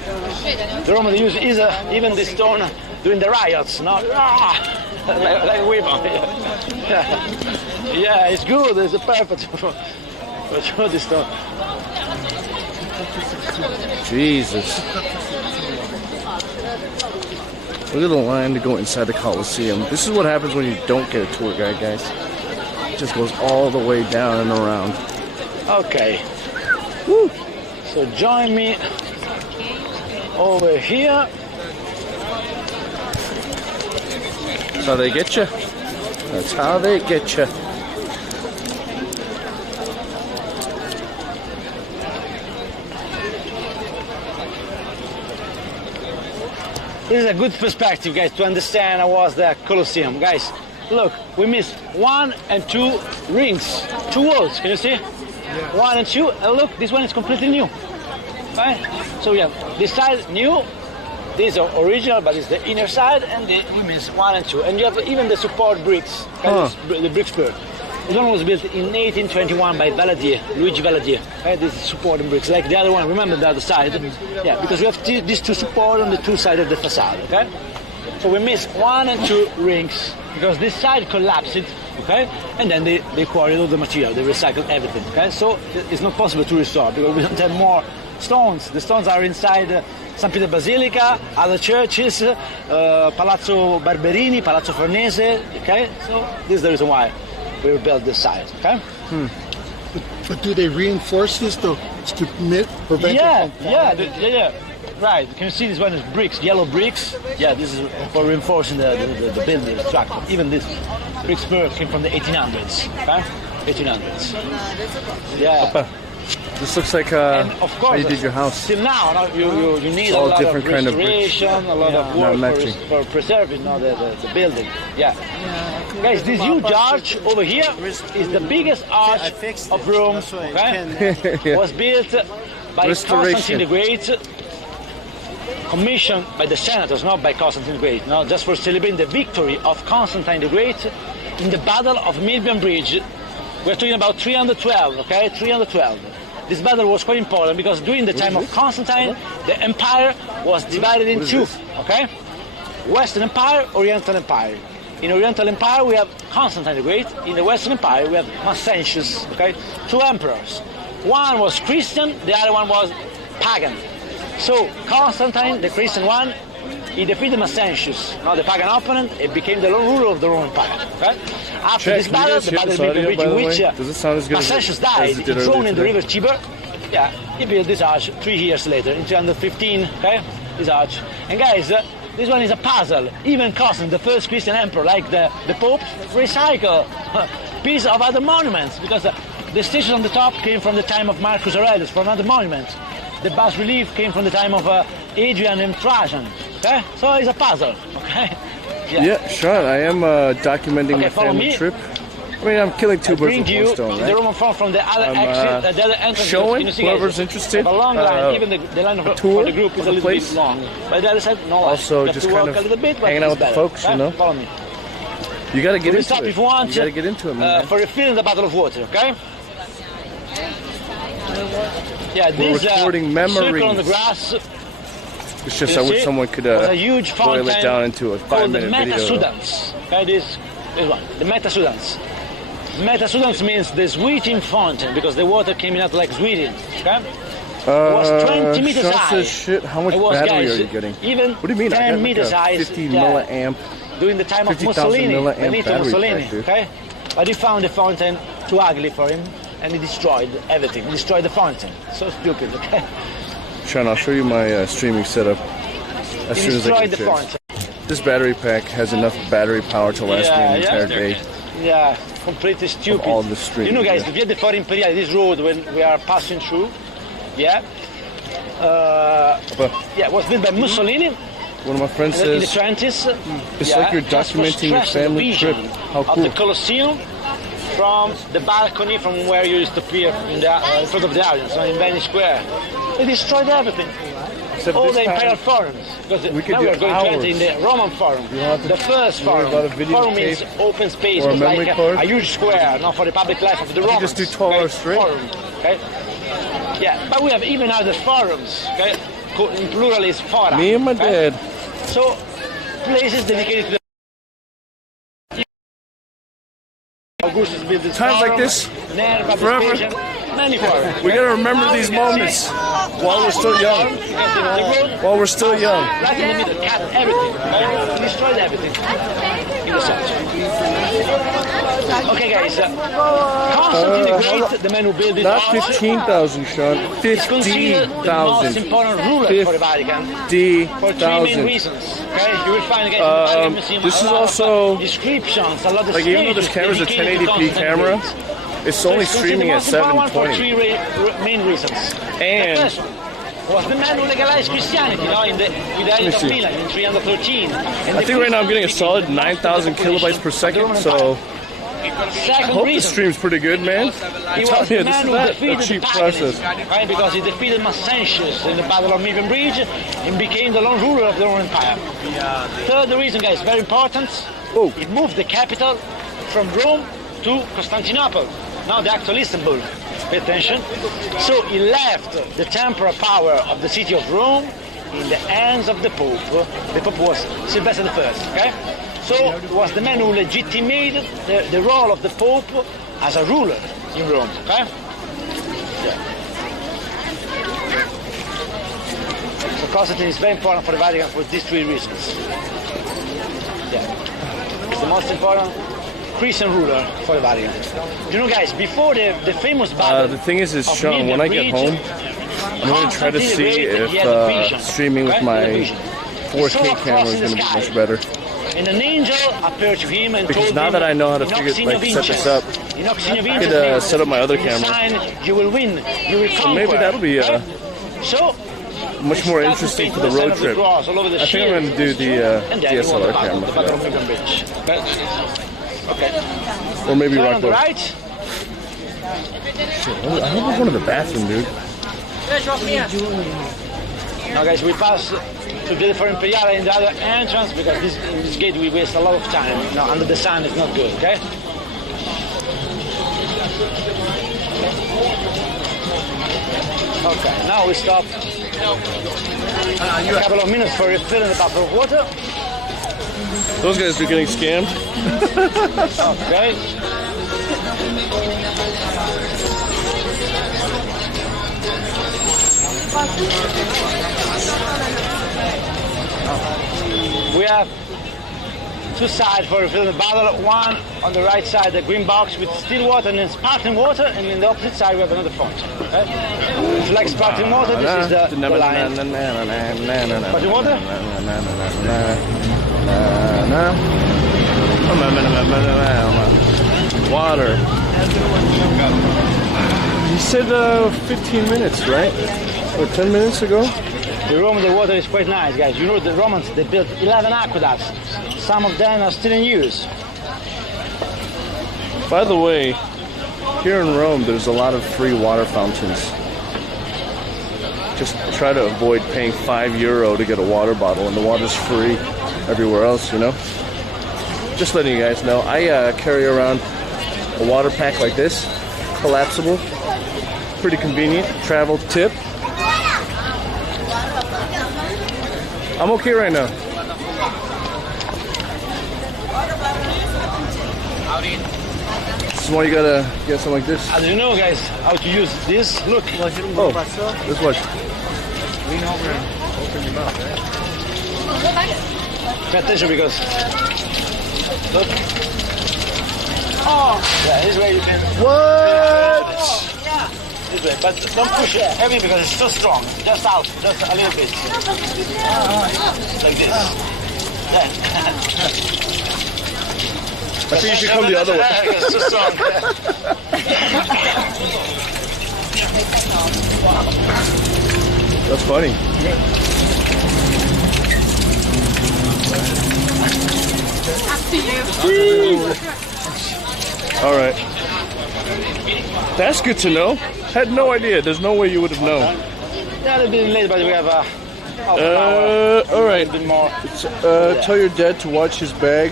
The Romans use even this stone during the riots, not like women. Yeah, it's good. It's perfect for this stone. Jesus. Look at the line to go inside the Colosseum. This is what happens when you don't get a tour guide, guys. It just goes all the way down and around. Okay. Woo. So join me over here. That's how they get you. That's how they get you. This is a good perspective, guys, to understand how was the Colosseum. Guys, look, we missed 1 and 2 rings, 2 walls, can you see? Yeah. 1 and 2, and look, this one is completely new. Right? So we have this side new, this is original, but it's the inner side, and we miss 1 and 2. And you have even the support bricks, the brick spur. This one was built in 1821 by Luigi Valadier. Right? This is supporting bricks, like the other one. Remember the other side? Yeah, because we have these 2 support on the 2 sides of the facade. Okay, so we missed 1 and 2 rings because this side collapsed. Okay, and then they quarried all the material. They recycled everything. Okay, so it's not possible to restore because we don't have more stones. The stones are inside San Peter Basilica, other churches, Palazzo Barberini, Palazzo Farnese. Okay, so this is the reason why we rebuilt this side, okay? But do they reinforce this to prevent it from falling? Yeah. Right. Can you see this one is bricks, yellow bricks? Yeah, this is for reinforcing the building structure. Even this brick spur came from the 1800s, okay? 1800s. Yeah. This looks like and of course, how you did your house. Till now, you need a lot of restoration, a lot of work for preserving the building. Yeah. Guys, this huge arch over here is the biggest arch of Rome. Okay? Was built by Constantine the Great, commissioned by the senators, not by Constantine the Great. No, just for celebrating the victory of Constantine the Great in the Battle of Milvian Bridge. We're talking about 312. Okay, 312. This battle was quite important because during the time of Constantine, the empire was divided in 2, okay? Western Empire, Oriental Empire. In Oriental Empire, we have Constantine the Great. In the Western Empire, we have Maxentius, okay? 2 emperors. One was Christian, the other one was pagan. So Constantine, the Christian one, he defeated Maxentius, not the pagan opponent, and became the ruler of the Roman Empire. Okay? After this battle, the battle of Milvian Bridge, in which Maxentius died, he thrown in the river Tiber. Yeah, he built this arch 3 years later, in 315. Okay, this arch. And guys, this one is a puzzle. Even Constantine, the first Christian emperor, like the Pope, recycle pieces of other monuments because the stitches on the top came from the time of Marcus Aurelius for another monument. The bas relief came from the time of Adrian and Trajan. Okay, so it's a puzzle. Okay. Yeah, Sean, I am documenting my family trip. I mean, I'm killing 2 birds with 1 stone, right? The Roman front from the other exit, the other entrance. Showing whoever's interested. A long line, even the line of tour the group is a little bit long. But the other side, no. Also, just kind of hanging out with the folks, you know. Follow me. You got to get into stop it. If you want. You got to get into it, man. For refilling the bottle of water, okay? Yeah, we're this recording memories. Circle on the grass. It's just I wish someone could boil it down into a 5-minute video. Metasudans. Okay, this one, the Metasudans. Metasudans means the sweeting fountain because the water came out like sweeting. Okay? It was 20 meters high. Shit. How much battery are you getting? Even what do you mean? 10 I got meters high. 50 milliamp. During the time of Mussolini, Benito Mussolini. Okay? But he found the fountain too ugly for him, and he destroyed everything. He destroyed the fountain. So stupid. Okay? Sean, I'll show you my streaming setup as soon as I get the This battery pack has enough battery power to last me an entire day. Yeah. completely stupid. all the street, you know, guys, yeah. the Via del Foro Imperiale, this road when we are passing through, yeah, it was built by Mussolini. One of my friends in the says 20s. it's like you're documenting your family trip. How Of cool! the Colosseum from the balcony from where you used to appear in the in front of the audience, in Venice Square. They destroyed everything. Except All this the time, imperial forums. Because we could now do we are going to enter in hours. the Roman Forum. have to The first worry forum. about a Forum means videotape open space. or a It's memory like card. a huge square, not for the public life of the We Romans. just do 12 hours straight. Forum, okay? Yeah, but we have even other forums, okay? In plural is fora. Me and my okay? dad. So, places dedicated to the Augustus built this Times like forum, this, Nerva, forever. Vespasian, many forums. We gotta remember Now these you can moments see while we're still young. While we're still young. Right in the middle, cut everything, okay? Destroyed everything. In the center. Okay, guys. Constantine the Great, the man who built this Not arch, 15,000, Sean. is considered the most 50,000. important ruler for the Vatican. For three main 50,000. reasons. Okay, you will find again in the Vatican Museum This a is lot also of descriptions, a lot of like even though this stages camera's a dedicated to 1080p Constantine camera, the Great. it's So only it's considered streaming the at most important one for 720. three main reasons. And- the first one was the man who legalized Christianity, in the Edict of see. Milan in 313. And I think right now I'm getting a solid 9,000 kilobytes per second, so I Second hope the reason, stream's pretty good, man. he I'm telling was the you, this man is who not a defeated cheap the process. paganism, right? Because he defeated Maxentius in the Battle of Milvian Bridge and became the lone ruler of the Roman Empire. Third reason, guys, very important. Oh. It moved the capital from Rome to Constantinople, now the actual Istanbul. Pay attention. So he left the temporal power of the city of Rome in the hands of the Pope. The Pope was Sylvester I, okay? So it was the man who legitimated the role of the Pope as a ruler in Rome, okay? So Constantine is very important for the Vatican for these three reasons. It's the most important Christian ruler for the Vatican. You know, guys, before the famous battle The thing is of Sean, when I get Milvian home, Bridge, I'm going to try to Constantine the see Great, if he had a vision, streaming with okay? my He had a vision. He 4K saw a camera cross is in the going to be sky. much better. And an angel appeared to him and Because told now him, that I know how to "In figure, Oxinio like, set this up, in Oxinio I could set up my other camera. Sign, you will win. You will So conquer. maybe that'll be right? So much more interesting for the road trip. All over the I think I'm going to do the and then you want DSLR the camera. Battle for of that. Milvian Bridge. Okay. Or maybe Turn on rock the boat. right. I hope I'm going to the bathroom, dude. Now, guys, we pass to Via del Foro Imperiale in the other entrance because in this gate we waste a lot of time. Now, under the sun is not good, okay? Okay, now we stop a couple of minutes for refilling the bottle of water. Those guys are getting scammed. Okay. We have two sides for refilling the bottle. One on the right side, the green box with still water and then sparkling water, and in the opposite side we have another font. Okay? If you like sparkling water, this is the line. Sparkling water? Water. You said 15 minutes, right? Or 10 minutes ago? In Rome, the water is quite nice, guys. You know, the Romans, they built 11 aqueducts. Some of them are still in use. By the way, here in Rome, there's a lot of free water fountains. Just try to avoid paying €5 to get a water bottle, and the water's free everywhere else, you know? Just letting you guys know, I carry around a water pack like this, collapsible, pretty convenient, travel tip. I'm okay right now. This is why you gotta get something like this. As you know, guys, how to use this, look. Oh, let's watch. Lean over and open your mouth, right? Pay attention because, look. Oh! Yeah, this way you can... What? This way, but don't push it heavy because it's too strong. Just out, just a little bit. Like this. Yeah. I think you should come the other way. It's too strong. That's funny. All right. That's good to know. Had no idea. There's no way you would have known. Yeah, a little bit late, but we have half an hour. All right. A bit more. Tell your dad to watch his bag.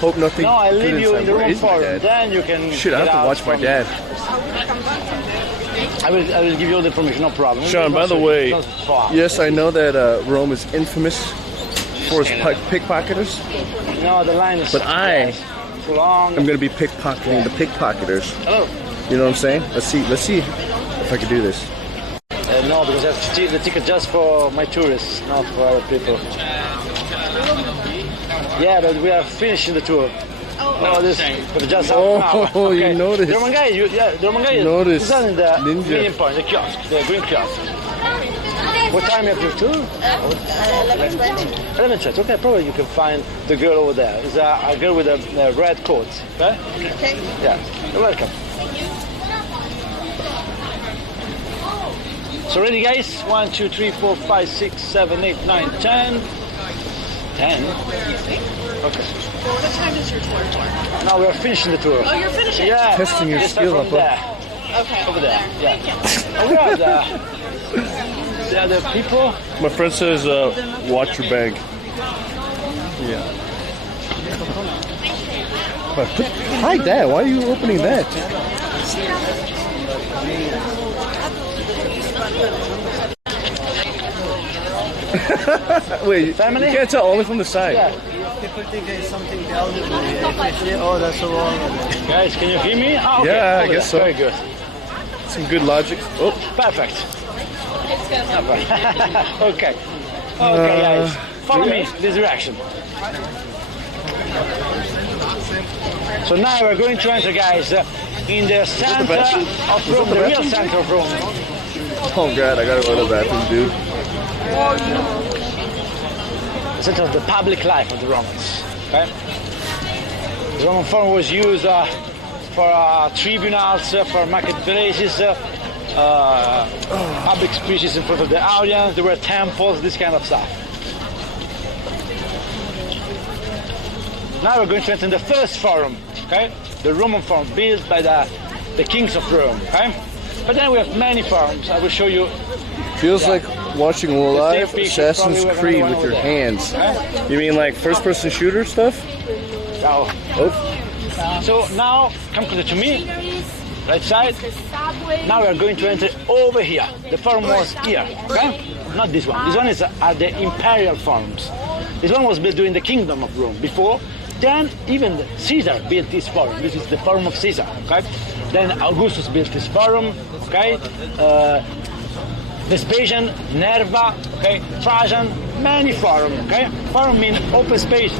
Hope nothing. No, I good leave you inside. in the Where room is my for dad? then you can. Shit, I get have to out watch my from- dad. I will give you all the information, no problem. Sean, by the way, yes, I know that Rome is infamous for its pickpocketers. No, the line is. But I too long. am going to be pickpocketing the pickpocketers. Hello. You know what I'm saying? Let's see if I can do this. No, because I have the ticket just for my tourists, not for other people. Yeah, but we are finishing the tour. Oh, this for just half an hour. Oh, Okay. you noticed. The Roman guy, the Roman guy Noticed. is on the Ninja. medium point, the kiosk, the green kiosk. What time you have your tour? 11:20. 11:20. Okay, probably you can find the girl over there. It's a girl with a red coat. Okay? Okay. Yeah, you're welcome. So ready, guys? 1, 2, 3, 4, 5, 6, 7, 8, 9, 10. 10? Okay. What time is your tour start? Now we are finishing the tour. Oh, you're finishing? Yeah. Testing your Let's start skill from up, there. Okay. Over there. Yeah. Oh, we are the other people. My friend says, watch your bag. Yeah. Hi, Dad. Why are you opening that? Wait, Family? you can't tell only from the side. Yeah. People think it's something the elderly. Oh, that's so wrong. Guys, can you hear me? Oh, okay. Yeah, I Over guess there. so. Very good. Some good logic. Oh, Perfect. Okay. Okay, guys. Follow me this direction. So now we're going to enter, guys, in the center of Rome, the real center of Rome. oh God, I gotta go to the bathroom, dude. The center of the public life of the Romans. Okay? The Roman Forum was used for tribunals, for marketplaces, public speeches in front of the audience. There were temples, this kind of stuff. Now we're going to enter the first forum, okay? The Roman Forum, built by the kings of Rome, okay? But then we have many forums. I will show you. Feels like watching live picture, Assassin's probably Creed one with over your there. hands. You mean like first-person shooter stuff? So, Oh, so now, come closer to me, right side. Now we are going to enter over here. The forum was here, okay? Not this one. This one is at the imperial forums. This one was built during the kingdom of Rome. Before, then even Caesar built this forum. This is the forum of Caesar, okay? Then Augustus built this forum, okay? Vespasian, Nerva, okay? Trajan, many forum, okay? Forum means open space,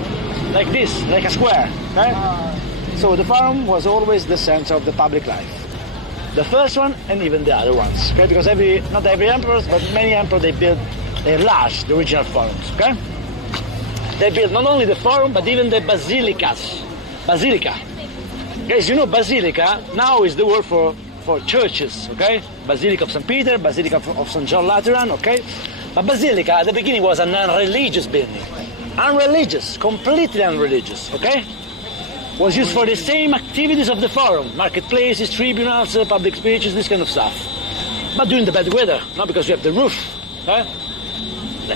like this, like a square, okay? So the forum was always the center of the public life. The first one and even the other ones, okay? Because not every emperor, but many emperors, they enlarged the original forums, okay? They built not only the forum, but even the basilicas. Basilica. Guys, you know basilica now is the word for churches, okay? Basilica of St. Peter, Basilica of St. John Lateran, okay? But basilica at the beginning was an unreligious building. Unreligious, completely unreligious, okay? Was used for the same activities of the forum, marketplaces, tribunals, public speeches, this kind of stuff. But during the bad weather, not because you have the roof, okay?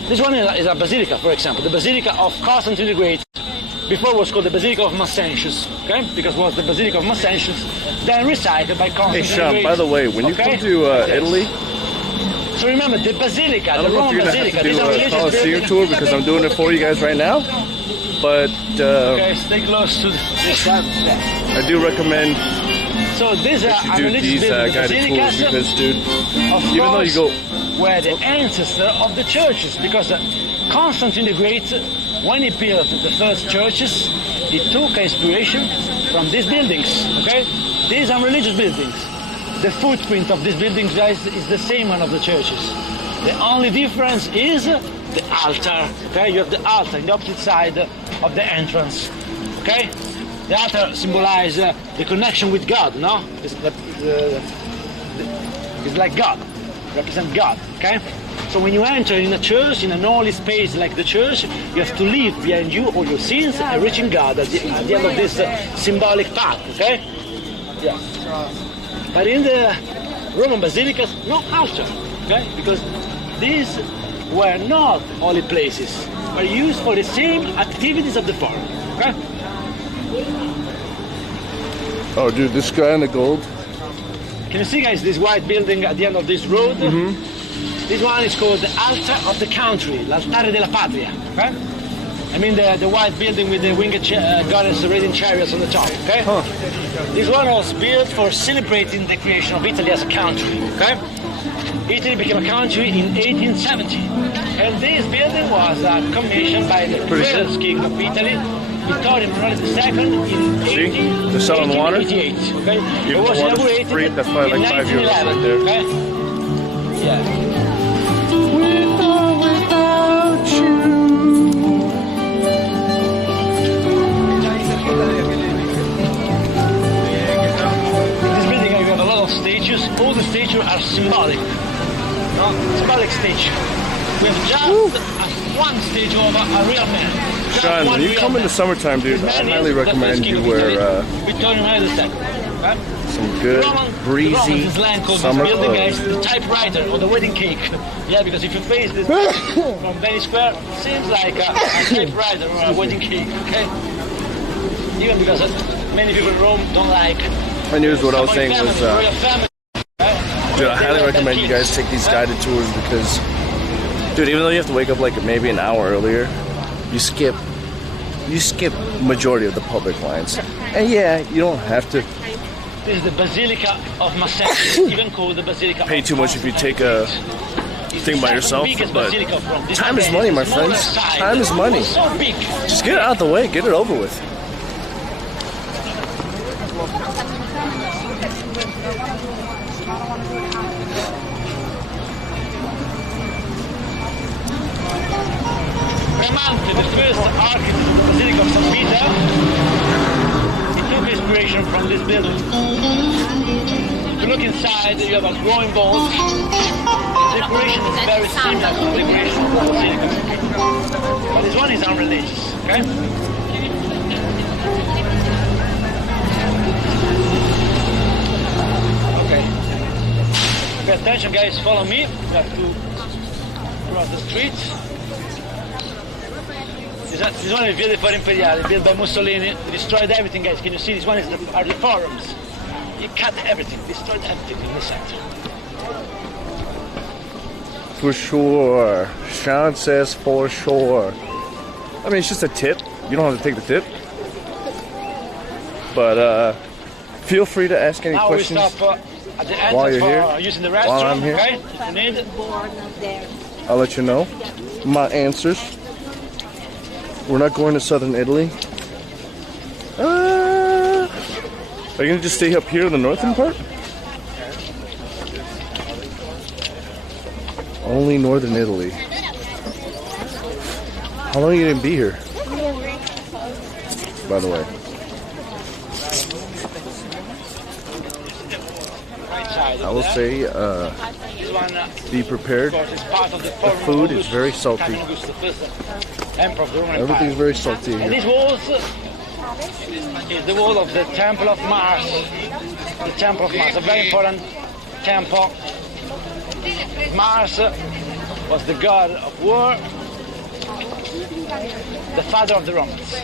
This one is a basilica, for example, the Basilica of Constantine the Great. Before it was called the Basilica of Maxentius, okay? Because it was the Basilica of Maxentius, then recycled by Constantine hey Sean, the Great. by the way, when you come to Italy, so remember, the Basilica, I the don't know if Roman you're gonna Basilica, have to these do are a religious Colosseum buildings. tour because I'm doing it for you guys right now. But Okay, stay close to this side. I do recommend So these are you do religious these buildings, guided tours basilicas, because, dude, of even though you course, go, were the ancestor of the churches, because Constantine the Great, when he built the first churches, he took inspiration from these buildings, okay? These are religious buildings. The footprint of these buildings, guys, is the same one of the churches. The only difference is the altar, okay? You have the altar on the opposite side of the entrance, okay? The altar symbolizes the connection with God, no? It's like God, represent God, okay? So when you enter in a church, in an holy space like the church, you have to leave behind you all your sins and reaching God at the end of this symbolic path, okay? Yeah. But in the Roman basilicas, no altar, okay? Because these were not holy places, but used for the same activities of the forum, okay? Oh, dude, this guy in the gold. Can you see, guys, this white building at the end of this road? Mm-hmm. This one is called the altar of the country, l'altare della patria, okay? I mean the white building with the winged goddess riding chariots on the top, okay? Huh. This one was built for celebrating the creation of Italy as a country, okay? Italy became a country in 1870, and this building was commissioned by the first king of Italy, Vittorio Emanuele II, in See? The sun on the water? 1888, okay? If It was the water's inaugurated free, that's probably in like 5 euros right 1911, there. okay? Yeah. Without you. In this building you have a lot of statues. All the statues are symbolic. No? Symbolic statue. We have just one statue of a real man. Just Sean, one when you real come in man. the summertime, dude, I This man highly is the recommend first king you of wear Italy, Vittorio Emanuele II. Okay? some good, breezy summer building, guys, clothes. the typewriter or the wedding cake. Yeah, because if you face this from Venice Square, it seems like a typewriter or a wedding cake. Okay? Even because many people in Rome don't like. And here's what I was saying was, royal family. dude, I highly recommend you guys take these guided tours because, dude, even though you have to wake up like maybe an hour earlier, you skip majority of the public lines. And yeah, you don't have to This is the Basilica of Massetti, even called the Basilica pay of too much if you take a thing by yourself, but time is money, my friends. Time is money. So big. Just get it out the way, get it over with. Bramante, the first architect of the Basilica of St. Peter, he took inspiration from this building. If you look inside, you have a growing vault. The decoration is very similar to the decoration of the Basilica. But this one is unreligious, okay? Okay. Pay attention, guys, follow me. We have to cross the street. This one is Via del Foro Imperiale, built by Mussolini. He destroyed everything, guys. Can you see? This one are the forums. He cut everything, destroyed everything in the center. For sure. Sean says for sure. I mean, it's just a tip. You don't have to take the tip. But feel free to ask any now questions we stop at the entrance while you're for here. using the restroom, While I'm here, okay? If you need. I'll let you know my answers. We're not going to southern Italy. Are you gonna just stay up here in the northern part? Only northern Italy. How long are you gonna be here? By the way. I will say, be prepared. The food is very salty. Everything's very salty And here. this walls is the wall of the Temple of Mars. The Temple of Mars, a very important temple. Mars was the god of war, the father of the Romans.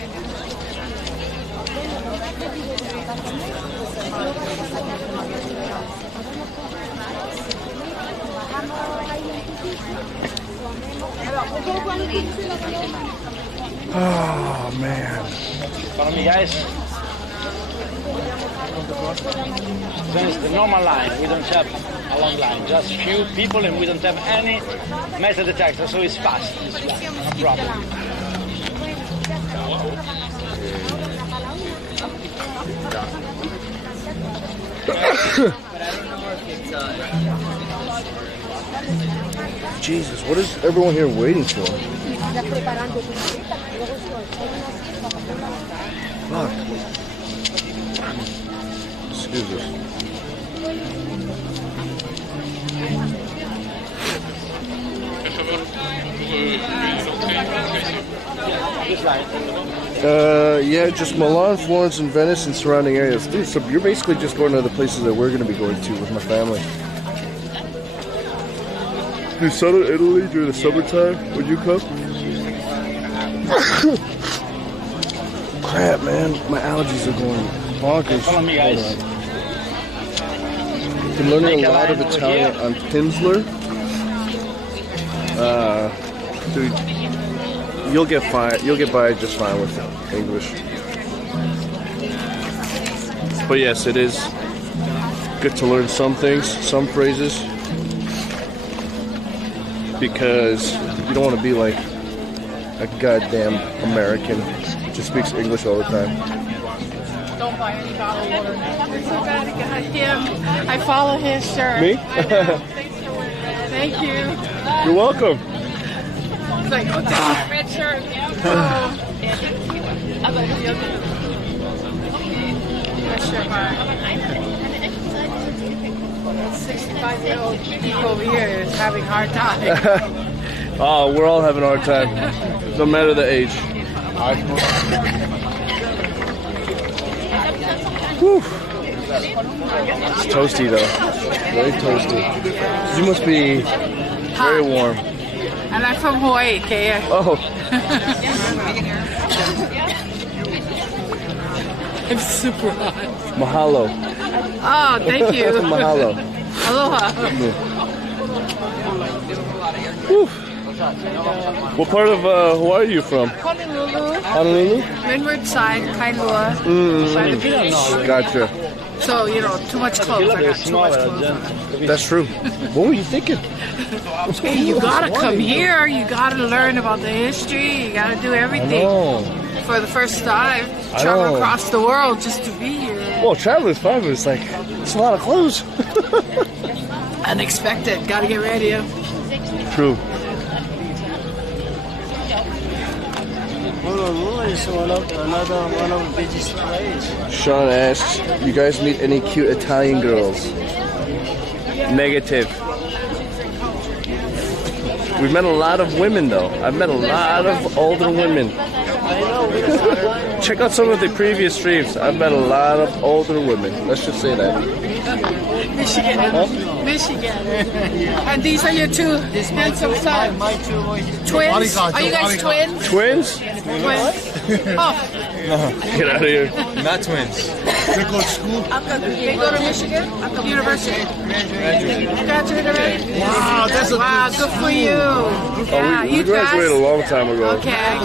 Oh man. Follow me, guys. This is the normal line. We don't have a long line, just few people, and we don't have any metal detector, so it's fast. It's fast, no problem. Jesus, what is everyone here waiting for? Fuck. Excuse us. Yeah, just Milan, Florence, and Venice and surrounding areas. Dude, so you're basically just going to the places that we're going to be going to with my family. Do southern Italy during the summertime? Would you come? Crap, man. My allergies are going bonkers. Follow me, guys. I've been learning a lot of Italian on Pimsleur. Dude, you'll get fine. You'll get by just fine with English. But yes, it is good to learn some things, some phrases, because you don't want to be like a goddamn American who just speaks English all the time. Don't buy any bottled water. It's so bad to get him. I follow his shirt. Me? Thank you. You're welcome. It's like, what's that red shirt? Red shirt. 65-year-old people over here is having a hard time. Oh, we're all having a hard time, no matter the age. Whew. It's toasty though, very toasty. You must be very warm. And I'm from Hawaii, okay? Oh. I'm super hot. Mahalo. Oh, thank you. Mahalo. Aloha. Whew. What part of Hawaii are you from? Honolulu. Honolulu? Windward side, Kailua. By the beach. Gotcha. So, you know, too much clothes. I got too much clothes. That's true. What were you thinking? Hey, you gotta come here. You gotta learn about the history. You gotta do everything. For the first time, travel across the world just to be here. Well, traveling's fun, but it's like, it's a lot of clothes. Unexpected. Gotta get ready. True. Honolulu is one of the biggest places. Sean asks, you guys meet any cute Italian girls? Negative. We've met a lot of women though. I've met a lot of older women. Check out some of the previous streams. I've met a lot of older women. Let's just say that. Michigan. Huh? Michigan. And these are your two handsome sons. Twins? Are you guys twins? Twins? Twins. Oh. Get out of here. Not twins. They go to school? They go to Michigan University. Graduated already? Wow, that's a good for you. Yeah, we graduated a long time ago. Okay.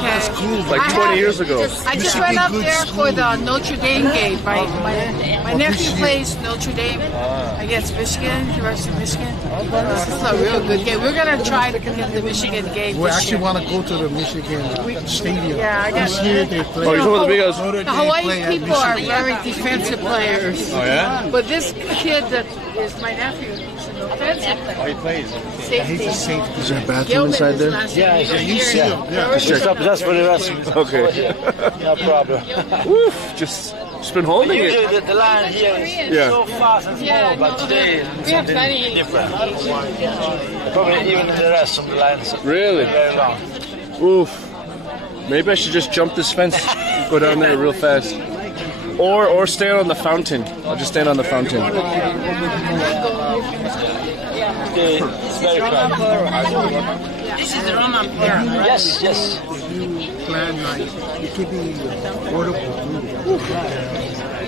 Like 20 years ago. I just went up there for the Notre Dame game. My nephew plays Notre Dame against Michigan, University of Michigan. This is a real good game. We're going to try to get the Michigan game. We actually want to go to the Michigan stadium. Yeah, I guess. Here they play. Oh, you're talking about the big guys? The Hawaii people are very defensive players. Oh, yeah? But this kid that is my nephew, he's an offensive player. Oh, he plays. Safety. Is there a bathroom inside there? Yeah, you see him. Yeah. That's for the rest. Okay. No problem. Woof, just been holding it. Usually the line here is so fast and small, but today it's something different. Probably even the rest of the lines Really? very long. Oof. Maybe I should just jump this fence, go down there real fast. Or stand on the fountain. I'll just stand on the fountain. Okay, it's very crowded. This is the Roman Yes. Plan like keeping portable.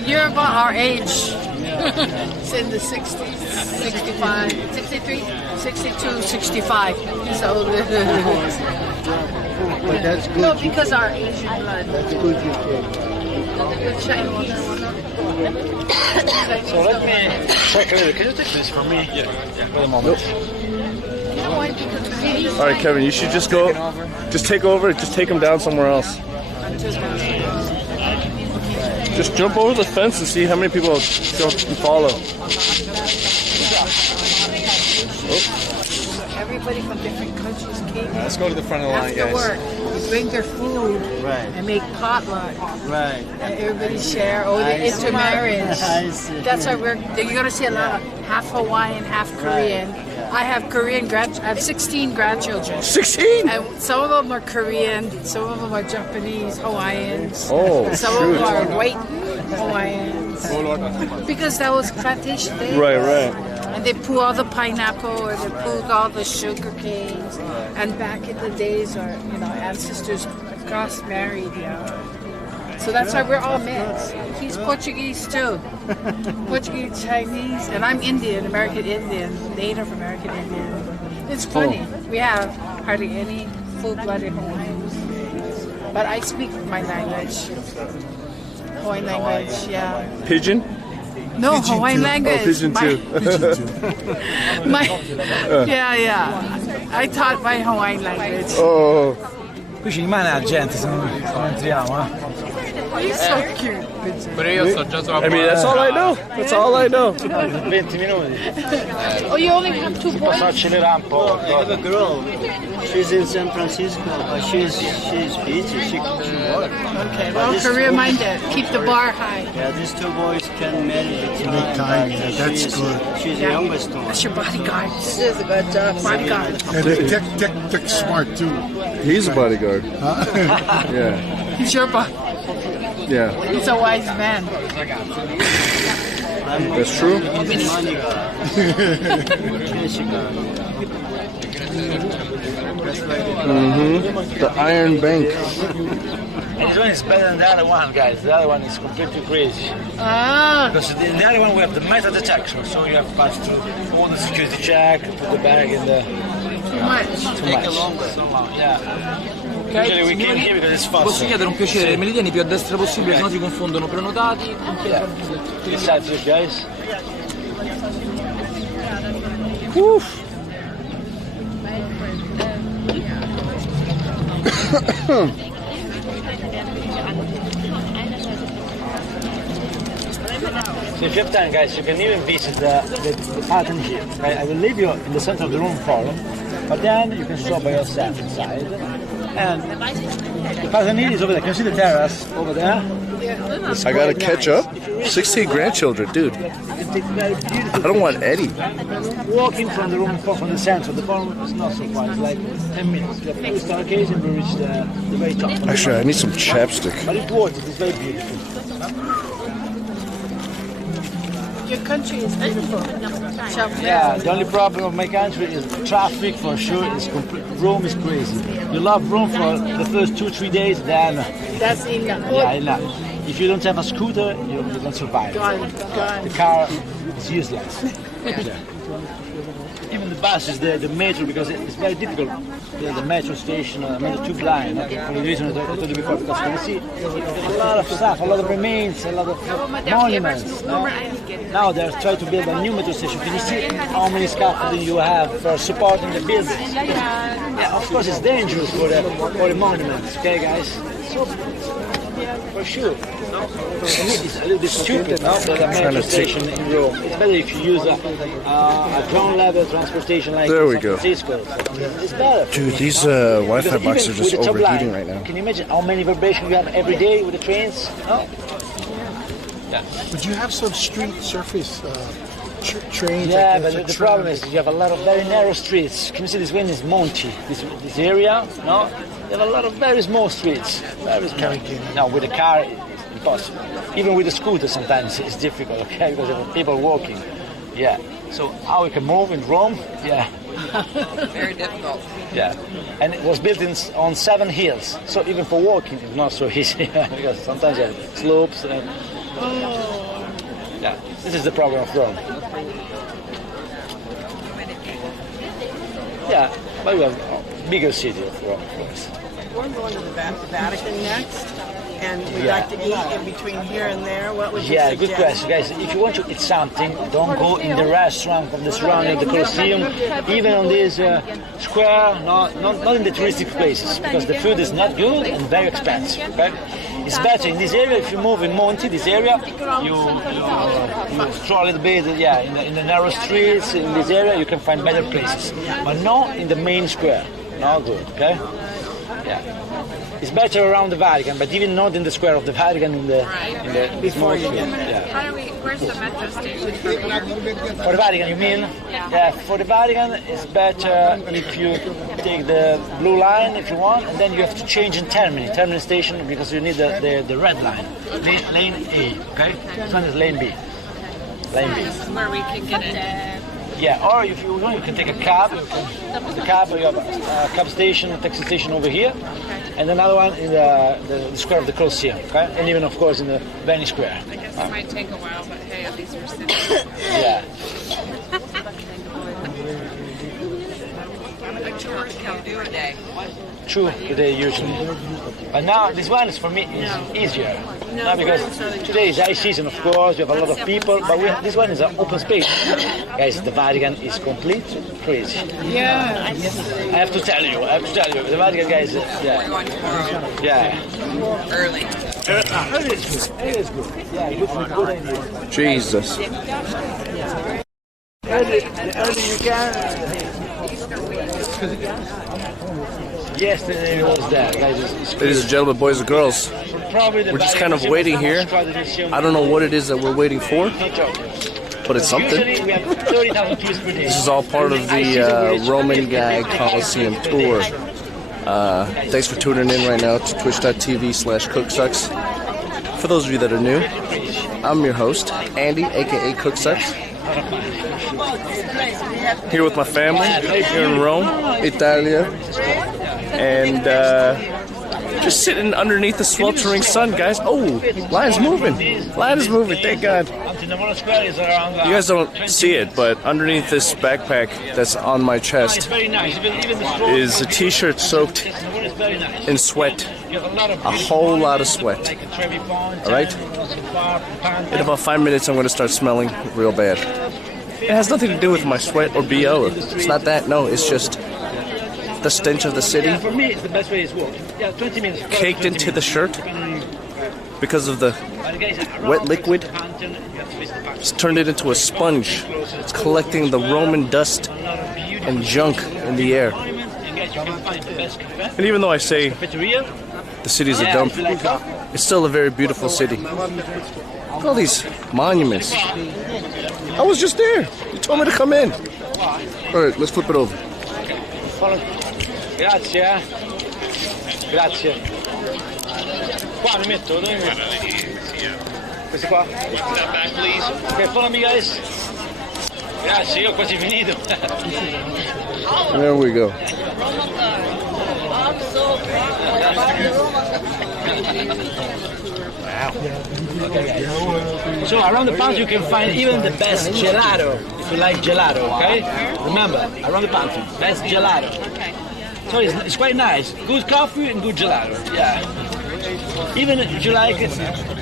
You're about our age. It's in the 60s, 65, 63, 62, 65. So, But that's good. no, because our Asian blood. That's good, you kid. So let me check a little. Can you take this for me? Yeah. For the moment. All right, Kevin, you should just go. Just take over. Just take him down somewhere else. Just jump over the fence and see how many people can follow. everybody from different countries came in. Let's go to the front of the line, After guys. work, bring their food Right. and make potluck. Right. And everybody share. Oh, the I see. intermarriage. I see. That's why you're going to see a lot of half Hawaiian, half Korean. I have Korean I have 16 grandchildren. 16? And some of them are Korean, some of them are Japanese, Hawaiians. Oh, some of shoot. them are white Hawaiians. Because that was plantation days. Right. And they pull all the pineapple and they pulled all the sugar canes. And back in the days, our ancestors cross married. So that's why we're all mixed. He's Portuguese too. Portuguese, Chinese, and I'm Indian, American Indian, Native American Indian. It's funny. We have hardly any full-blooded Hawaiians. But I speak my language. Hawaiian language, yeah. Pigeon? No, Hawaiian language. Oh, pigeon too. I taught my Hawaiian language. Oh. Qui ci rimane la gente se non entriamo, He's so cute. But io sto già I mean, that's all I know. That's all I know. 20 minuti. Oh, you only have 2 boys? Posso accelerare un po'? I have a girl. She's in San Francisco, but she's busy. She works. Okay, well, career-minded. Keep the bar high. Yeah, these 2 boys can manage it. That's good. She's the youngest one. That's your bodyguard. She does a good job. Bodyguard. And Dick's smart too. He's a bodyguard. Yeah. He's your bodyguard. Yeah. He's a wise man. That's true. Money guy. The Iron Bank. This one is better than the other one, guys. The other one is completely crazy. Ah. Because in the other one we have the metal detector, so you have to pass through all the security check, put the bag in the... Too much. Too much. Yeah. Usually we came here because it's faster. Posso chiedere un piacere, me li tieni più a destra possibile, sennò si confondono prenotati. Yeah. This side, please, guys. Woof. So if you have time, guys, you can even visit the pattern here. Okay? I will leave you in the center of the room for them, but then you can stop by yourself inside. And the pattern here is over there. Can you see the terrace over there? I gotta catch up. 16 grandchildren, dude. I don't want Eddie. Walking from the room from the center, the bottom is not so far. It's like 10 minutes. You have two staircase and we reach the very top. Actually, I need some chapstick. But it's worth it. It's very beautiful. Your country is beautiful. Yeah, the only problem of my country is traffic for sure. Rome is crazy. You love Rome for the first 2-3 days, then that's enough. Yeah, enough. If you don't have a scooter, you don't survive. The car is useless. Yeah. Even the buses, the metro, because it's very difficult. The metro station, metro tube line, for the reason I told you before, because you see a lot of stuff, a lot of remains, a lot of monuments. Now they're trying to build a new metro station. Can you see how many scaffolding you have for supporting the buildings? Yeah, of course it's dangerous for the monuments, okay guys? So, for sure. It's a little bit stupid now for the metro station in Rome. It's better if you use a ground level transportation like there we San go. Francisco. It's better. Dude, these Wi-Fi Because boxes are even just with the top overheating line, right now. Can you imagine how many vibrations you have every day with the trains? No? Yeah. But you have some street surface trains. Yeah, but the problem is you have a lot of very narrow streets. Can you see this one is Monte, this area? No? You have a lot of very small streets. Very small. Now with the car, it's impossible. Even with the scooter sometimes it's difficult, okay? Because you have people walking. Yeah. So how we can move in Rome? Yeah. Very difficult. Yeah. And it was built on 7 hills. So even for walking it's not so easy. Because sometimes you have slopes. Yeah. This is the problem of Rome. Yeah, but we have a bigger city of Rome, of course. We're going to the Vatican next, and we'd like to eat in between here and there. What would you suggest? Good question, guys. If you want to eat something, don't go in the restaurant from the surrounding of the Colosseum, even on this square, not in the touristic places, because the food is not good and very expensive. Okay? It's better in this area. If you move in Monte, this area, you stroll a little bit, in the narrow streets in this area, you can find better places, but not in the main square. Not good, okay? Yeah. It's better around the Vatican, but even not in the square of the Vatican, in the before you get. How do we? Where's the metro station from here? For the Vatican, you mean? Yeah. For the Vatican, it's better if you take the blue line if you want, and then you have to change in terminal station, because you need the red line, lane A. Okay. This one is lane B. Lane B. Where we can get it. Yeah, or if you want, you can take a cab. The cab, you have a cab station, a taxi station over here, and another one in the square of the Colosseum, okay? And even, of course, in the Venice Square. I guess it might take a while, but hey, at least we're sitting. Yeah. A tourist can do a day. True, today usually. But now this one is for me is easier. Now because today is high season, of course, we have a lot of people, but this one is an open space. Guys, the Vatican is complete crazy. Yeah. I have to tell you, the Vatican guys, We're going tomorrow. yeah. Early. Early is good. Early is good. Yeah, good idea. Jesus. Early you can. Yesterday it was there, guys. Ladies and gentlemen, boys and girls, we're just kind of waiting here. I don't know what it is that we're waiting for, but it's something. This is all part of the Roman Guy Colosseum tour. Thanks for tuning in right now to twitch.tv/CookSux. For those of you that are new, I'm your host, Andy, aka CookSux. Here with my family, here in Rome, Italia, and just sitting underneath the sweltering sun, guys. Oh, lion's moving. Lion is moving, thank God. You guys don't see it, but underneath this backpack that's on my chest is a t-shirt soaked in sweat. A whole lot of sweat. Alright? In about 5 minutes I'm going to start smelling real bad. It has nothing to do with my sweat or BO. It's not that, no, it's just the stench of the city For me, the best way is walking. Yeah, 20 minutes. caked into the shirt because of the wet liquid. It's turned it into a sponge. It's collecting the Roman dust and junk in the air. And even though I say the city is a dump, it's still a very beautiful city. Look at all these monuments. I was just there. You told me to come in. All right, let's flip it over. Grazie. Grazie. Qua mi metto, dove mi metto? Questi qua? Ok, follow me guys. Grazie, io ho quasi finito. There we go. So around the pantry you can find even the best gelato, if you like gelato, okay? Remember, around the pantry, best gelato. Okay. So it's quite nice. Good coffee and good gelato, yeah. Even if you like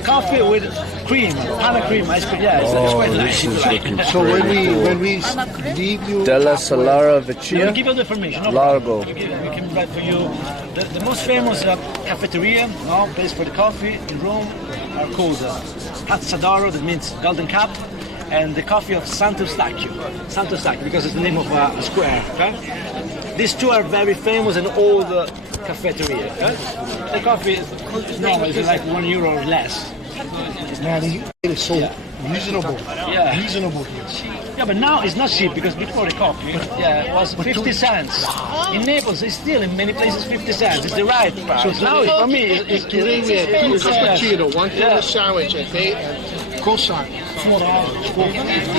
coffee with cream, panna cream, ice cream, yeah, it's quite nice. So when we leave you... Della Salara Vecchia, We give you the information. Largo. We can write for you. The most famous cafeteria, place for the coffee in Rome, are called Piazza, that means golden cup, and the coffee of Santo Stacchio. Santo Stacchio, because it's the name of a square. Okay? These two are very famous in all the cafeteria. Okay? The coffee is normally like €1 or less. Man, it's so reasonable. Yeah. Reasonable here. Yeah, but now it's not cheap because before the coffee, it was 50 cents. In Naples, it's still in many places 50 cents. It's the right price. So now for me, it's Today we had two cappuccino, one for the sandwich, and CookSux.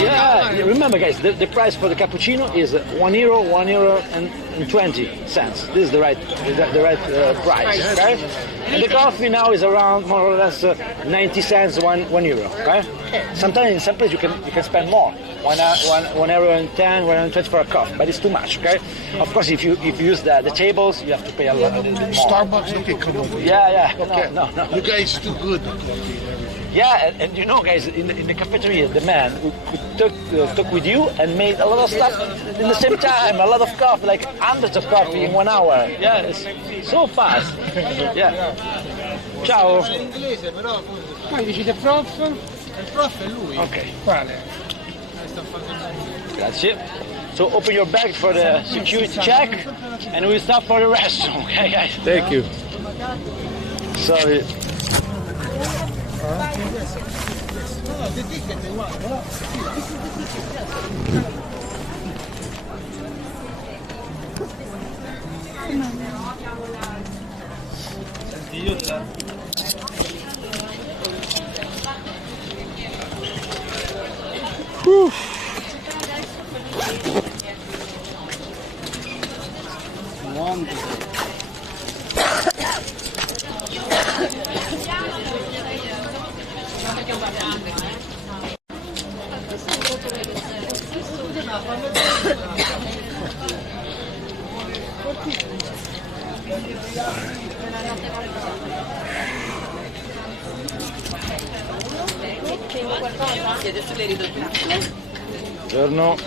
Yeah, remember guys, the price for the cappuccino is €1, €1.20. This is the right price, okay? And the coffee now is around more or less 90 cents, €1, okay? Sometimes in some places you can spend more, €1.10, €1.20 for a coffee, but it's too much, okay? Of course, if you use the tables, you have to pay a little bit more. Starbucks, okay, come over. Yeah. Okay. No. You guys do good. Yeah, and you know, guys, in the cafeteria, the man who took with you and made a lot of stuff in the same time, a lot of coffee, like hundreds of coffee in 1 hour. Yeah, it's so fast. Yeah. Ciao. Ma dici il prof? Il prof è lui. Ok. Quale? Grazie. So open your bag for the security check, and we'll stop for the restroom. Okay, guys. Thank you. Sorry. Whew. Buongiorno.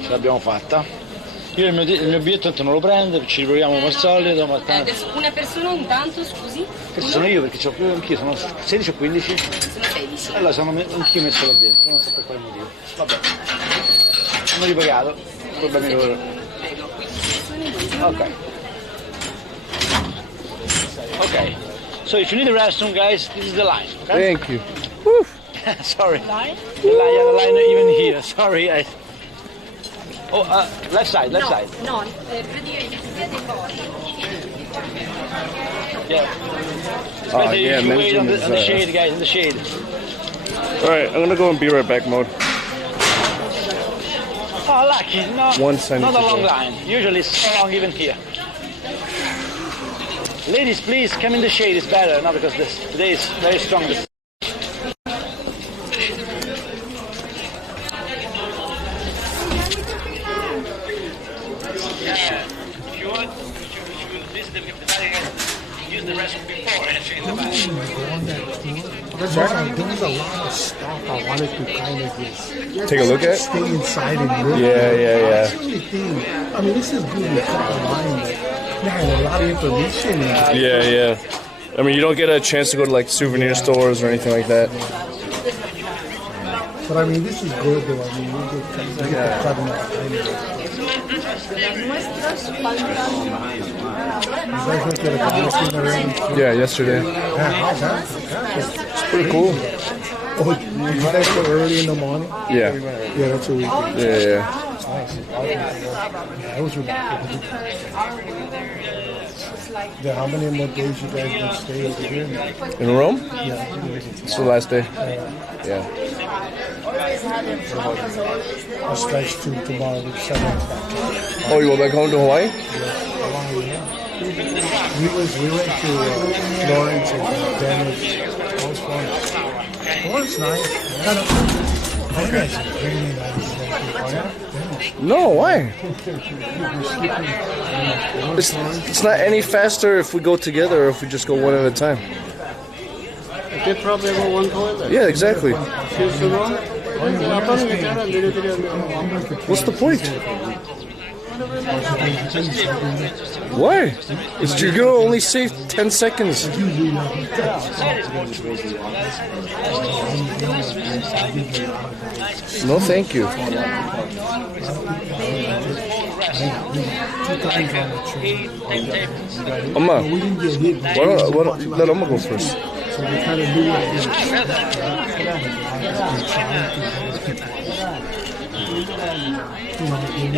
Ce l'abbiamo fatta. Io il mio biglietto non lo prendo, ci riproviamo come al solito. Ma Una persona intanto, scusi? questo sono io perché anch'io sono 16 o 15? Sono 16. Allora sono anch'io messo là dentro, non so per quale motivo. Vabbè. Hanno ripagato, problemi loro. Ok. Ok. So if you need a restroom, guys, this is the line. Okay? Thank you. Woo. Sorry. Line? The line even here. Sorry. Left side. No, praticamente si vede fuori. Yeah. Oh, yeah, you wait on the men's shade, guys, in the shade. Alright, I'm gonna go in be right back mode. Oh, lucky. No, Once I not need a to long go. line. Usually it's so long even here. Ladies, please come in the shade. It's better, not because today is very strong. If you want, if you visit the Vatican, use the restroom before entering the Vatican. There was a lot of stuff I wanted to kind of just Take a look at? stay inside and look. Yeah. That's the only thing. I mean, this is good. We cut the line, but man, a lot of information. Yeah. I mean, you don't get a chance to go to like souvenir stores or anything like that. But I mean, this is good though. I mean, we get the cut in the Yeah, yesterday. Yeah, how's that? It's pretty cool. Oh, you guys go early in the morning? Yeah. Yeah, that's what we do. Yeah. That was remarkable. Then how many more days you guys can stay over here? In Rome? Yeah. It's the last day. Yeah. I'll stretch to tomorrow with 7 o'clock. Oh, you go back home to Hawaii? We went to Florence and Venice. That was fun. Florence nice. Kind of. Venice is really nice. No, why? It's not any faster if we go together or if we just go one at a time. They probably have one toilet. Yeah, exactly. What's the point? Why? You're gonna only save 10 seconds. No, thank you. Amma, why don't let Amma go first? So we kind of knew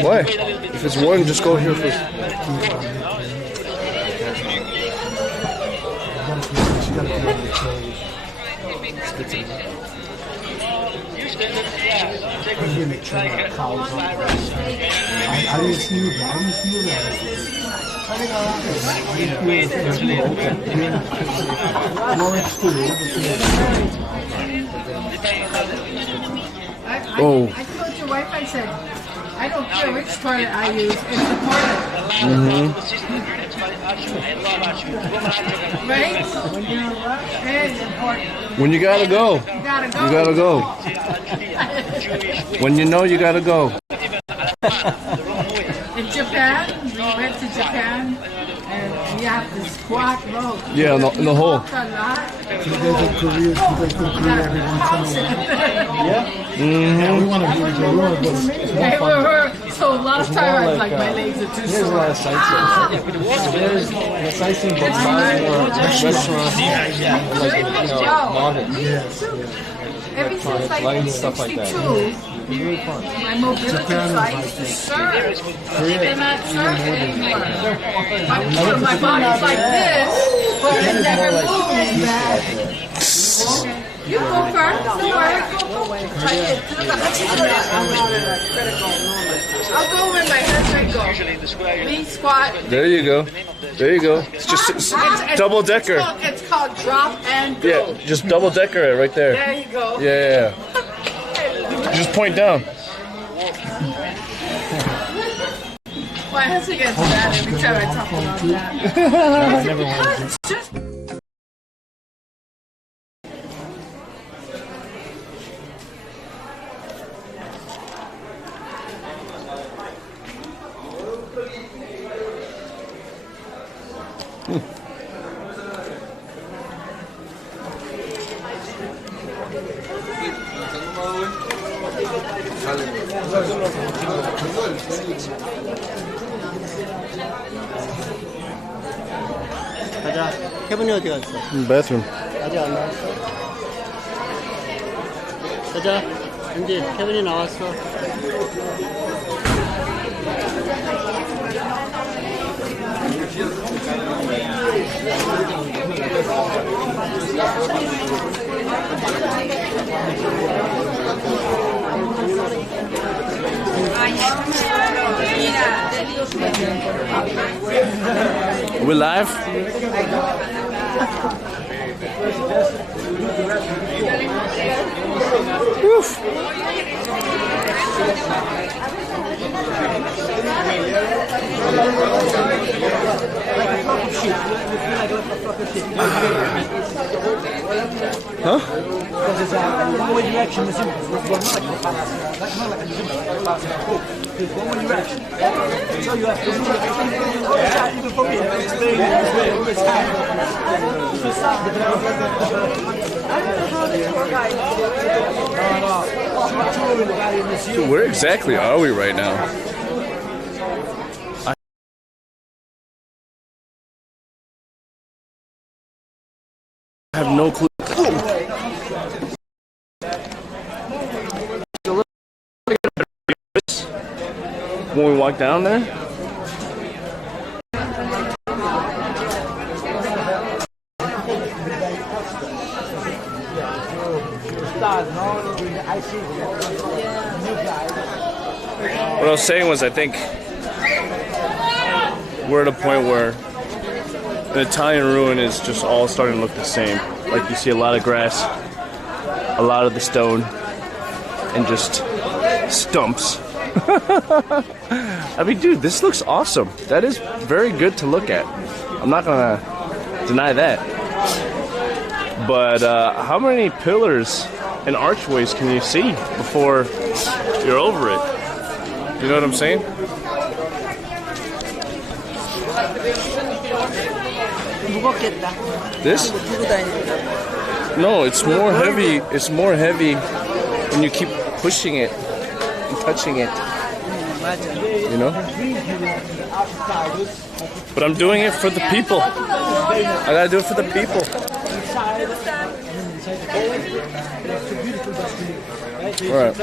Why? If it's one, just go here first. I didn't feel that. I didn't feel Oh. I told your wife, I said, I don't care which toilet I use, it's the toilet. Right? It's important. When you gotta go. You gotta go. You gotta go. When you know you gotta go. In Japan, we went to Japan, and you have to squat low. Yeah, in the hole. Walk a lot. You guys in Korea, everyone come Yeah. Yeah, we want to do it. We want to go. So last time I was like, my legs are too There's a sore. lot of sightseeing. There's the sightseeing, but more restaurants, like, modern. Ever since like lights, stuff like that. 62, It's really fun. my mobility, so I used to serve. They're not serving anymore. My body's like this, but it never moves back. You go first, don't worry. I'll go when my husband goes. Please squat. There you go. There you go. It's just double decker. It's called drop and go. Yeah, just double decker it right there. There you go. Yeah. Just point down. My husband gets mad every time I talk about that. I never wanted to. It's just 가자. 케빈이 어디 갔어? Bathroom. 아직 안 나왔어? 가자. 이제 케빈이 나왔어. Are we live? Woof. Huh? Because one way direction is there's one way direction. So you have to move it. You can forget it. It's very this way. Dude, where exactly are we right now? I have no clue. When we walk down there? What I was saying was, I think we're at a point where an Italian ruin is just all starting to look the same. Like you see a lot of grass, a lot of the stone, and just stumps. I mean, dude, this looks awesome. That is very good to look at. I'm not gonna deny that. But how many pillars and archways can you see before you're over it? You know what I'm saying? This? No, it's more heavy. It's more heavy when you keep pushing it and touching it. You know? But I'm doing it for the people. I gotta do it for the people. Right.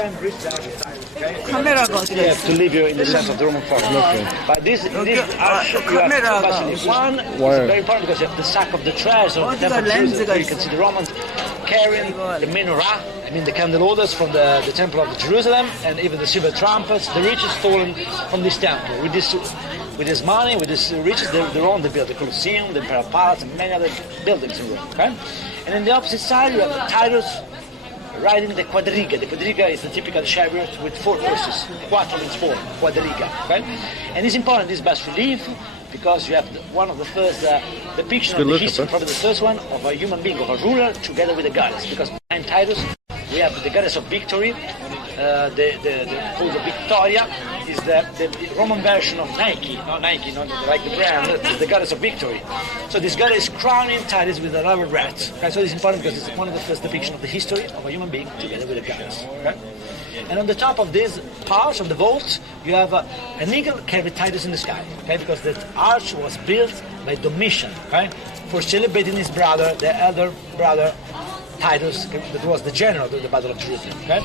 You have to live in the sense of the Roman Forum. But this arch, you have two facilities. One is very important because you have the sack of the treasure of the Temple of Jerusalem. You can see the Romans carrying the menorah, I mean the candle holders from the Temple of Jerusalem, and even the silver trumpets, the riches stolen from this temple. With this money, with this riches, they built the Colosseum, the Imperial Palace, and many other buildings in Rome. Okay? And on the opposite side, you have the Titus riding the quadriga. The quadriga is the typical chariot with 4 horses. Quattro means 4, quadriga. Okay? And it's important, this bas relief, because you have one of the first depiction of the history, probably the first one, of a human being, of a ruler, together with the goddess. Because behind Titus, we have the goddess of victory, called the Victoria, is the Roman version of Nike, not like the brand, it's the goddess of victory. So this goddess is crowning Titus with a rubber rat. Okay? So it's important because it's one of the first depictions of the history of a human being together with a goddess. Okay? And on the top of this arch of the vault, you have an eagle carried Titus in the sky, okay? Because that arch was built by Domitian, okay? For celebrating his brother, the elder brother, Titus, that was the general of the Battle of Jerusalem, okay?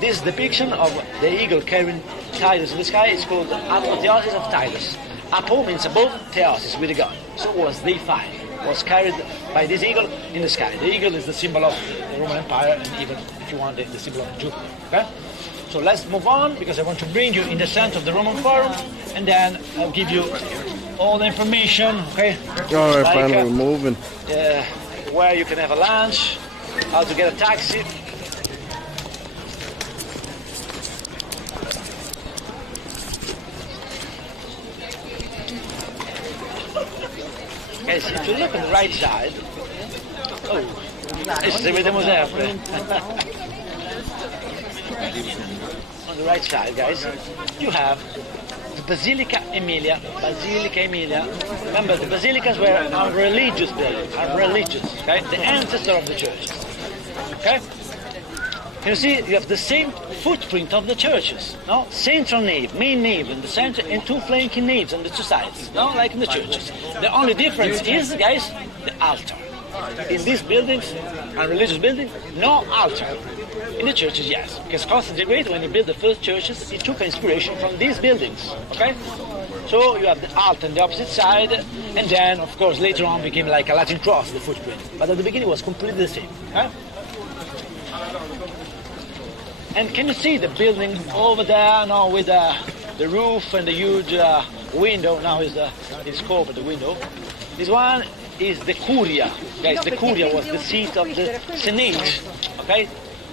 This depiction of the eagle carrying Titus in the sky is called Apotheosis of Titus. Apo means above, theosis, with the god. So it was deified, was carried by this eagle in the sky. The eagle is the symbol of the Roman Empire, and even, if you want, the symbol of Jupiter, okay? So let's move on, because I want to bring you in the center of the Roman Forum, and then I'll give you all the information, okay? All right, finally we're moving. Where you can have a lunch, how to get a taxi. Guys, if you look on the right side, se vediamo sempre. On the right side, guys, you have the Basilica Emilia. Remember, the basilicas were a religious building, okay? The ancestor of the churches, okay? Can you see, you have the same footprint of the churches, no? Central nave, main nave in the center, and 2 flanking naves on the 2 sides, no? Like in the churches. The only difference is, guys, the altar. In these buildings, and religious buildings, no altar. In the churches, yes. Because Constantine the Great, when he built the first churches, he took inspiration from these buildings, okay? So you have the altar on the opposite side, and then, of course, later on became like a Latin cross, the footprint. But at the beginning it was completely the same, okay? And can you see the building over there now with the roof and the huge window? Now it's covered, the window. This one is the Curia. Guys, the Curia was the seat of the Senate, okay?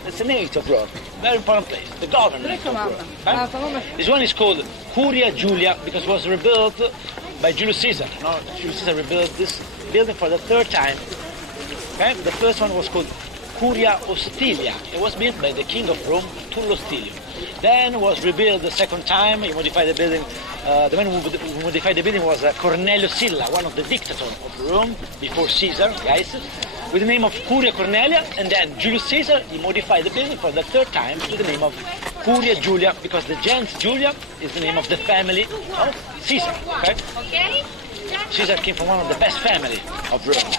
The Senate of Rome. Very important place. The government of Rome. Okay? This one is called Curia Julia because it was rebuilt by Julius Caesar. No, Julius Caesar rebuilt this building for the 3rd time. Okay? The first one was called Curia Hostilia. It was built by the king of Rome, Tullo Stilio. Then was rebuilt the 2nd time. He modified the building. The man who modified the building was Cornelio Sylla, one of the dictators of Rome before Caesar, guys, with the name of Curia Cornelia. And then Julius Caesar, he modified the building for the 3rd time to the name of Curia Julia, because the gens Julia is the name of the family of Caesar. Okay? Caesar came from one of the best families of Rome.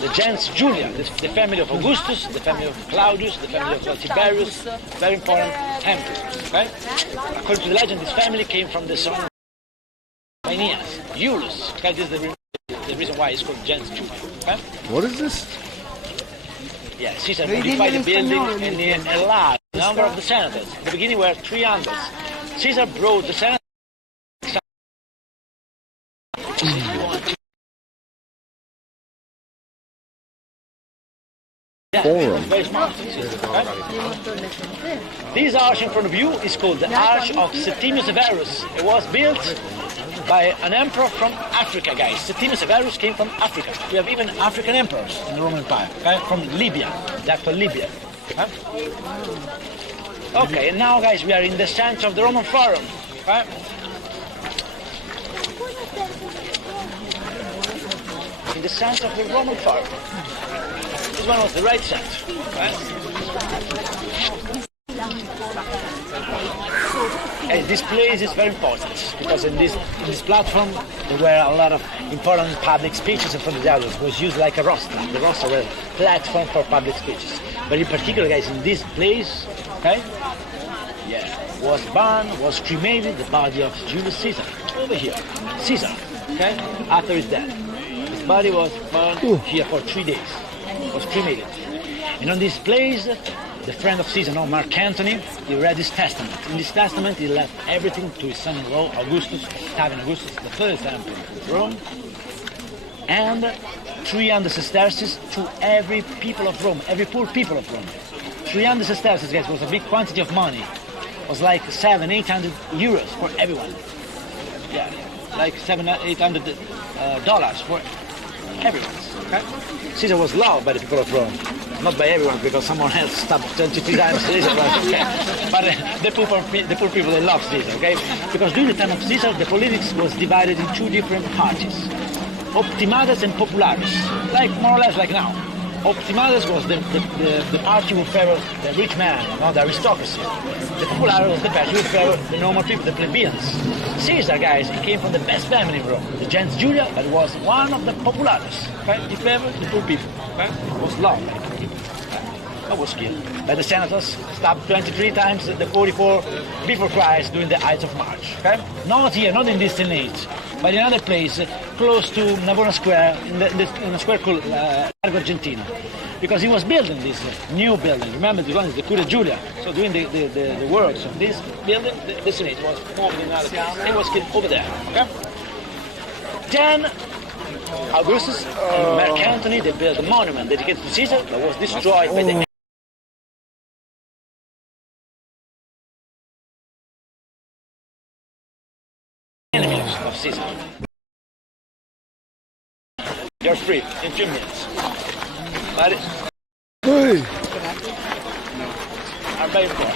The gens Julia, the family of Augustus, the family of Claudius, the family of Tiberius, very important emperors. Okay? According to the legend, this family came from the son of Aeneas, Iulus. Okay? This is the reason why it's called gens Julia. Okay? What is this? Yeah, Caesar modified the building and he enlarged the number of the senators. At the beginning were 300. Caesar brought the senators. This arch in front of you is called the Arch of Septimius Severus. It was built by an emperor from Africa, guys. Septimius Severus came from Africa. We have even African emperors in the Roman Empire, okay? From Libya, the actual Libya. Okay, and now, guys, we are in the center of the Roman Forum. Okay? In the center of the Roman Forum. This one was the right center. And this place is very important because in this platform there were a lot of important public speeches in front of the audience. It was used like a rostra. The rostra was a platform for public speeches. But in particular, guys, in this place, okay, was cremated the body of Julius Caesar over here. Caesar, okay, after his death. His body was burned here for 3 days. It was cremated. And on this place, the friend of Caesar, Mark Antony, he read his testament. In this testament, he left everything to his son-in-law, Augustus, Octavian Augustus, the first emperor of Rome, and 300 sesterces to every people of Rome, every poor people of Rome. 300 sesterces, guys, was a big quantity of money. It was like 700-800 euros for everyone. Yeah, like $700-800 for everyone. Okay? Caesar was loved by the people of Rome, not by everyone, because someone else stabbed 23 times Caesar. Okay? But the poor people, they loved Caesar. Okay? Because during the time of Caesar, the politics was divided in two different parties: Optimates and Populares, like more or less like now. Optimates was the party who favored the rich man, not the aristocracy. The Populares was the party who favored the normal people, the plebeians. Caesar, guys, he came from the best family in Rome, the gens Julia, but was one of the Populares. Okay? He favored the poor people. Okay? Was loved by the poor people. I was killed by the senators, stabbed 23 times, the 44 before Christ during the Ides of March. Okay? Not here, not in this Senate, but in another place close to Navona Square, in a square called Largo Argentino, because he was building this new building. Remember, this one is the Cura Julia. So during the works of this building, the Senate was moved in another place. He was killed over there. Okay? Then Augustus and Mark Antony, they built a monument dedicated to Caesar that was destroyed by the enemies of Caesar. You're free in 2 minutes. But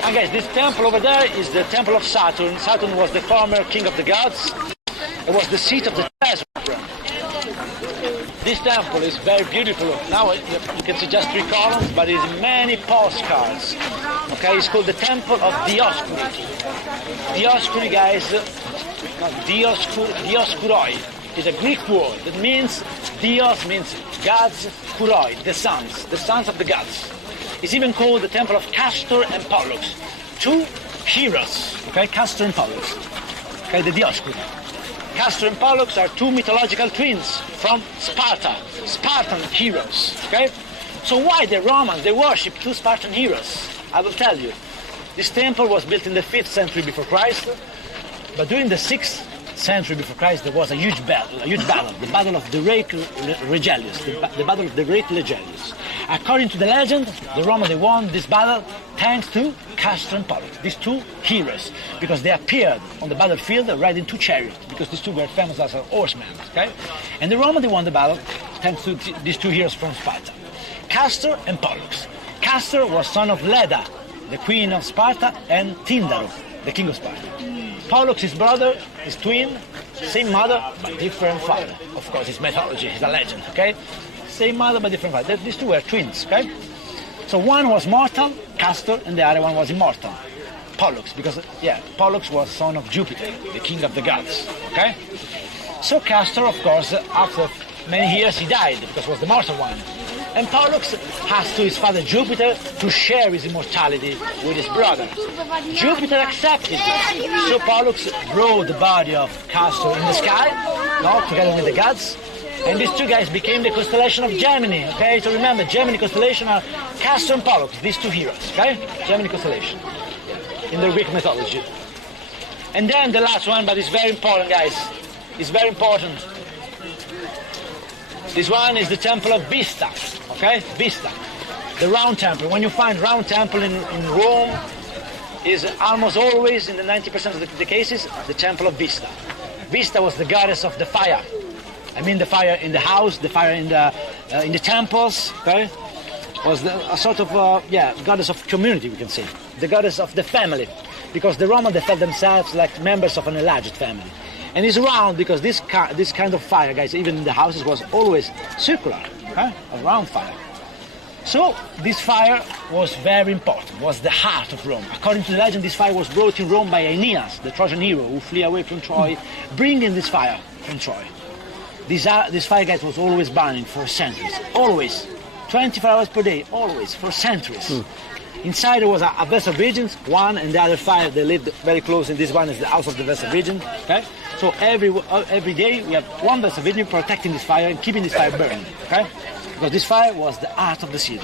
and guys, this temple over there is the temple of Saturn. Saturn was the former king of the gods. It was the seat of the treasure. This temple is very beautiful. Now you can see just 3 columns, but it's many postcards. Okay, it's called the Temple of Dioscuri. Dioscuri, guys, Dioskuroi is a Greek word that means Dios means gods, Kuroi, the sons of the gods. It's even called the Temple of Castor and Pollux, 2 heroes. Okay, Castor and Pollux. Okay, the Dioscuri. Castor and Pollux are 2 mythological twins from Sparta, Spartan heroes. Okay, so why the Romans they worship 2 Spartan heroes? I will tell you. This temple was built in the 5th century before Christ, but during the 6th century before Christ there was a huge battle, the Battle of the Regellus, the Battle of the Great Regellus. According to the legend, the Romans they won this battle thanks to Castor and Pollux, these 2 heroes, because they appeared on the battlefield riding 2 chariots, because these 2 were famous as horsemen. Okay, and the Romans they won the battle thanks to these 2 heroes from Sparta, Castor and Pollux. Castor was son of Leda, the queen of Sparta, and Tindaro, the king of Sparta. Pollux, his brother, his twin, same mother, but different father. Of course, it's mythology, it's a legend, okay? Same mother, but different father. These 2 were twins, okay? So one was mortal, Castor, and the other one was immortal, Pollux, because, Pollux was son of Jupiter, the king of the gods, okay? So Castor, of course, after many years, he died, because he was the mortal one. And Pollux asked to his father Jupiter to share his immortality with his brother. Jupiter accepted. So Pollux rode the body of Castor in the sky, together with the gods. And these 2 guys became the constellation of Gemini. Okay, so remember, Gemini constellation are Castor and Pollux, these 2 heroes. Okay, Gemini constellation in the Greek mythology. And then the last one, but it's very important, guys. It's very important. This one is the Temple of Vesta, okay? Vesta, the round temple. When you find round temple in Rome, is almost always, in the 90% of the cases, the Temple of Vesta. Vesta was the goddess of the fire. I mean the fire in the house, the fire in the temples, okay? Was a sort of, goddess of community, we can say. The goddess of the family, because the Romans, they felt themselves like members of an enlarged family. And it's round because this kind of fire, guys, even in the houses, was always circular, okay? A round fire. So this fire was very important, was the heart of Rome. According to the legend, this fire was brought in Rome by Aeneas, the Trojan hero, who flew away from Troy, bringing this fire from Troy. This fire, guys, was always burning for centuries, always, 24 hours per day, always, for centuries. Inside there was a Blessed Virgin, one and the other 5, they lived very close, and this one is the house of the Blessed Virgin, okay? So every day we have one Blessed Virgin protecting this fire and keeping this fire burning, okay? Because this fire was the heart of the city,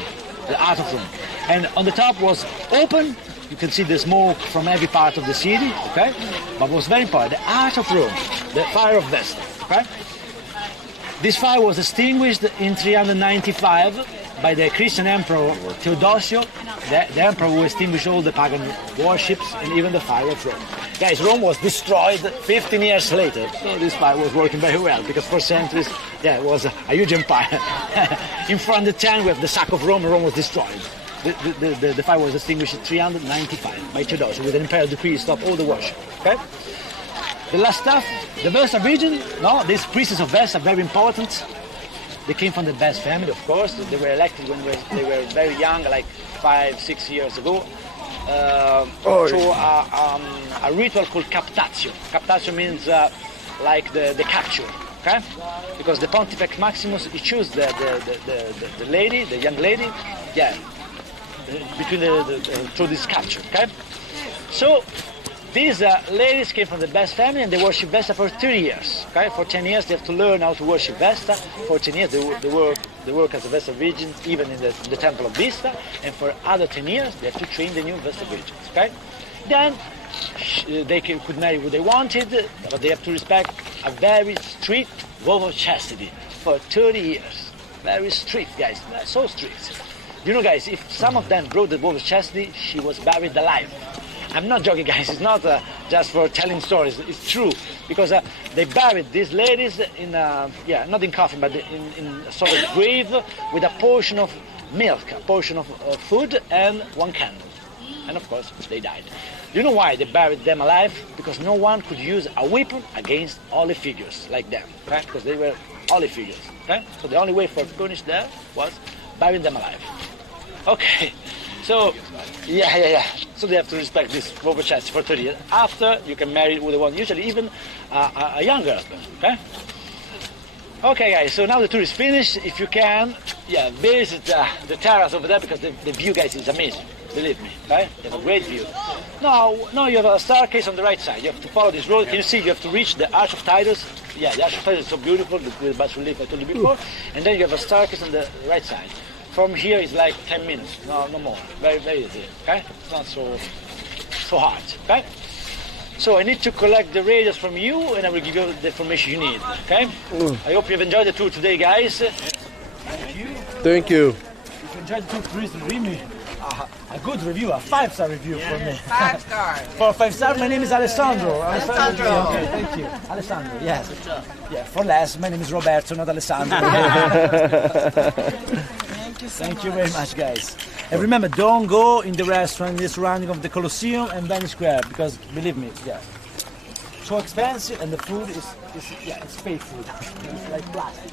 the heart of Rome. And on the top was open, you can see the smoke from every part of the city, okay? But what was very important, the heart of Rome, the fire of Vesta, okay? This fire was extinguished in 395 by the Christian emperor Theodosio the emperor who extinguished all the pagan warships and even the fire of Rome. Guys, Rome was destroyed 15 years later, so this fire was working very well because for centuries, it was a huge empire. In 410, we have the sack of Rome, and Rome was destroyed. The fire was extinguished in 395 by Theodosius with an imperial decree to stop all the worship. Okay. The last stuff, the Vesta region. No, these priests of Vesta are very important. They came from the best family, of course. They were elected when they were very young, like 5-6 years ago. Through a ritual called captatio. Captatio means like the capture, okay? Because the Pontifex Maximus, he chose the lady, the young lady, between through this capture, okay? So these ladies came from the best family and they worship Vesta for 30 years. Okay? For 10 years they have to learn how to worship Vesta. For 10 years they work as a Vesta Virgin even in the temple of Vesta. And for other 10 years they have to train the new Vesta Virgins. Okay? Then they could marry who they wanted, but they have to respect a very strict vow of chastity for 30 years. Very strict, guys. So strict. You know, guys, if some of them broke the vow of chastity, she was buried alive. I'm not joking, guys. It's not just for telling stories. It's true because they buried these ladies in, not in coffin, but in a sort of grave with a portion of milk, a portion of food, and one candle. And of course, they died. You know why they buried them alive? Because no one could use a weapon against holy figures like them, right? Because they were holy figures. Okay? So the only way for punish them was burying them alive. Okay. So, So they have to respect this vow of chastity for 30 years. After, you can marry who they want, usually even a younger husband, okay? Okay, guys, so now the tour is finished. If you can, visit the terrace over there because the view, guys, is amazing. Believe me, okay? You have a great view. Now you have a staircase on the right side. You have to follow this road. Can you see? You have to reach the Arch of Titus. Yeah, the Arch of Titus is so beautiful with the bas relief I told you before. And then you have a staircase on the right side. From here it's like 10 minutes, no more. Very, very easy, okay? It's not so hard, okay? So I need to collect the radius from you and I will give you the information you need, okay? I hope you've enjoyed the tour today, guys. Thank you. Thank you. If you enjoyed the tour, please leave me a good review, a 5-star review for me. 5 stars. For 5 stars, my name is Alessandro. Alessandro. Okay, thank you. Alessandro, yes. Yeah, for less, my name is Roberto, not Alessandro. Thank you very much, guys. And remember, don't go in the restaurant in the surrounding of the Colosseum and Venice Square because, believe me, so expensive and the food is it's fake food. It's like plastic.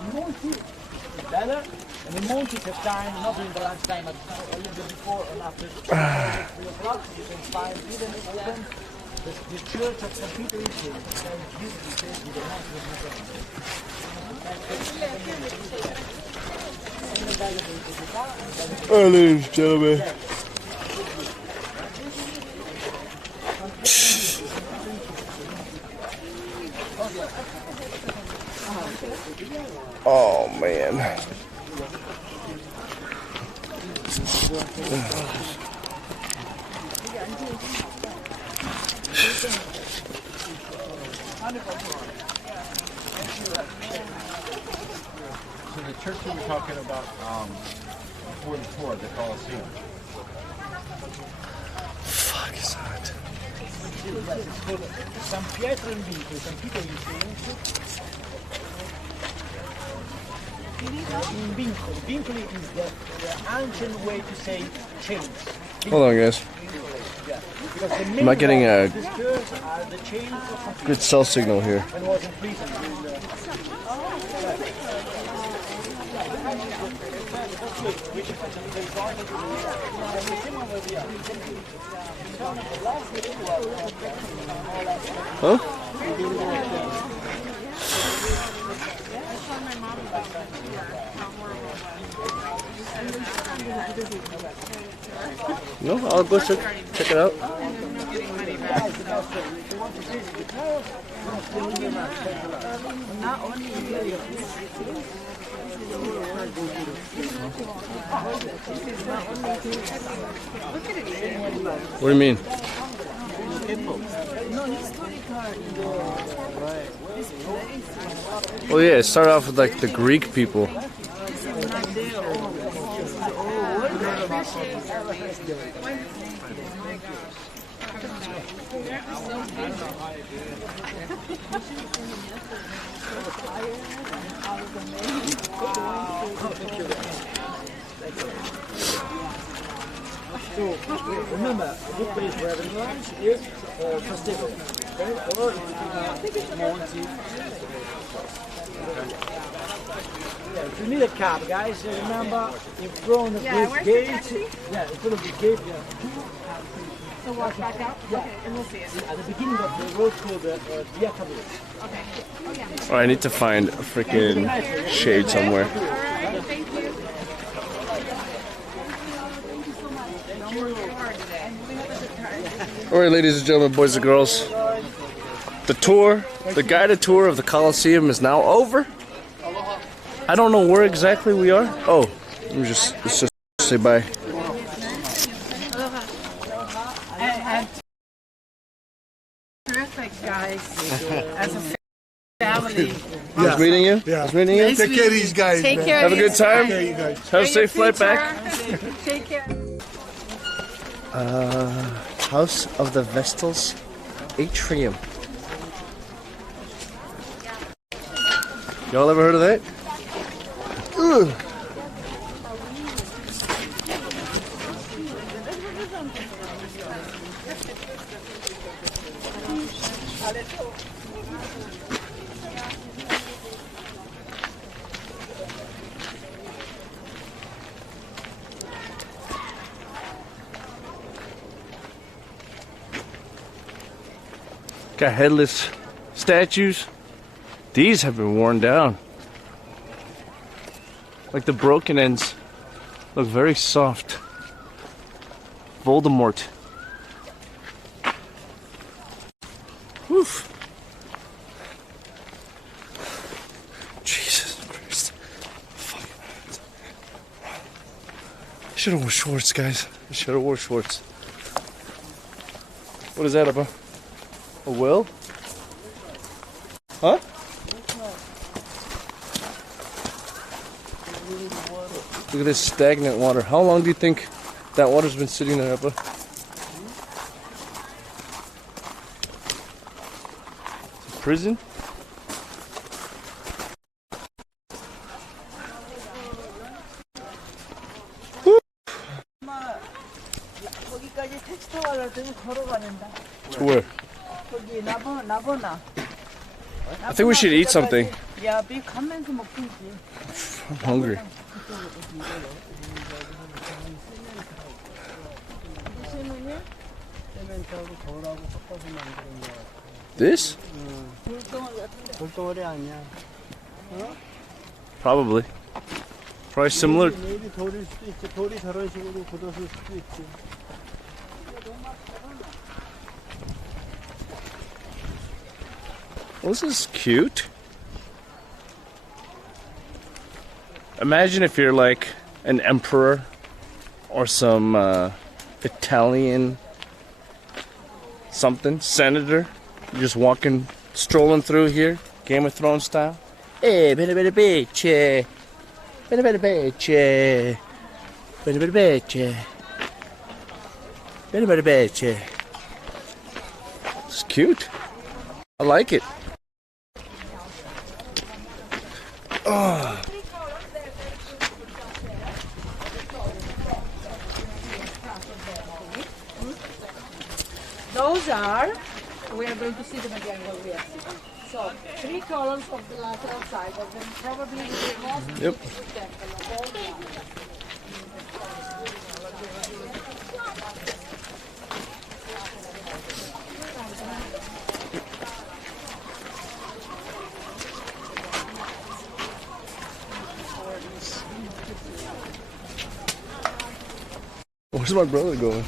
In Monti, it's better. And in Monti, you have time, not during the lunch time, but a little bit before and after 3 o'clock, you can find even open the church of St. Peter is here. Oh, ladies and gentlemen. Oh, man. So the church we were talking about before the tour, the Colosseum. Fuck, it's hot. San Pietro in Vincoli, San Pietro in Vincoli. Vincoli is the ancient way to say chains. Hold on, guys. I'm not getting a good cell signal here. Huh? No, I'll go check it out. What do you mean? Oh yeah, it started off with like the Greek people. delicious. Wonderful. My So remember, a good place for having lunch is festival. Okay? Or if you need a cab, guys, remember in front of this gate. Yeah, in front of the gate. Yeah. So walk back out? Yeah. Okay, and we'll see it. At the beginning of the road called the Diacabu. Okay. Oh, yeah. Oh, I need to find a freaking shade somewhere. All right, thank you. All right, ladies and gentlemen, boys and girls, the tour, the guided tour of the Colosseum is now over. I don't know where exactly we are. Oh, let's just say bye. Terrific, guys. As a family. Nice meeting you. Yeah. Nice meeting you. Nice Take care of these guys. Take man. care Have a of good these time. guys. You guys. Have a safe flight back. Take care. House of the Vestals Atrium. Y'all ever heard of that? Ugh. Got headless statues. These have been worn down. Like the broken ends look very soft. Voldemort. Woof. Jesus Christ. Fuck. I should have worn shorts, guys. I should have worn shorts. What is that about? A well? Huh? Look at this stagnant water. How long do you think that water's been sitting there, Abba? Prison? 거기까지 택시 타고 가려면 걸어가는다. To where? 거기 나보나. I think we should eat something. 야, 비 가면서 먹든지. I'm hungry. This? 돌덩어리 아니야. Probably. Probably similar. maybe 돌일 수도 있지. 돌이 저런 식으로 굳었을 수도 있지. Well, this is cute. Imagine if you're like an emperor or some Italian something, senator. You're just walking, strolling through here, Game of Thrones style. Hey, bene bene bece. Bene bene bece. Bene bene bece. Bene bene bece. It's cute. I like it. Oh. Those are, we are going to see them again while we are sitting. So, 3 columns of the lateral side of them, probably the most Yep. temple of all time. Where's my brother going?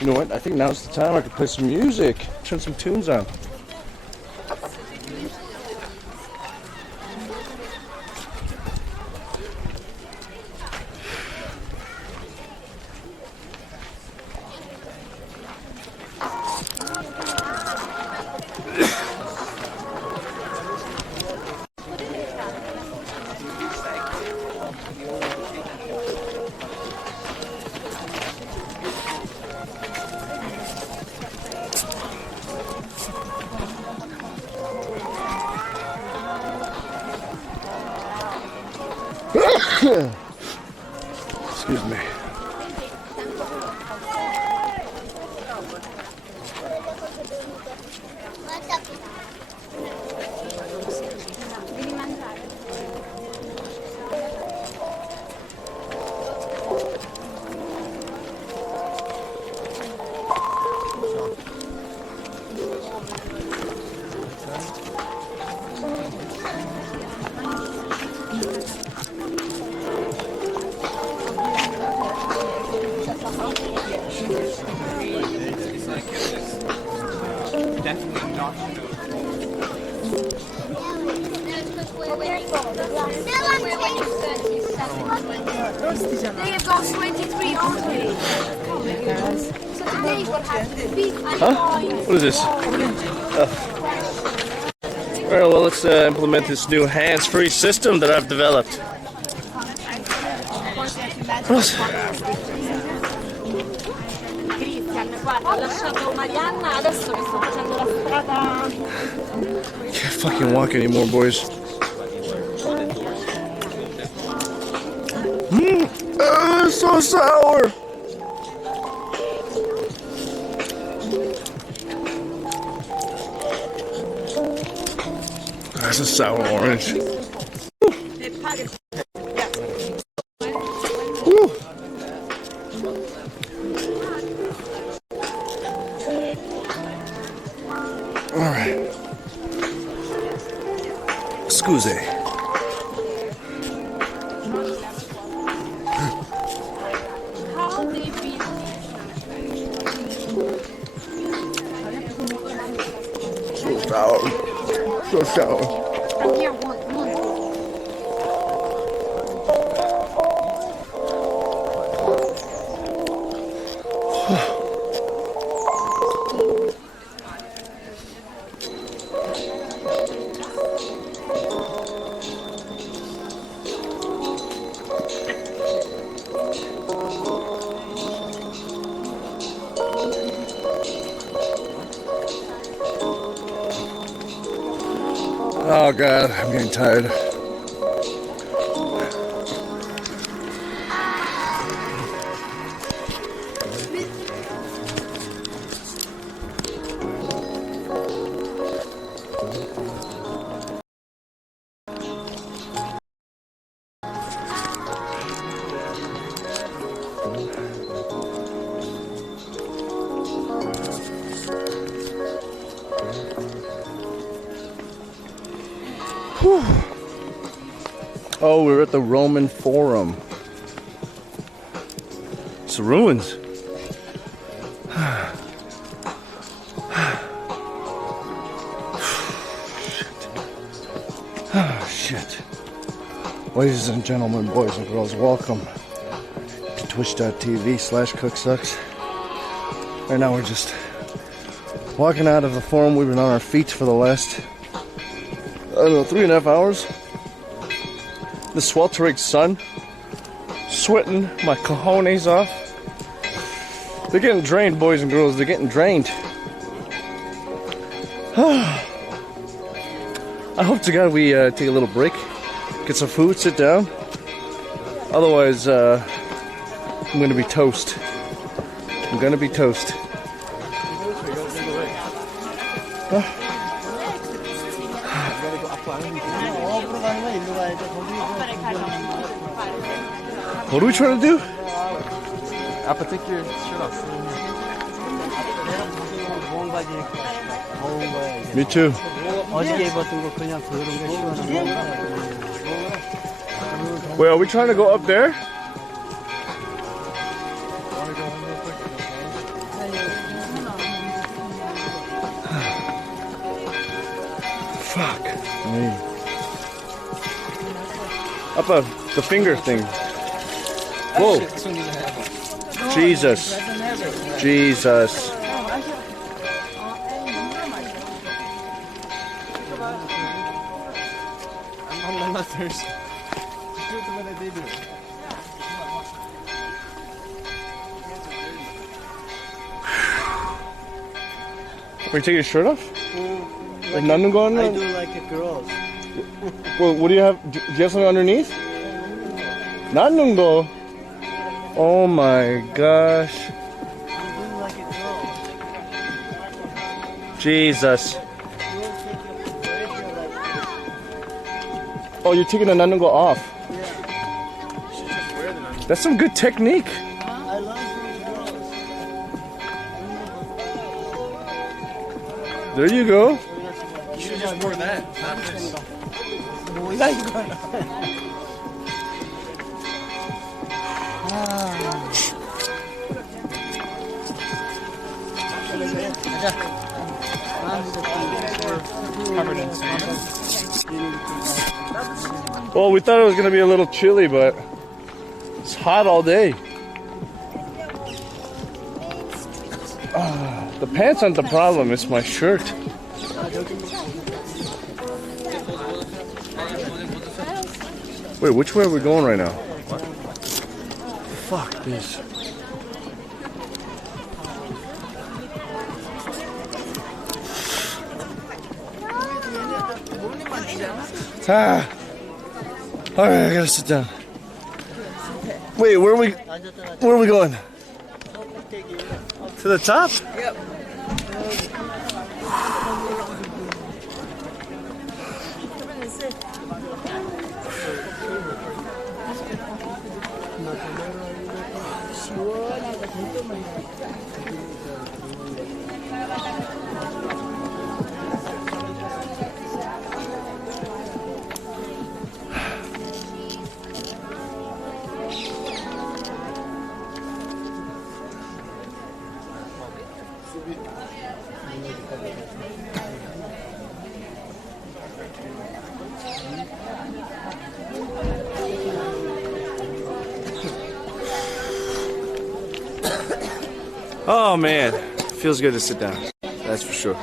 You know what? I think now's the time I could play some music. Turn some tunes on. Excuse me. Definitely not. They have got 23 only. So today we'll have the beef and Huh? What is this? Alright, well, let's implement this new hands-free system that I've developed. What else? Guarda, ho lasciato Marianna, adesso mi sto facendo la strada. Can't fucking walk anymore, boys. It's so sour. That's a sour orange. Woo. All right. Scusi. So sour. So sour. Oh God, I'm getting tired. Whew. Oh, we're at the Roman Forum. It's the ruins. Oh, shit. Ladies and gentlemen, boys and girls, welcome to twitch.tv/CookSux. Right now we're just walking out of the forum. We've been on our feet for the last, I don't know, 3.5 hours. The sweltering sun, sweating my cojones off. They're getting drained, boys and girls. They're getting drained. I hope to God we take a little break, get some food, sit down. Otherwise, I'm gonna be toast. I'm gonna be toast. What are we trying to do? Appa, take your shirt off. Me too. Wait, are we trying to go up there? Fuck me. Up the finger thing. Whoa. Jesus. Jesus. I'm not thirsty. Do it the way that they do it. Are you taking your shirt off? Like nothing going on? I do like a girl. Well, what do you have? Do you have something underneath? Nanungo. Oh my gosh. Jesus. Oh, you're taking the Nanungo off. That's some good technique. There you go. You should just pour that, not this. Covered in sand. Well, we thought it was going to be a little chilly, but it's hot all day. The pants aren't the problem, it's my shirt. Wait, which way are we going right now? What? Fuck this. Ah. Alright, I gotta sit down. Wait, where are we going? To the top? Yep. Oh man, feels good to sit down. That's for sure.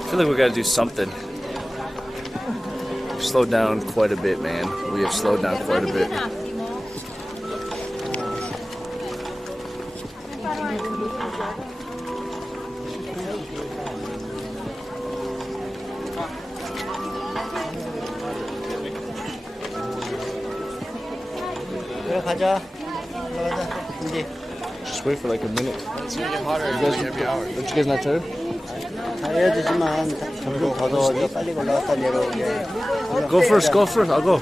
I feel like we gotta do something. We've slowed down quite a bit, man. We have slowed down quite a bit. 그래 가자. 가자. 이제. Just wait for like a minute. It's gonna get hotter every hour. Don't you guys not tired? 가야되지만 점점 더 더워져. 빨리 올라갔다 내려오게. Go first, go first. I'll go.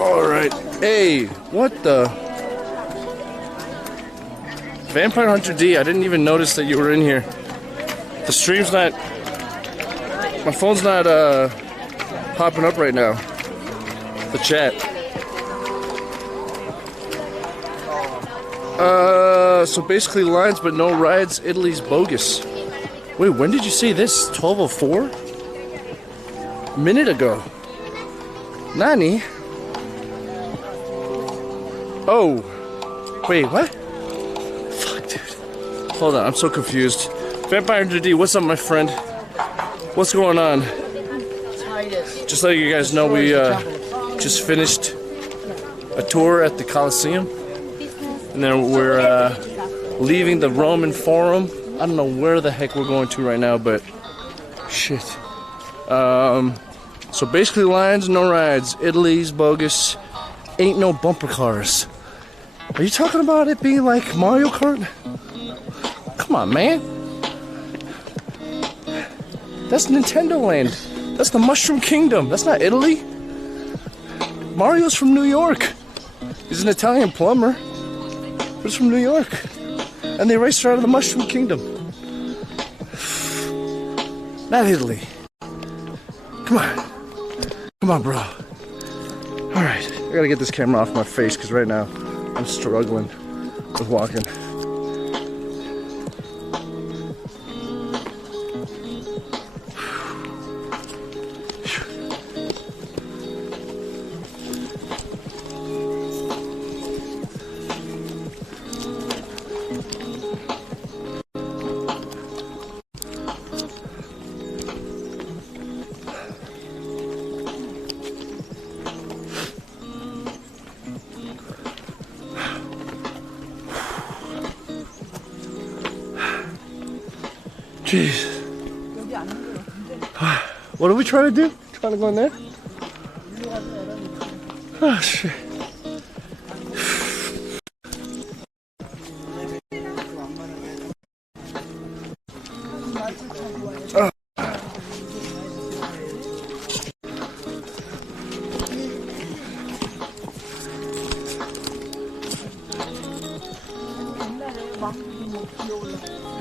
All right. Hey, what the? Vampire Hunter D, I didn't even notice that you were in here. The stream's not... My phone's not popping up right now. The chat. So basically lines but no rides, Italy's bogus. Wait, when did you say this? 12:04? A minute ago. Nani? Oh. Wait, what? Fuck, dude. Hold on, I'm so confused. Vampire D, what's up, my friend? What's going on? Just letting you guys know, we just finished a tour at the Colosseum. And then we're leaving the Roman Forum. I don't know where the heck we're going to right now, but shit. So basically lines, no rides. Italy's bogus. Ain't no bumper cars. Are you talking about it being like Mario Kart? Come on, man. That's Nintendo Land. That's the Mushroom Kingdom. That's not Italy. Mario's from New York. He's an Italian plumber. But he's from New York. And they raced around in the Mushroom Kingdom. Not Italy. Come on. Come on, bro. Alright. I gotta get this camera off my face because right now I'm struggling with walking. Jeez. What are we trying to do? Trying to go in there? Oh shit.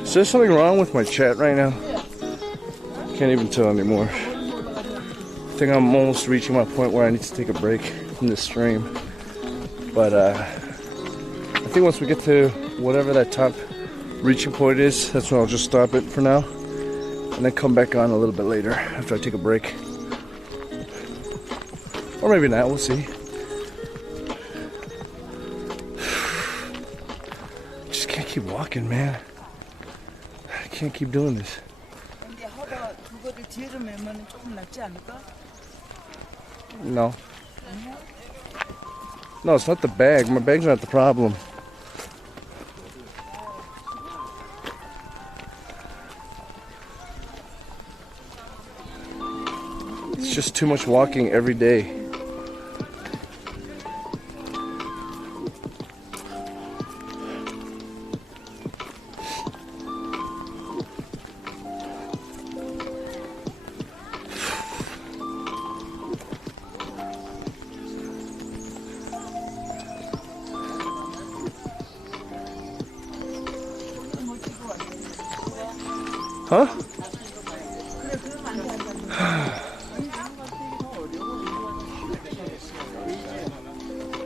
Is there something wrong with my chat right now? Can't even tell anymore. I think I'm almost reaching my point where I need to take a break from this stream. But I think once we get to whatever that top reaching point is, that's when I'll just stop it for now. And then come back on a little bit later after I take a break. Or maybe not, we'll see. Just can't keep walking, man. I can't keep doing this. No. No, it's not the bag. My bag's not the problem. It's just too much walking every day. Huh?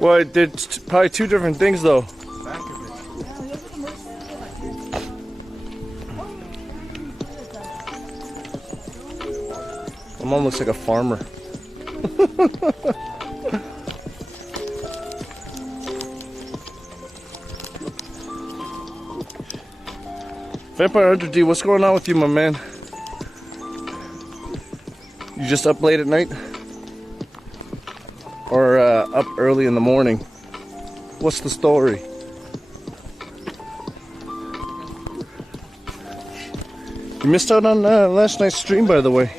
Well, it's probably two different things though. My mom looks like a farmer. Vampire Hunter D, what's going on with you, my man? You just up late at night? Or up early in the morning? What's the story? You missed out on last night's stream, by the way.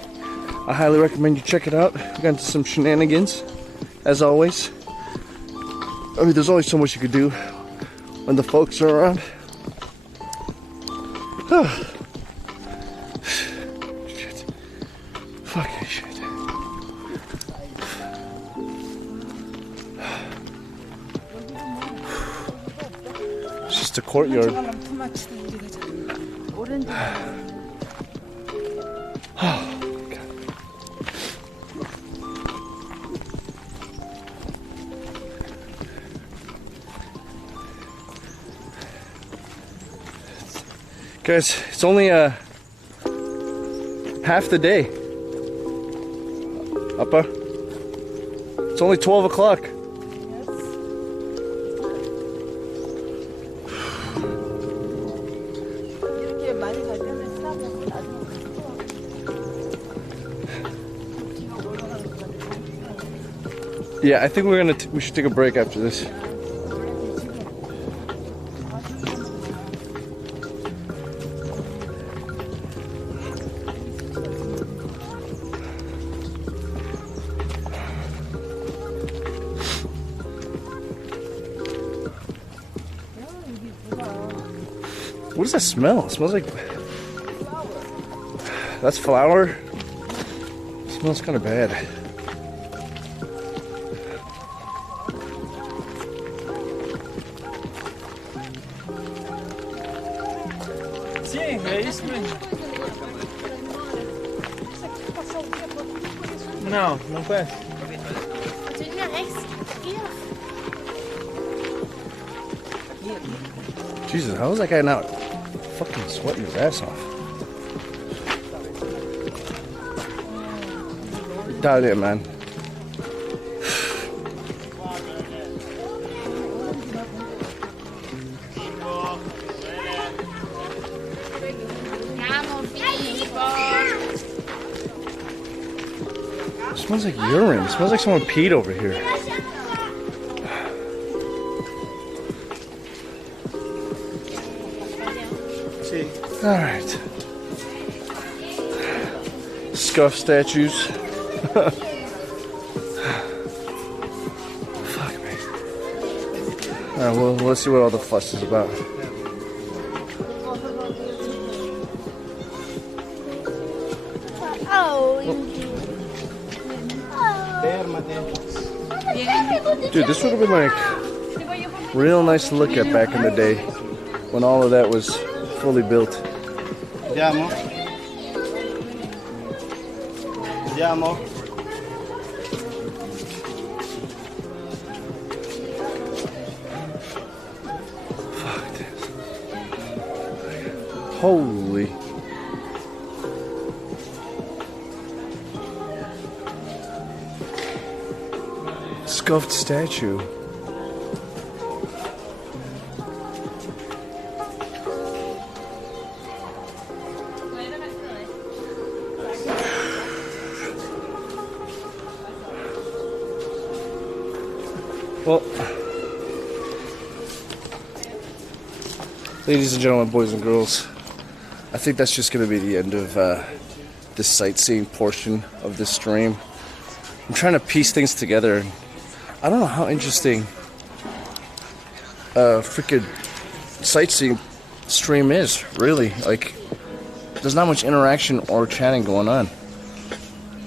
I highly recommend you check it out. We got into some shenanigans, as always. I mean, there's always so much you could do when the folks are around. Shit. Fucking shit. It's just a courtyard. Guys, it's only half the day. Appa. It's only 12 o'clock. Yeah, I think we should take a break after this. What does that smell? It smells like... That's flour? It smells kind of bad. Sim, é isso mesmo. Não, não conhece. Jesus, how is that guy not fucking sweating his ass off? Dial it, man. It smells like urine. It smells like someone peed over here. All right. Scuff statues. Fuck me. Alright, well, let's see what all the fuss is about. Dude, this would have been like real nice to look at back in the day when all of that was fully built. Andiamo. Andiamo. Fuck this. Holy. Scuffed statue. Well, ladies and gentlemen, boys and girls, I think that's just going to be the end of this sightseeing portion of this stream. I'm trying to piece things together. I don't know how interesting freaking sightseeing stream is, really. Like, there's not much interaction or chatting going on.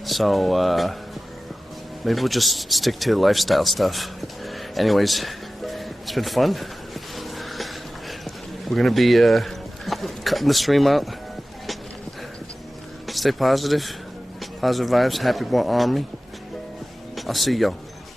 So, maybe we'll just stick to lifestyle stuff. Anyways, it's been fun. We're gonna be cutting the stream out. Stay positive. Positive vibes. Happy Born Army. I'll see y'all.